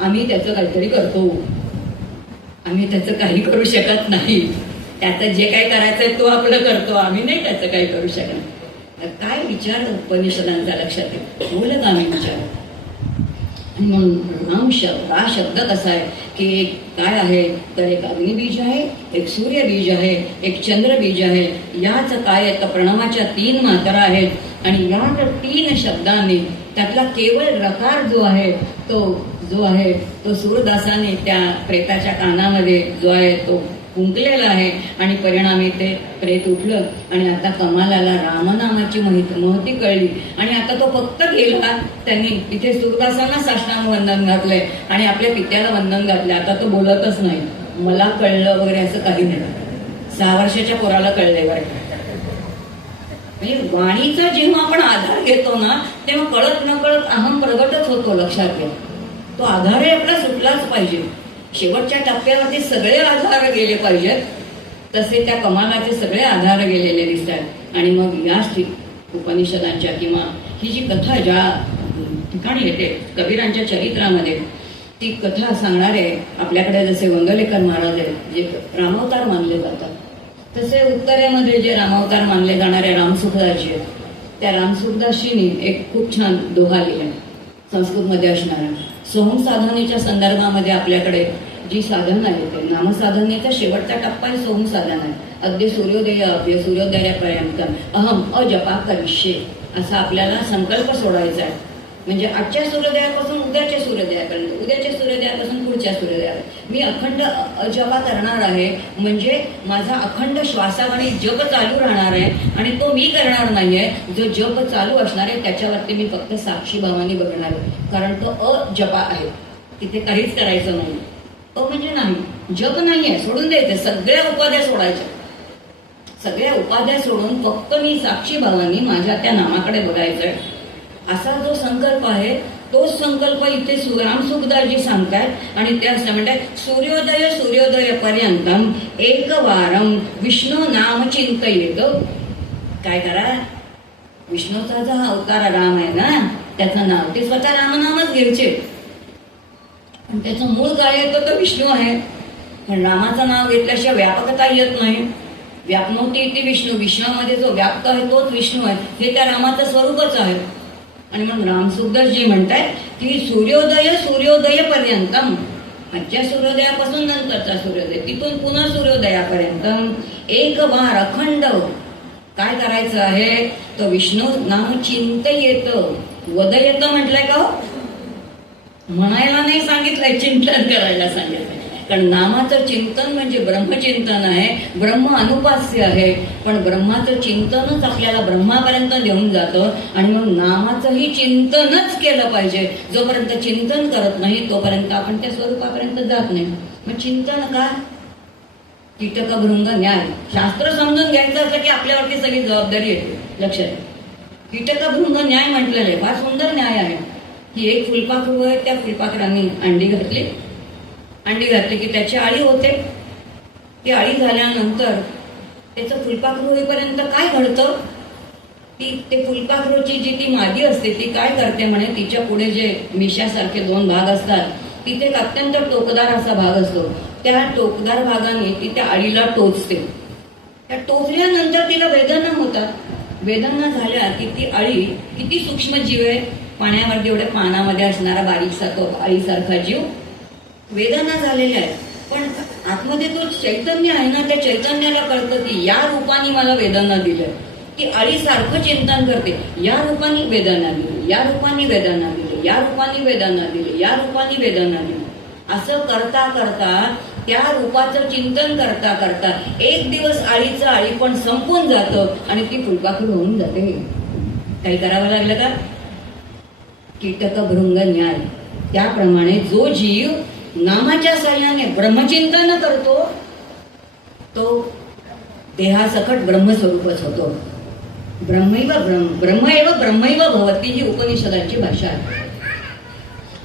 आम्ही त्याचं काहीतरी करतो. आम्ही त्याचं काही करू शकत नाही. त्याचं जे काही करायचंय तो आपलं करतो, आम्ही नाही त्याचं काही करू शकत. काय विचार उपनिषदांचा लक्षात येईल? बोलत आम्ही विचार. म्हणून राम शब्द हा शब्द कसा आहे की एक काय आहे तर एक अग्निबीज आहे, एक सूर्यबीज आहे, एक चंद्रबीज आहे. याच काय तर प्रणवाच्या 3 मात्रा आहेत आणि या 3 शब्दांनी त्यातला केवळ रकार जो आहे तो सूरदासाने त्या प्रेताच्या कानामध्ये जो आहे तो फुंकलेला आहे आणि परिणामी ते प्रेत उठलं आणि आता कमालाला रामनामाची महती कळली आणि आता तो फक्त गेला. त्यांनी तिथे सूरदासांना साष्टांग वंदन घातलंय आणि आपल्या पित्याला वंदन घातलंय. आता तो बोलतच नाही, मला कळलं वगैरे असं काही नाही. 6 वर्षाच्या पोराला कळलंय बरं. म्हणजे वाणीचा जेव्हा आपण आधार घेतो ना तेव्हा कळत न कळत अहम प्रगटच होतो. लक्षात घ्या, तो आधारही आपला सुटलाच पाहिजे. शेवटच्या टप्प्यावरती सगळे आधार गेले पाहिजेत, तसे त्या कमालाचे सगळे आधार गेलेले दिसतात. आणि मग या उपनिषदांच्या किंवा ही जी कथा ज्या ठिकाणी येते कबीरांच्या चरित्रामध्ये, ती कथा सांगणारे आपल्याकडे जसे वंगलेकर महाराज आहेत जे रामावतार मानले जातात, तसे उत्तरेमध्ये जे रामावतार मानले जाणारे रामसुखदासजी आहेत. त्या रामसुखदासजींनी एक खूप छान दोहा लिहिला संस्कृतमध्ये असणारा. सोहम साधनेच्या संदर्भामध्ये आपल्याकडे जी साधना आहे ते नामसाधनेचा शेवटचा टप्पा आहे सोहम साधना आहे. अगदी सूर्योदयापर्यंत अहम अजपा करिष्ये असा आपल्याला संकल्प सोडायचा आहे. म्हणजे आजच्या सूर्योदयापासून उद्याच्या सूर्योदयापर्यंत, उद्याच्या सूर्योदयापासून पुढच्या सूर्योदयापर्यंत मी अखंड अजपा करणार आहे. म्हणजे माझा अखंड श्वासावाणी जप चालू राहणार आहे आणि तो मी करणार नाहीये. जो जप चालू असणार आहे त्याच्यावरती मी फक्त साक्षी भावाने बघणार आहे, कारण तो अजपा आहे. तिथे काहीच करायचं नाही. म्हणजे नाही, जप नाहीये, सोडून द्यायचं. सगळ्या उपाध्या सोडायच्या, सगळ्या उपाध्या सोडून फक्त मी साक्षी भावाने माझ्या त्या नामाकडे बघायचंय. असा जो संकल्प आहे तोच संकल्प इथे रामसुखदासजी सांगतात आणि त्या म्हणतात सूर्योदय पर्यंतम एकवारम विष्णू नाम चिंतयेत. काय करा, विष्णूचा जो हा अवतार राम आहे ना त्याचं नाव ते स्वतः रामनामच घ्यायचे. पण त्याचं मूळ काय येतं तर विष्णू आहे. पण रामाचं नाव घेतल्याशिवाय व्यापकता येत नाही. व्यापनोती इथे विष्णू, विष्णूमध्ये जो व्याप्त आहे तोच विष्णू आहे. हे त्या रामाचं स्वरूपच आहे. आणि म्हणून रामसुखदासजी म्हणतात की सूर्योदय पर्यंतम, आजच्या सूर्योदयापासून नंतरचा सूर्योदय, तिथून पुन्हा सूर्योदयापर्यंत एक वार अखंड काय करायचं आहे तर विष्णू नाम चिंतयेत. वदयत म्हटलंय का, म्हणायला नाही सांगितलंय, चिंतन करायला सांगितलंय. कारण नामाचं चिंतन म्हणजे ब्रह्मचिंतन आहे, ब्रह्म अनुपास्य आहे. पण ब्रह्माचं चिंतनच आपल्याला ब्रह्मापर्यंत घेऊन जातं आणि म्हणून नामाचंही चिंतनच केलं पाहिजे. जोपर्यंत चिंतन करत नाही तोपर्यंत आपण त्या स्वरूपापर्यंत जात नाही. मग चिंतन का, कीटक भृंग न्याय, शास्त्र समजून घ्यायचं असं की आपल्यावरती सगळी जबाबदारी येते. लक्षात, कीटक भृंग न्याय म्हटलेलं आहे, फार सुंदर न्याय आहे. ही एक फुलपाखरू आहे, त्या फुलपाखरांनी अंडी घातली की त्याची आळी होते. ती आळी झाल्यानंतर त्याचं फुलपाखरू होईपर्यंत काय घडतं, ते फुलपाखरूची जी ती मादी असते ती काय करते म्हणे, तिच्या पुढे जे मिशासारखे 2 भाग असतात तिथे एक अत्यंत टोकदार असा भाग असतो. त्या टोकदार भागाने ती त्या आळीला टोचते. त्या टोचल्यानंतर तिला वेदना होतात. वेदना झाल्या की ती आळी किती सूक्ष्म जीव आहे, पाण्यामध्ये एवढ्या पानामध्ये असणारा बारीकसा तो आळीसारखा जीव, वेदना झालेल्या आहेत. पण आतमध्ये तो चैतन्य आहे ना, त्या चैतन्याला कळतं की या रूपाने मला वेदना दिल्या. ती आळी सारखं चिंतन करते, या रूपाने वेदना दिली, या रूपाने वेदना दिली, या रूपाने वेदना दिली, या रूपाने वेदना दिली. असं करता करता त्या रूपाचं चिंतन करता करता एक दिवस आळीचं आळी पण संपून जातं आणि ती फुलपाखरू होऊन जाते. काही करावं लागलं का, कीटक भृंग न्याय. त्याप्रमाणे जो जीव नामाच्या साह्याने ब्रह्मचिंतन करतो तो देहासकट ब्रह्मस्वरूपच होतो. ब्रह्मैव भवती ही उपनिषदांची भाषा आहे.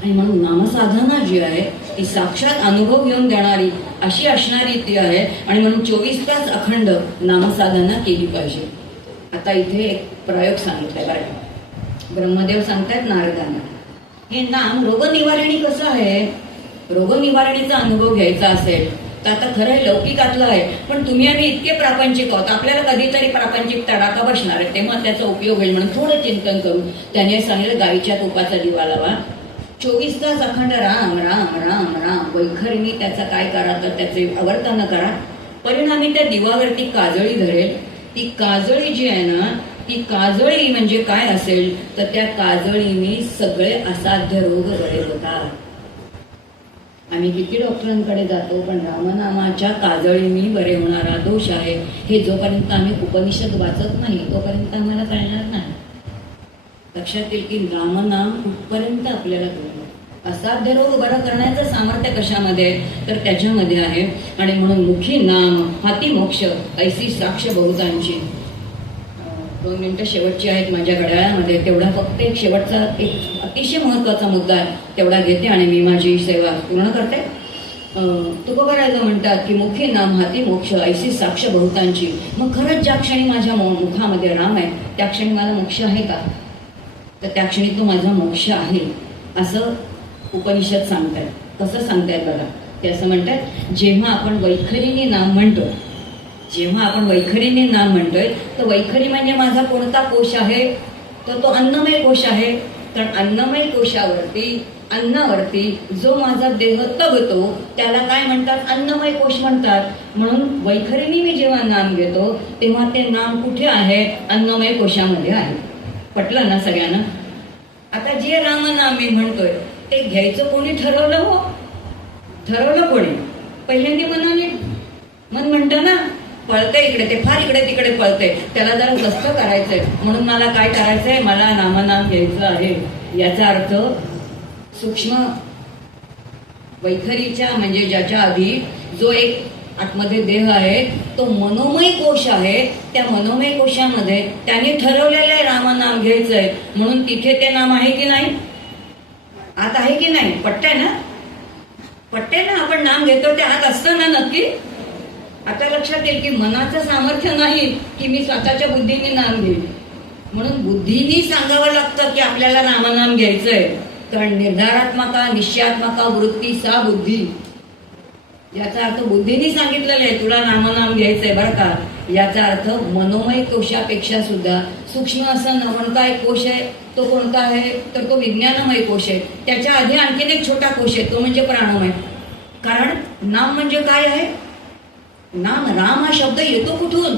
आणि म्हणून नामसाधना जी आहे ती साक्षात अनुभव घेऊन देणारी अशी असणारी ती आहे. आणि म्हणून 24 तास अखंड नामसाधना केली पाहिजे. आता इथे एक प्रयोग सांगितलाय बरं. ब्रह्मदेव सांगतायत नारदांना, हे नाम रोगनिवारणी कसं आहे, रोगनिवारणीचा अनुभव घ्यायचा असेल तर आता खरं लौकिकातलं आहे. पण तुम्ही आम्ही इतके प्रापंचिक आहोत, आपल्याला कधीतरी प्रापंचिक तडाखा बसणार आहे, तेव्हा त्याचा उपयोग होईल म्हणून थोडं चिंतन करून त्याने सांगितलं गाईच्या तुपाचा दिवा लावा, 24 तास अखंड राम राम राम राम वैखरीने त्याचा काय करा तर त्याचे आवर्तन करा. परिणामी त्या दिवावरती काजळी धरेल. ती काजळी जी आहे ना, ती काजळी म्हणजे काय असेल तर त्या काजळीने सगळे असाध्य रोग बरे होतात. आम्ही किती डॉक्टरांकडे जातो, पण रामनामाच्या काजळीने बरे होणारा दोष आहे हे जोपर्यंत आम्ही उपनिषद वाचत नाही तोपर्यंत आम्हाला कळणार नाही. लक्षात येईल की रामनाम कुठपर्यंत आपल्याला कळलं. असाध्य रोग बरं करण्याचं सामर्थ्य कशामध्ये तर त्याच्यामध्ये आहे. आणि म्हणून मुखी नाम हाती मोक्ष ऐसी साक्ष बहुतांची. 2 मिनिटं शेवटची आहेत माझ्या घड्याळामध्ये. तेवढा फक्त एक शेवटचा एक अतिशय महत्वाचा मुद्दा आहे तेवढा घेते आणि मी माझी सेवा पूर्ण करते. तुकोबराज म्हणतात की मुखी नाम हाती मोक्ष ऐसी साक्ष बहुतांची. मग खरंच ज्या क्षणी माझ्या मुखामध्ये राम आहे त्या क्षणी मला मोक्ष आहे का तर त्या क्षणी तो माझा मोक्ष आहे असं उपनिषद सांगतायत. कसं सांगतायत बघा. ते असं म्हणतात जेव्हा आपण वैखरीने नाम म्हणतो, जेव्हा आपण वैखरीने नाम म्हणतोय तर वैखरी म्हणजे माझा कोणता कोश आहे तर तो अन्नमय कोश आहे. तर अन्नमय कोशावरती अन्नावरती जो माझा देह तगतो त्याला काय म्हणतात अन्नमय कोश म्हणतात. म्हणून वैखरीने मी जेव्हा नाम घेतो तेव्हा ते नाम कुठे आहे अन्नमय कोशामध्ये आहे. पटलं ना सगळ्यांना. आता जे रामनाम मी म्हणतोय ते घ्यायचं कोणी ठरवलं हो ठरवलं कोणी पहिल्यांदा मनाने. मन म्हणतं ना पळतंय इकडे ते फार इकडे तिकडे पळतंय त्याला जरा गस्त करायचंय म्हणून मला काय करायचंय मला नामनाम घ्यायचं आहे. याचा अर्थ सूक्ष्म वैखरीच्या म्हणजे ज्याच्या आधी जो एक आतमध्ये देह आहे तो मनोमय कोश आहे. त्या मनोमय कोशामध्ये त्याने ठरवलेलं आहे रामनाम घ्यायचंय म्हणून तिथे ते नाम आहे की नाही आत आहे की नाही. पटतंय ना पटतंय ना. आपण नाम घेतो ते आत असतं ना नक्की. आता लक्षात येईल की मनाचं सामर्थ्य नाही की मी स्वतःच्या बुद्धीने नाम घेईन. म्हणून बुद्धीने सांगावं लागतं की आपल्याला रामनाम घ्यायचंय. कारण निर्धारात्मका निश्चयात्मका वृत्ती सा बुद्धी. याचा अर्थ बुद्धीने सांगितलेलं आहे तुला नामनाम घ्यायचंय बरं का. याचा अर्थ मनोमय कोशापेक्षा सुद्धा सूक्ष्म असं कोणता एक कोश आहे तो कोणता आहे तर तो विज्ञानमय कोश आहे. त्याच्या आधी आणखीन एक छोटा कोश आहे तो म्हणजे प्राणमय. कारण नाम म्हणजे काय आहे. नाम राम हा शब्द येतो कुठून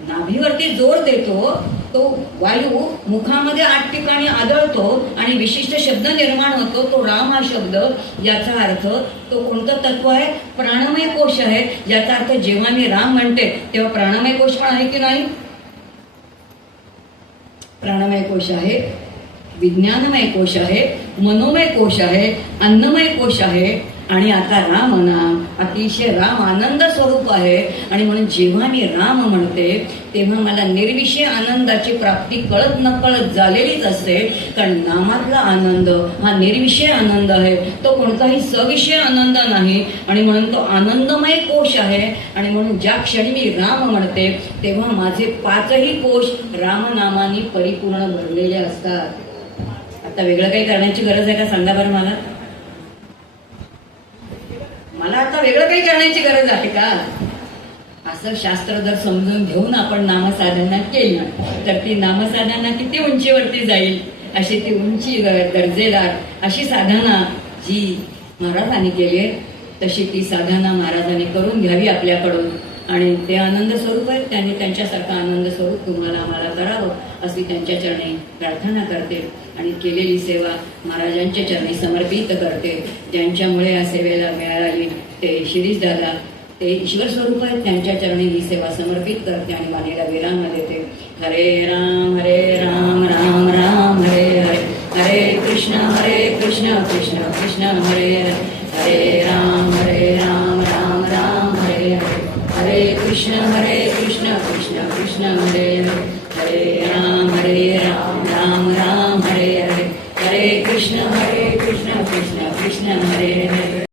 नाभीवरती जोर देतो तो वायू मुखामध्ये 8 ठिकाणी आदळतो आणि विशिष्ट शब्द निर्माण होतो तो राम हा शब्द. याचा अर्थ तो कोणतं तत्व आहे प्राणमय कोश आहे. याचा अर्थ जेव्हा मी राम म्हणते तेव्हा प्राणमय कोश पण आहे की नाही. प्राणमय कोश आहे विज्ञानमय कोश आहे मनोमय कोश आहे अन्नमय कोश आहे. आणि आता राम नाम अतिशय राम आनंद स्वरूप आहे. आणि म्हणून जेव्हा मी राम म्हणते तेव्हा मला निर्विषय आनंदाची प्राप्ती कळत न कळत झालेलीच असते. कारण नामातला आनंद हा निर्विषय आनंद आहे तो कोणताही सविषय आनंद नाही. आणि म्हणून तो आनंदमय कोश आहे. आणि म्हणून ज्या क्षणी मी राम म्हणते तेव्हा माझे 5ही कोश रामनामाने परिपूर्ण भरलेले असतात. आता वेगळं काही करण्याची गरज आहे का सांगा बरं मला. मला आता वेगळं काही करण्याची गरज आहे का. असं शास्त्र जर समजून घेऊन आपण नामसाधना केली तर ती नामसाधना किती उंचीवरती जाईल. अशी ती उंची दर्जेदार अशी साधना जी महाराजांनी केली आहे तशी ती साधना महाराजांनी करून घ्यावी आपल्याकडून. आणि ते आनंद स्वरूप आहेत त्यांनी त्यांच्यासारखं आनंद स्वरूप तुम्हाला आम्हाला करावं अशी त्यांच्या चरणी प्रार्थना करते. आणि केलेली सेवा महाराजांच्या चरणी समर्पित करते. ज्यांच्यामुळे या सेवेला मिळाली ते शिरीष दादा ते ईश्वर स्वरूप आहेत त्यांच्या चरणी ही सेवा समर्पित करते आणि वाणीला विराम देते. हरे राम राम राम हरे हरे. हरे कृष्ण कृष्ण कृष्ण हरे हरे.